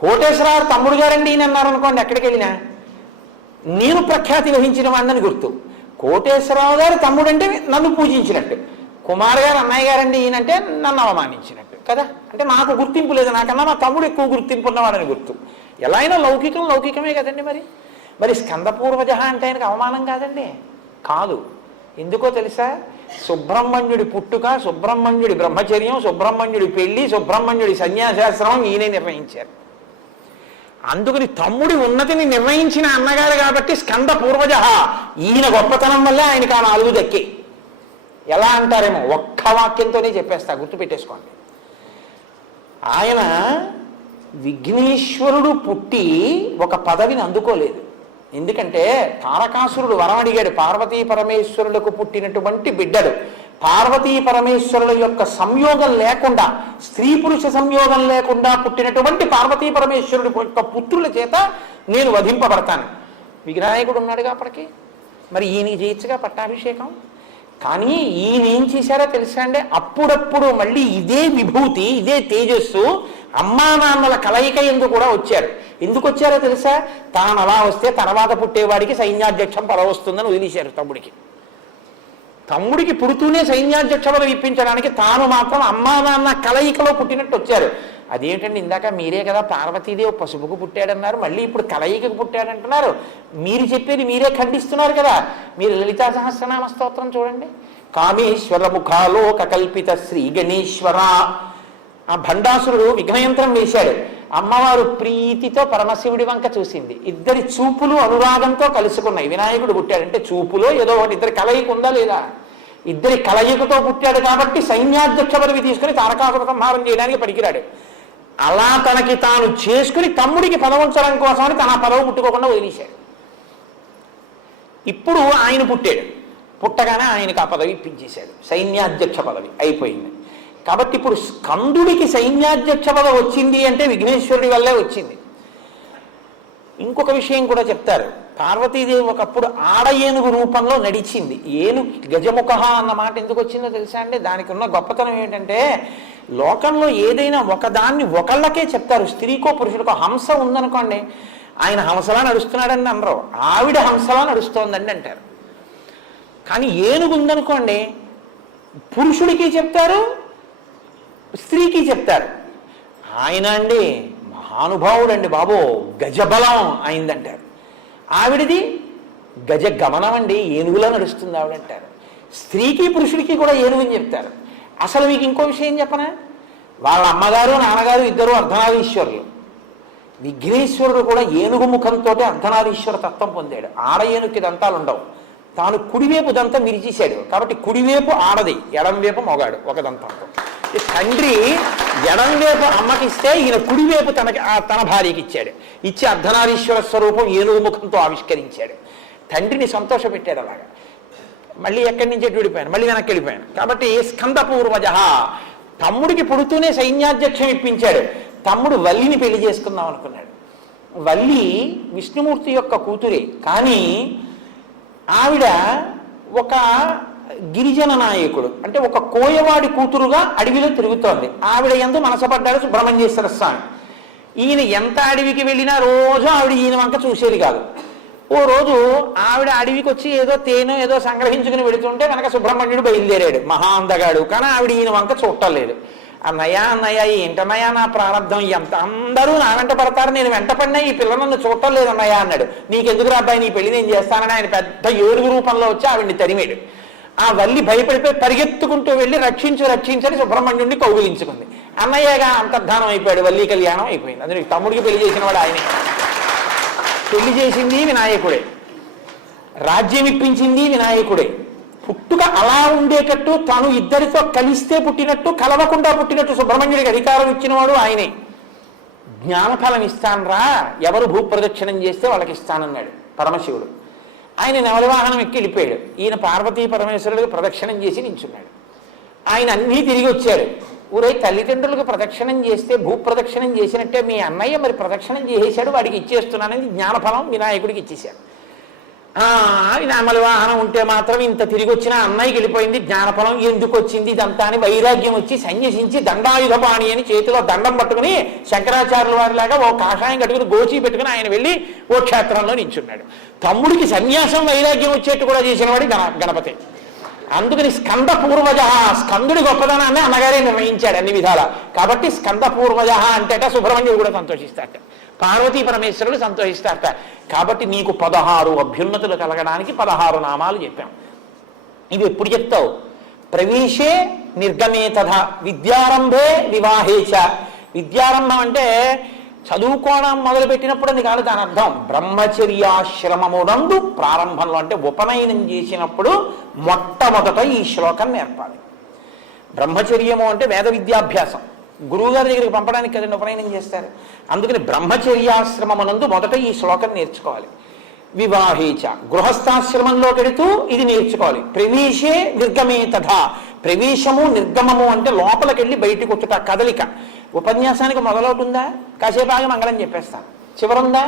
కోటేశ్వరరావు తమ్ముడు గారండి ఈయన అన్నారు అనుకోండి, ఎక్కడికి వెళ్ళినా నేను ప్రఖ్యాతి వహించిన వాడిని గుర్తు. కోటేశ్వరరావు గారు తమ్ముడు అంటే నన్ను పూజించినట్టు, కుమార్ గారు అన్నయ్య గారండి ఈయనంటే నన్ను అవమానించినట్టు కదా. అంటే నాకు గుర్తింపు లేదు, నాకన్నా మా తమ్ముడు ఎక్కువ గుర్తింపు ఉన్నవాడని గుర్తు. ఎలా అయినా లౌకికం లౌకికమే కదండి. మరి స్కందపూర్వజ అంటే ఆయనకు అవమానం కాదండి? కాదు. ఎందుకో తెలుసా? సుబ్రహ్మణ్యుడి పుట్టుక, సుబ్రహ్మణ్యుడి బ్రహ్మచర్యం, సుబ్రహ్మణ్యుడి పెళ్లి, సుబ్రహ్మణ్యుడి సన్యాసాశ్రమం ఈయనే నిర్ణయించారు. అందుకని తమ్ముడి ఉన్నతిని నిర్ణయించిన అన్నగారు కాబట్టి స్కంద పూర్వజ. ఈయన గొప్పతనం వల్లే ఆయనకు ఆ 4 దక్కి. ఎలా అంటారేమో, ఒక్క వాక్యంతోనే చెప్పేస్తా, గుర్తుపెట్టేసుకోండి. ఆయన విఘ్నేశ్వరుడు పుట్టి ఒక పదవిని అందుకోలేదు. ఎందుకంటే తారకాసురుడు వరం అడిగాడు, పార్వతీ పరమేశ్వరులకు పుట్టినటువంటి బిడ్డలు. పార్వతీ పరమేశ్వరుల యొక్క సంయోగం లేకుండా, స్త్రీ పురుష సంయోగం లేకుండా పుట్టినటువంటి పార్వతీ పరమేశ్వరుడి యొక్క పుత్రుల చేత నేను వధింపబడతాను. వినాయకుడు ఉన్నాడుగా అప్పటికి, మరి ఈయనకి చేయొచ్చుగా పట్టాభిషేకం. కానీ ఈయన ఏం చేశారో తెలుసా అండి? అప్పుడప్పుడు మళ్ళీ ఇదే విభూతి, ఇదే తేజస్సు అమ్మా నాన్నల కలయిక ఎందుకు కూడా వచ్చారు. ఎందుకు వచ్చారో తెలుసా? తాను అలా వస్తే తర్వాత పుట్టేవాడికి సైన్యాధ్యక్షం పదవి వస్తుందని వదిలేశారు తమ్ముడికి. తమ్ముడికి పుడుతూనే సైన్యాధ్యక్ష పదవి ఇప్పించడానికి తాను మాత్రం అమ్మా నాన్న కలయికలో పుట్టినట్టు వచ్చారు. అదేంటండి, ఇందాక మీరే కదా పార్వతీదేవి పసుపుకు పుట్టాడన్నారు, మళ్ళీ ఇప్పుడు కలయికకు పుట్టాడంటున్నారు. మీరు చెప్పేది మీరే ఖండిస్తున్నారు కదా. మీరు లలితా సహస్రనామ స్తోత్రం చూడండి. కామేశ్వర ముఖాలోక కల్పిత శ్రీ గణేశ్వర. ఆ భండాసురుడు విఘ్నయంత్రం వేశాడు. అమ్మవారు ప్రీతితో పరమశివుడి వంక చూసింది. ఇద్దరి చూపులు అనురాగంతో కలుసుకున్నాయి. వినాయకుడు పుట్టాడంటే చూపులో ఏదో ఒకటి ఇద్దరి కలయిక ఉందా లేదా? ఇద్దరి కలయికతో పుట్టాడు కాబట్టి సైన్యాధ్యక్ష పదవి తీసుకుని తారకాసుర సంహారం చేయడానికి పనికిరాడు. అలా తనకి తాను చేసుకుని తమ్ముడికి పదవించడం కోసమని తన పదవి పుట్టుకోకుండా వదిలేశాడు. ఇప్పుడు ఆయన పుట్టాడు. పుట్టగానే ఆయనకు ఆ పదవి ఇప్పించేశాడు, సైన్యాధ్యక్ష పదవి అయిపోయింది. కాబట్టి ఇప్పుడు స్కందుడికి సైన్యాధ్యక్ష పదవి వచ్చింది అంటే విఘ్నేశ్వరుడి వల్లే వచ్చింది. ఇంకొక విషయం కూడా చెప్తారు. పార్వతీదేవి ఒకప్పుడు ఆడ ఏనుగు రూపంలో నడిచింది. గజముఖ అన్న మాట ఎందుకు వచ్చిందో తెలుసా అండి? దానికి ఉన్న గొప్పతనం ఏంటంటే, లోకంలో ఏదైనా ఒకదాన్ని ఒకళ్ళకే చెప్తారు. స్త్రీకో పురుషుడికో హంస ఉందనుకోండి, ఆయన హంసలా నడుస్తున్నాడండి అనరు, ఆవిడ హంసలా నడుస్తోందండి అంటారు. కానీ ఏనుగు ఉందనుకోండి, పురుషుడికి చెప్తారు, స్త్రీకి చెప్తారు. ఆయన అండి మహానుభావుడు అండి బాబో, గజబలం అయిందంటారు. ఆవిడది గజ గమనం అండి, ఏనుగులా నడుస్తుంది ఆవిడంటారు. స్త్రీకి పురుషుడికి కూడా ఏనుగుని చెప్తారు. అసలు మీకు ఇంకో విషయం చెప్పనా? వాళ్ళ అమ్మగారు నాన్నగారు ఇద్దరు అర్ధనారీశ్వరులు. విఘ్నేశ్వరుడు కూడా ఏనుగు ముఖంతో అర్ధనారీశ్వర తత్వం పొందాడు. ఆడ ఏనుగుకి దంతాలు ఉండవు, తాను కుడివైపు దంతం విరిచేశాడు. కాబట్టి కుడివైపు ఆడది, ఎడంవైపు మొగాడు ఒక దంతంతో. తండ్రి ఎడంవైపు అమ్మకిస్తే ఈయన కుడివైపు తన భార్యకి ఇచ్చాడు. ఇచ్చి అర్ధనారీశ్వర స్వరూపం ఏనుగు ముఖంతో ఆవిష్కరించాడు. తండ్రిని సంతోషపెట్టాడు. అలాగా మళ్ళీ ఎక్కడి నుంచి విడిపోయాను, మళ్ళీ వెనక్కి వెళ్ళిపోయాను. కాబట్టి స్కంద పూర్వజ, తమ్ముడికి పుడుతూనే సైన్యాధ్యక్షం ఇప్పించాడు. తమ్ముడు వల్లిని పెళ్లి చేసుకుందాం అనుకున్నాడు. వల్లి విష్ణుమూర్తి యొక్క కూతురే, కానీ ఆవిడ ఒక గిరిజన నాయకుడు, అంటే ఒక కోయవాడి కూతురుగా అడవిలో తిరుగుతోంది. ఆవిడ యందు మనసపడ్డాడు సుబ్రహ్మణ్యేశ్వర స్వామి. ఈయన ఎంత అడవికి వెళ్ళినా రోజు ఆవిడ ఈయన వంక చూసేది కాదు. ఓ రోజు ఆవిడ అడవికి వచ్చి ఏదో తేనో ఏదో సంగ్రహించుకుని వెళుతుంటే వెనక సుబ్రహ్మణ్యుడు బయలుదేరాడు, మహా అందగాడు. కానీ ఆవిడ ఈయన వంక చూడలేదు. అన్నయ్య ఏంటన్నయ్య నా ప్రారంధం, ఎంత అందరూ నా వెంట పడతారు, నేను వెంట పడినా ఈ పిల్ల నన్ను చూడటం లేదన్నయ్య అన్నాడు. నీకెందుకు అబ్బాయి, నీ పెళ్లి నేను చేస్తానని ఆయన పెద్ద ఏనుగు రూపంలో వచ్చి ఆవిడ్ని తరిమాడు. ఆ వల్లి భయపడిపోయి పరిగెత్తుకుంటూ వెళ్ళి రక్షించని సుబ్రహ్మణ్యుడిని కౌగిలించుకుంది. అన్నయ్యగా అంతర్ధానం అయిపోయాడు, వల్లి కళ్యాణం అయిపోయింది. అందులో తమ్ముడికి పెళ్లి చేసిన వాడు ఆయనే. పెళ్లి చేసింది వినాయకుడే, రాజ్యం ఇప్పించింది వినాయకుడే. పుట్టుక అలా ఉండేటట్టు, తాను ఇద్దరితో కలిస్తే పుట్టినట్టు కలవకుండా పుట్టినట్టు సుబ్రహ్మణ్యుడికి అధికారం ఇచ్చినవాడు ఆయనే. జ్ఞానఫలం ఇస్తానరా, ఎవరు భూప్రదక్షిణం చేస్తే వాళ్ళకి ఇస్తానన్నాడు పరమశివుడు. ఆయన నెమలివాహనం ఎక్కి వెళ్ళిపోయాడు. ఈయన పార్వతీ పరమేశ్వరుడికి ప్రదక్షిణం చేసి నించున్నాడు. ఆయన అన్నీ తిరిగి వచ్చాడు. ఊరై తల్లిదండ్రులకు ప్రదక్షిణం చేస్తే భూప్రదక్షిణం చేసినట్టే మీ అన్నయ్య మరి ప్రదక్షిణం చేసేశాడు, వాడికి ఇచ్చేస్తున్నానని జ్ఞానఫలం వినాయకుడికి ఇచ్చేశాడు. నెమలివాహనం ఉంటే మాత్రం ఇంత తిరిగి వచ్చిన అన్నయ్యకి వెళ్ళిపోయింది, జ్ఞానఫలం ఎందుకు వచ్చింది ఇదంతా అని వైరాగ్యం వచ్చి సన్యసించి దండాయుధపాణి అని చేతిలో దండం పట్టుకుని శంకరాచార్యుల వారిలాగా ఓ కాషాయం కట్టుకుని గోచి పెట్టుకుని ఆయన వెళ్ళి ఓ క్షేత్రంలో నించున్నాడు. తమ్ముడికి సన్యాసం వైరాగ్యం వచ్చేట్టు కూడా చేసినవాడు గణపతి. అందుకని స్కంద పూర్వజ, స్కందుడి గొప్పదనాన్ని అన్నగారే నిర్ణయించాడు అన్ని విధాలా. కాబట్టి స్కంద పూర్వజ అంటేట సుబ్రహ్మణ్యుడు కూడా సంతోషిస్తాట, పార్వతీ పరమేశ్వరుడు సంతోషిస్తారట. కాబట్టి నీకు 16 అభ్యున్నతులు కలగడానికి 16 నామాలు చెప్పాం. ఇవి ఎప్పుడు చెప్తావు? ప్రవేశే నిర్గమే తథా విద్యారంభే వివాహేచ. విద్యారంభం అంటే చదువుకోవడం మొదలుపెట్టినప్పుడు అది కాదు, దాని అర్థం బ్రహ్మచర్యాశ్రమమునందు ప్రారంభంలో, అంటే ఉపనయనం చేసినప్పుడు మొట్టమొదట ఈ శ్లోకం నేర్పాలి. బ్రహ్మచర్యము అంటే వేద విద్యాభ్యాసం, గురువుగారి దగ్గరికి పంపడానికి కదండి ఉపనయనం చేస్తారు. అందుకని బ్రహ్మచర్యాశ్రమమునందు మొదట ఈ శ్లోకం నేర్చుకోవాలి. వివాహేచ, గృహస్థాశ్రమంలో పెడుతూ ఇది నేర్చుకోవాలి. ప్రవేశే నిర్గమే తథా, ప్రవేశము నిర్గమము అంటే లోపలికి వెళ్ళి బయటికి వచ్చుట, కదలిక. ఉపన్యాసానికి మొదలవుతుందా, కాసేపు ఆగి మంగళం చెప్పేస్తాను, చివరుందా,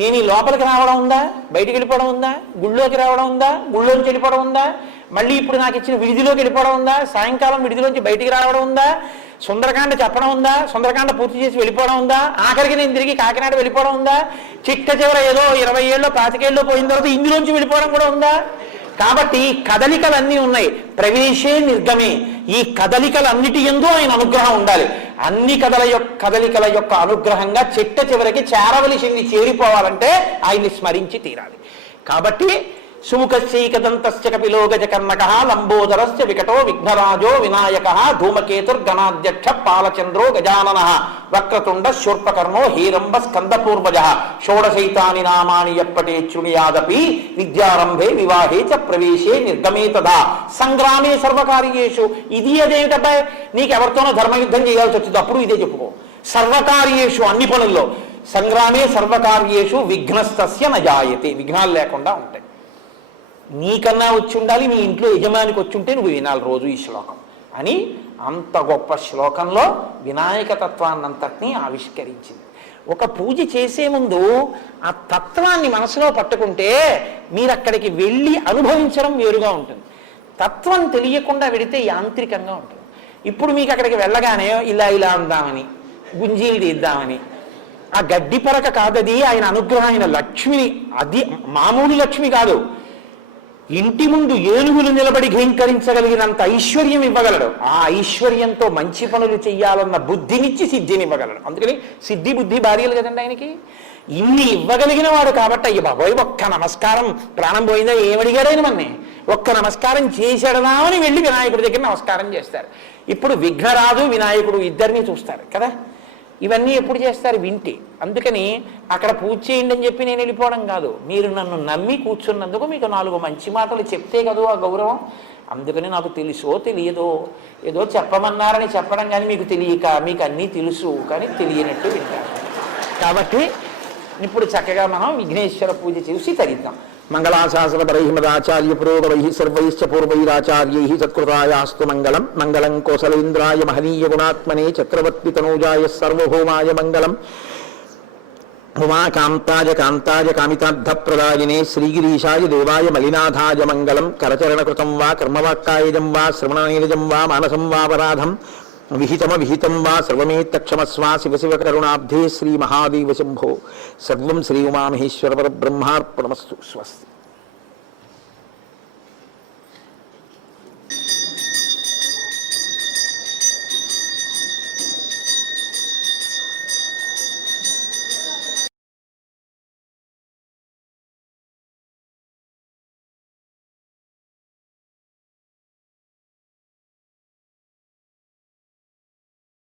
నేను ఈ లోపలికి రావడం ఉందా, బయటికి వెళ్ళిపోవడం ఉందా, గుళ్ళోకి రావడం ఉందా, గుళ్ళోంచి వెళ్ళిపోవడం ఉందా, మళ్ళీ ఇప్పుడు నాకు ఇచ్చిన విడిదిలోకి వెళ్ళిపోవడం ఉందా, సాయంకాలం విడిదిలోంచి బయటికి రావడం ఉందా, సుందరకాండ చెప్పడం ఉందా, సుందరకాండ పూర్తి చేసి వెళ్ళిపోవడం ఉందా, ఆఖరికి నేను తిరిగి కాకినాడ వెళ్ళిపోవడం ఉందా, చిట్ట చివర ఏదో 20 ఏళ్ళు 25 ఏళ్ళు పోయిన తర్వాత ఇందులోంచి వెళ్ళిపోవడం కూడా ఉందా. కాబట్టి కదలికలన్నీ ఉన్నాయి. ప్రవేశే నిర్గమే, ఈ కదలికలన్నిటి యందు ఆయన అనుగ్రహం ఉండాలి. అన్ని కదలికల యొక్క అనుగ్రహంగా చిట్ట చివరికి చేరవలసింది చేరిపోవాలంటే ఆయన్ని స్మరించి తీరాలి. కాబట్టి సుముఖశ్చైకదంతస్య కపిలో గజకర్ణక లంబోదరస్య వికటో విఘ్నరాజో వినాయక ధూమకేతుర్గణాధ్యక్ష పాలచంద్రో గజానన వక్రతుండ శూర్పకర్ణో హీరంబ స్కందపూర్వజ షోడశైతాని నామాని ఎప్పటే శృణుయాదపి విద్యారంభే వివాహే చ ప్రవేశే నిర్గమే తదా సంగ్రామే సర్వకార్యేషు. ఇది అదేమిటబ్బాయి, నీకెవరితోనో ధర్మయుద్ధం చేయాల్సి వచ్చింది, అప్పుడు ఇదే చెప్పుకో. సర్వకార్యేషు, అన్ని పనుల్లో. సంగ్రామే సర్వకార్యేషు విఘ్నస్తస్య నజాయతే, విఘ్నాలు లేకుండా ఉంటాయి. నీకన్నా వచ్చి ఉండాలి, నీ ఇంట్లో యజమానికి వచ్చి ఉంటే నువ్వు వినాలి రోజు ఈ శ్లోకం అని అంత గొప్ప శ్లోకంలో వినాయక తత్వాన్నంతటినీ ఆవిష్కరించింది. ఒక పూజ చేసే ముందు ఆ తత్వాన్ని మనసులో పట్టుకుంటే మీరు అక్కడికి వెళ్ళి అనుభవించడం వేరుగా ఉంటుంది. తత్వం తెలియకుండా వెడితే యాంత్రికంగా ఉంటుంది. ఇప్పుడు మీకు అక్కడికి వెళ్ళగానే ఇలా ఇలా అందామని, గుంజీలు తీద్దామని, ఆ గడ్డి పరక కాదది, ఆయన అనుగ్రహం, ఆయన లక్ష్మిని, అది మామూలు లక్ష్మి కాదు. ఇంటి ముందు ఏనుగులు నిలబడి ఘీంకరించగలిగినంత ఐశ్వర్యం ఇవ్వగలడు. ఆ ఐశ్వర్యంతో మంచి పనులు చెయ్యాలన్న బుద్ధినిచ్చి సిద్ధినివ్వగలడు. అందుకని సిద్ధి బుద్ధి భార్యలు కదండి ఆయనకి. ఇన్ని ఇవ్వగలిగిన వాడు కాబట్టి అయ్య బాబోయ్ ఒక్క నమస్కారం, ప్రాణం పోయిందా ఏమడిగాడైన మన్ని, ఒక్క నమస్కారం చేసేడదామని వెళ్ళి వినాయకుడి దగ్గర నమస్కారం చేస్తారు. ఇప్పుడు విఘ్నరాజు వినాయకుడు ఇద్దరిని చూస్తారు కదా. ఇవన్నీ ఎప్పుడు చేస్తారు? వింటే. అందుకని అక్కడ పూజ చేయండి అని చెప్పి నేను వెళ్ళిపోవడం కాదు, మీరు నన్ను నమ్మి కూర్చున్నందుకు మీకు 4 మంచి మాటలు చెప్తే కదా ఆ గౌరవం. అందుకని నాకు తెలుసో తెలియదో ఏదో చెప్పమన్నారని చెప్పడం కానీ మీకు తెలియక, మీకు అన్నీ తెలుసు కానీ తెలియనట్టు వింటారు. కాబట్టి ఇప్పుడు చక్కగా మనం విఘ్నేశ్వర పూజ చేసి తరిద్దాం. మంగళాశాసనపరై మదాచార్య పురోగవై సర్వైశ్చ పూర్వైరాచార్యై సత్కృతాయాస్తు మంగళం. మంగళం కోసలేంద్రాయ మహనీయ గుణాత్మనే చక్రవర్తి తనూజాయ సర్వభౌమాయ మంగళం. ఉమాకాంతాయ కాంతాయ కామితార్థప్రదాయినే శ్రీగిరీశాయ దేవాయ మలినాథాయ మంగళం. కరచరణకృతం వా కర్మవాక్కాయజం వా శ్రవణనీరజం వా మానసం వాపరాధం విహితం వా సర్వమేత్తక్షమస్వా శివ శివ కరుణాబ్ధే శ్రీ మహాదేవ శంభో. సర్వం శ్రీ ఉమామహేశ్వర పరబ్రహ్మార్పణమస్తు. స్వస్తి.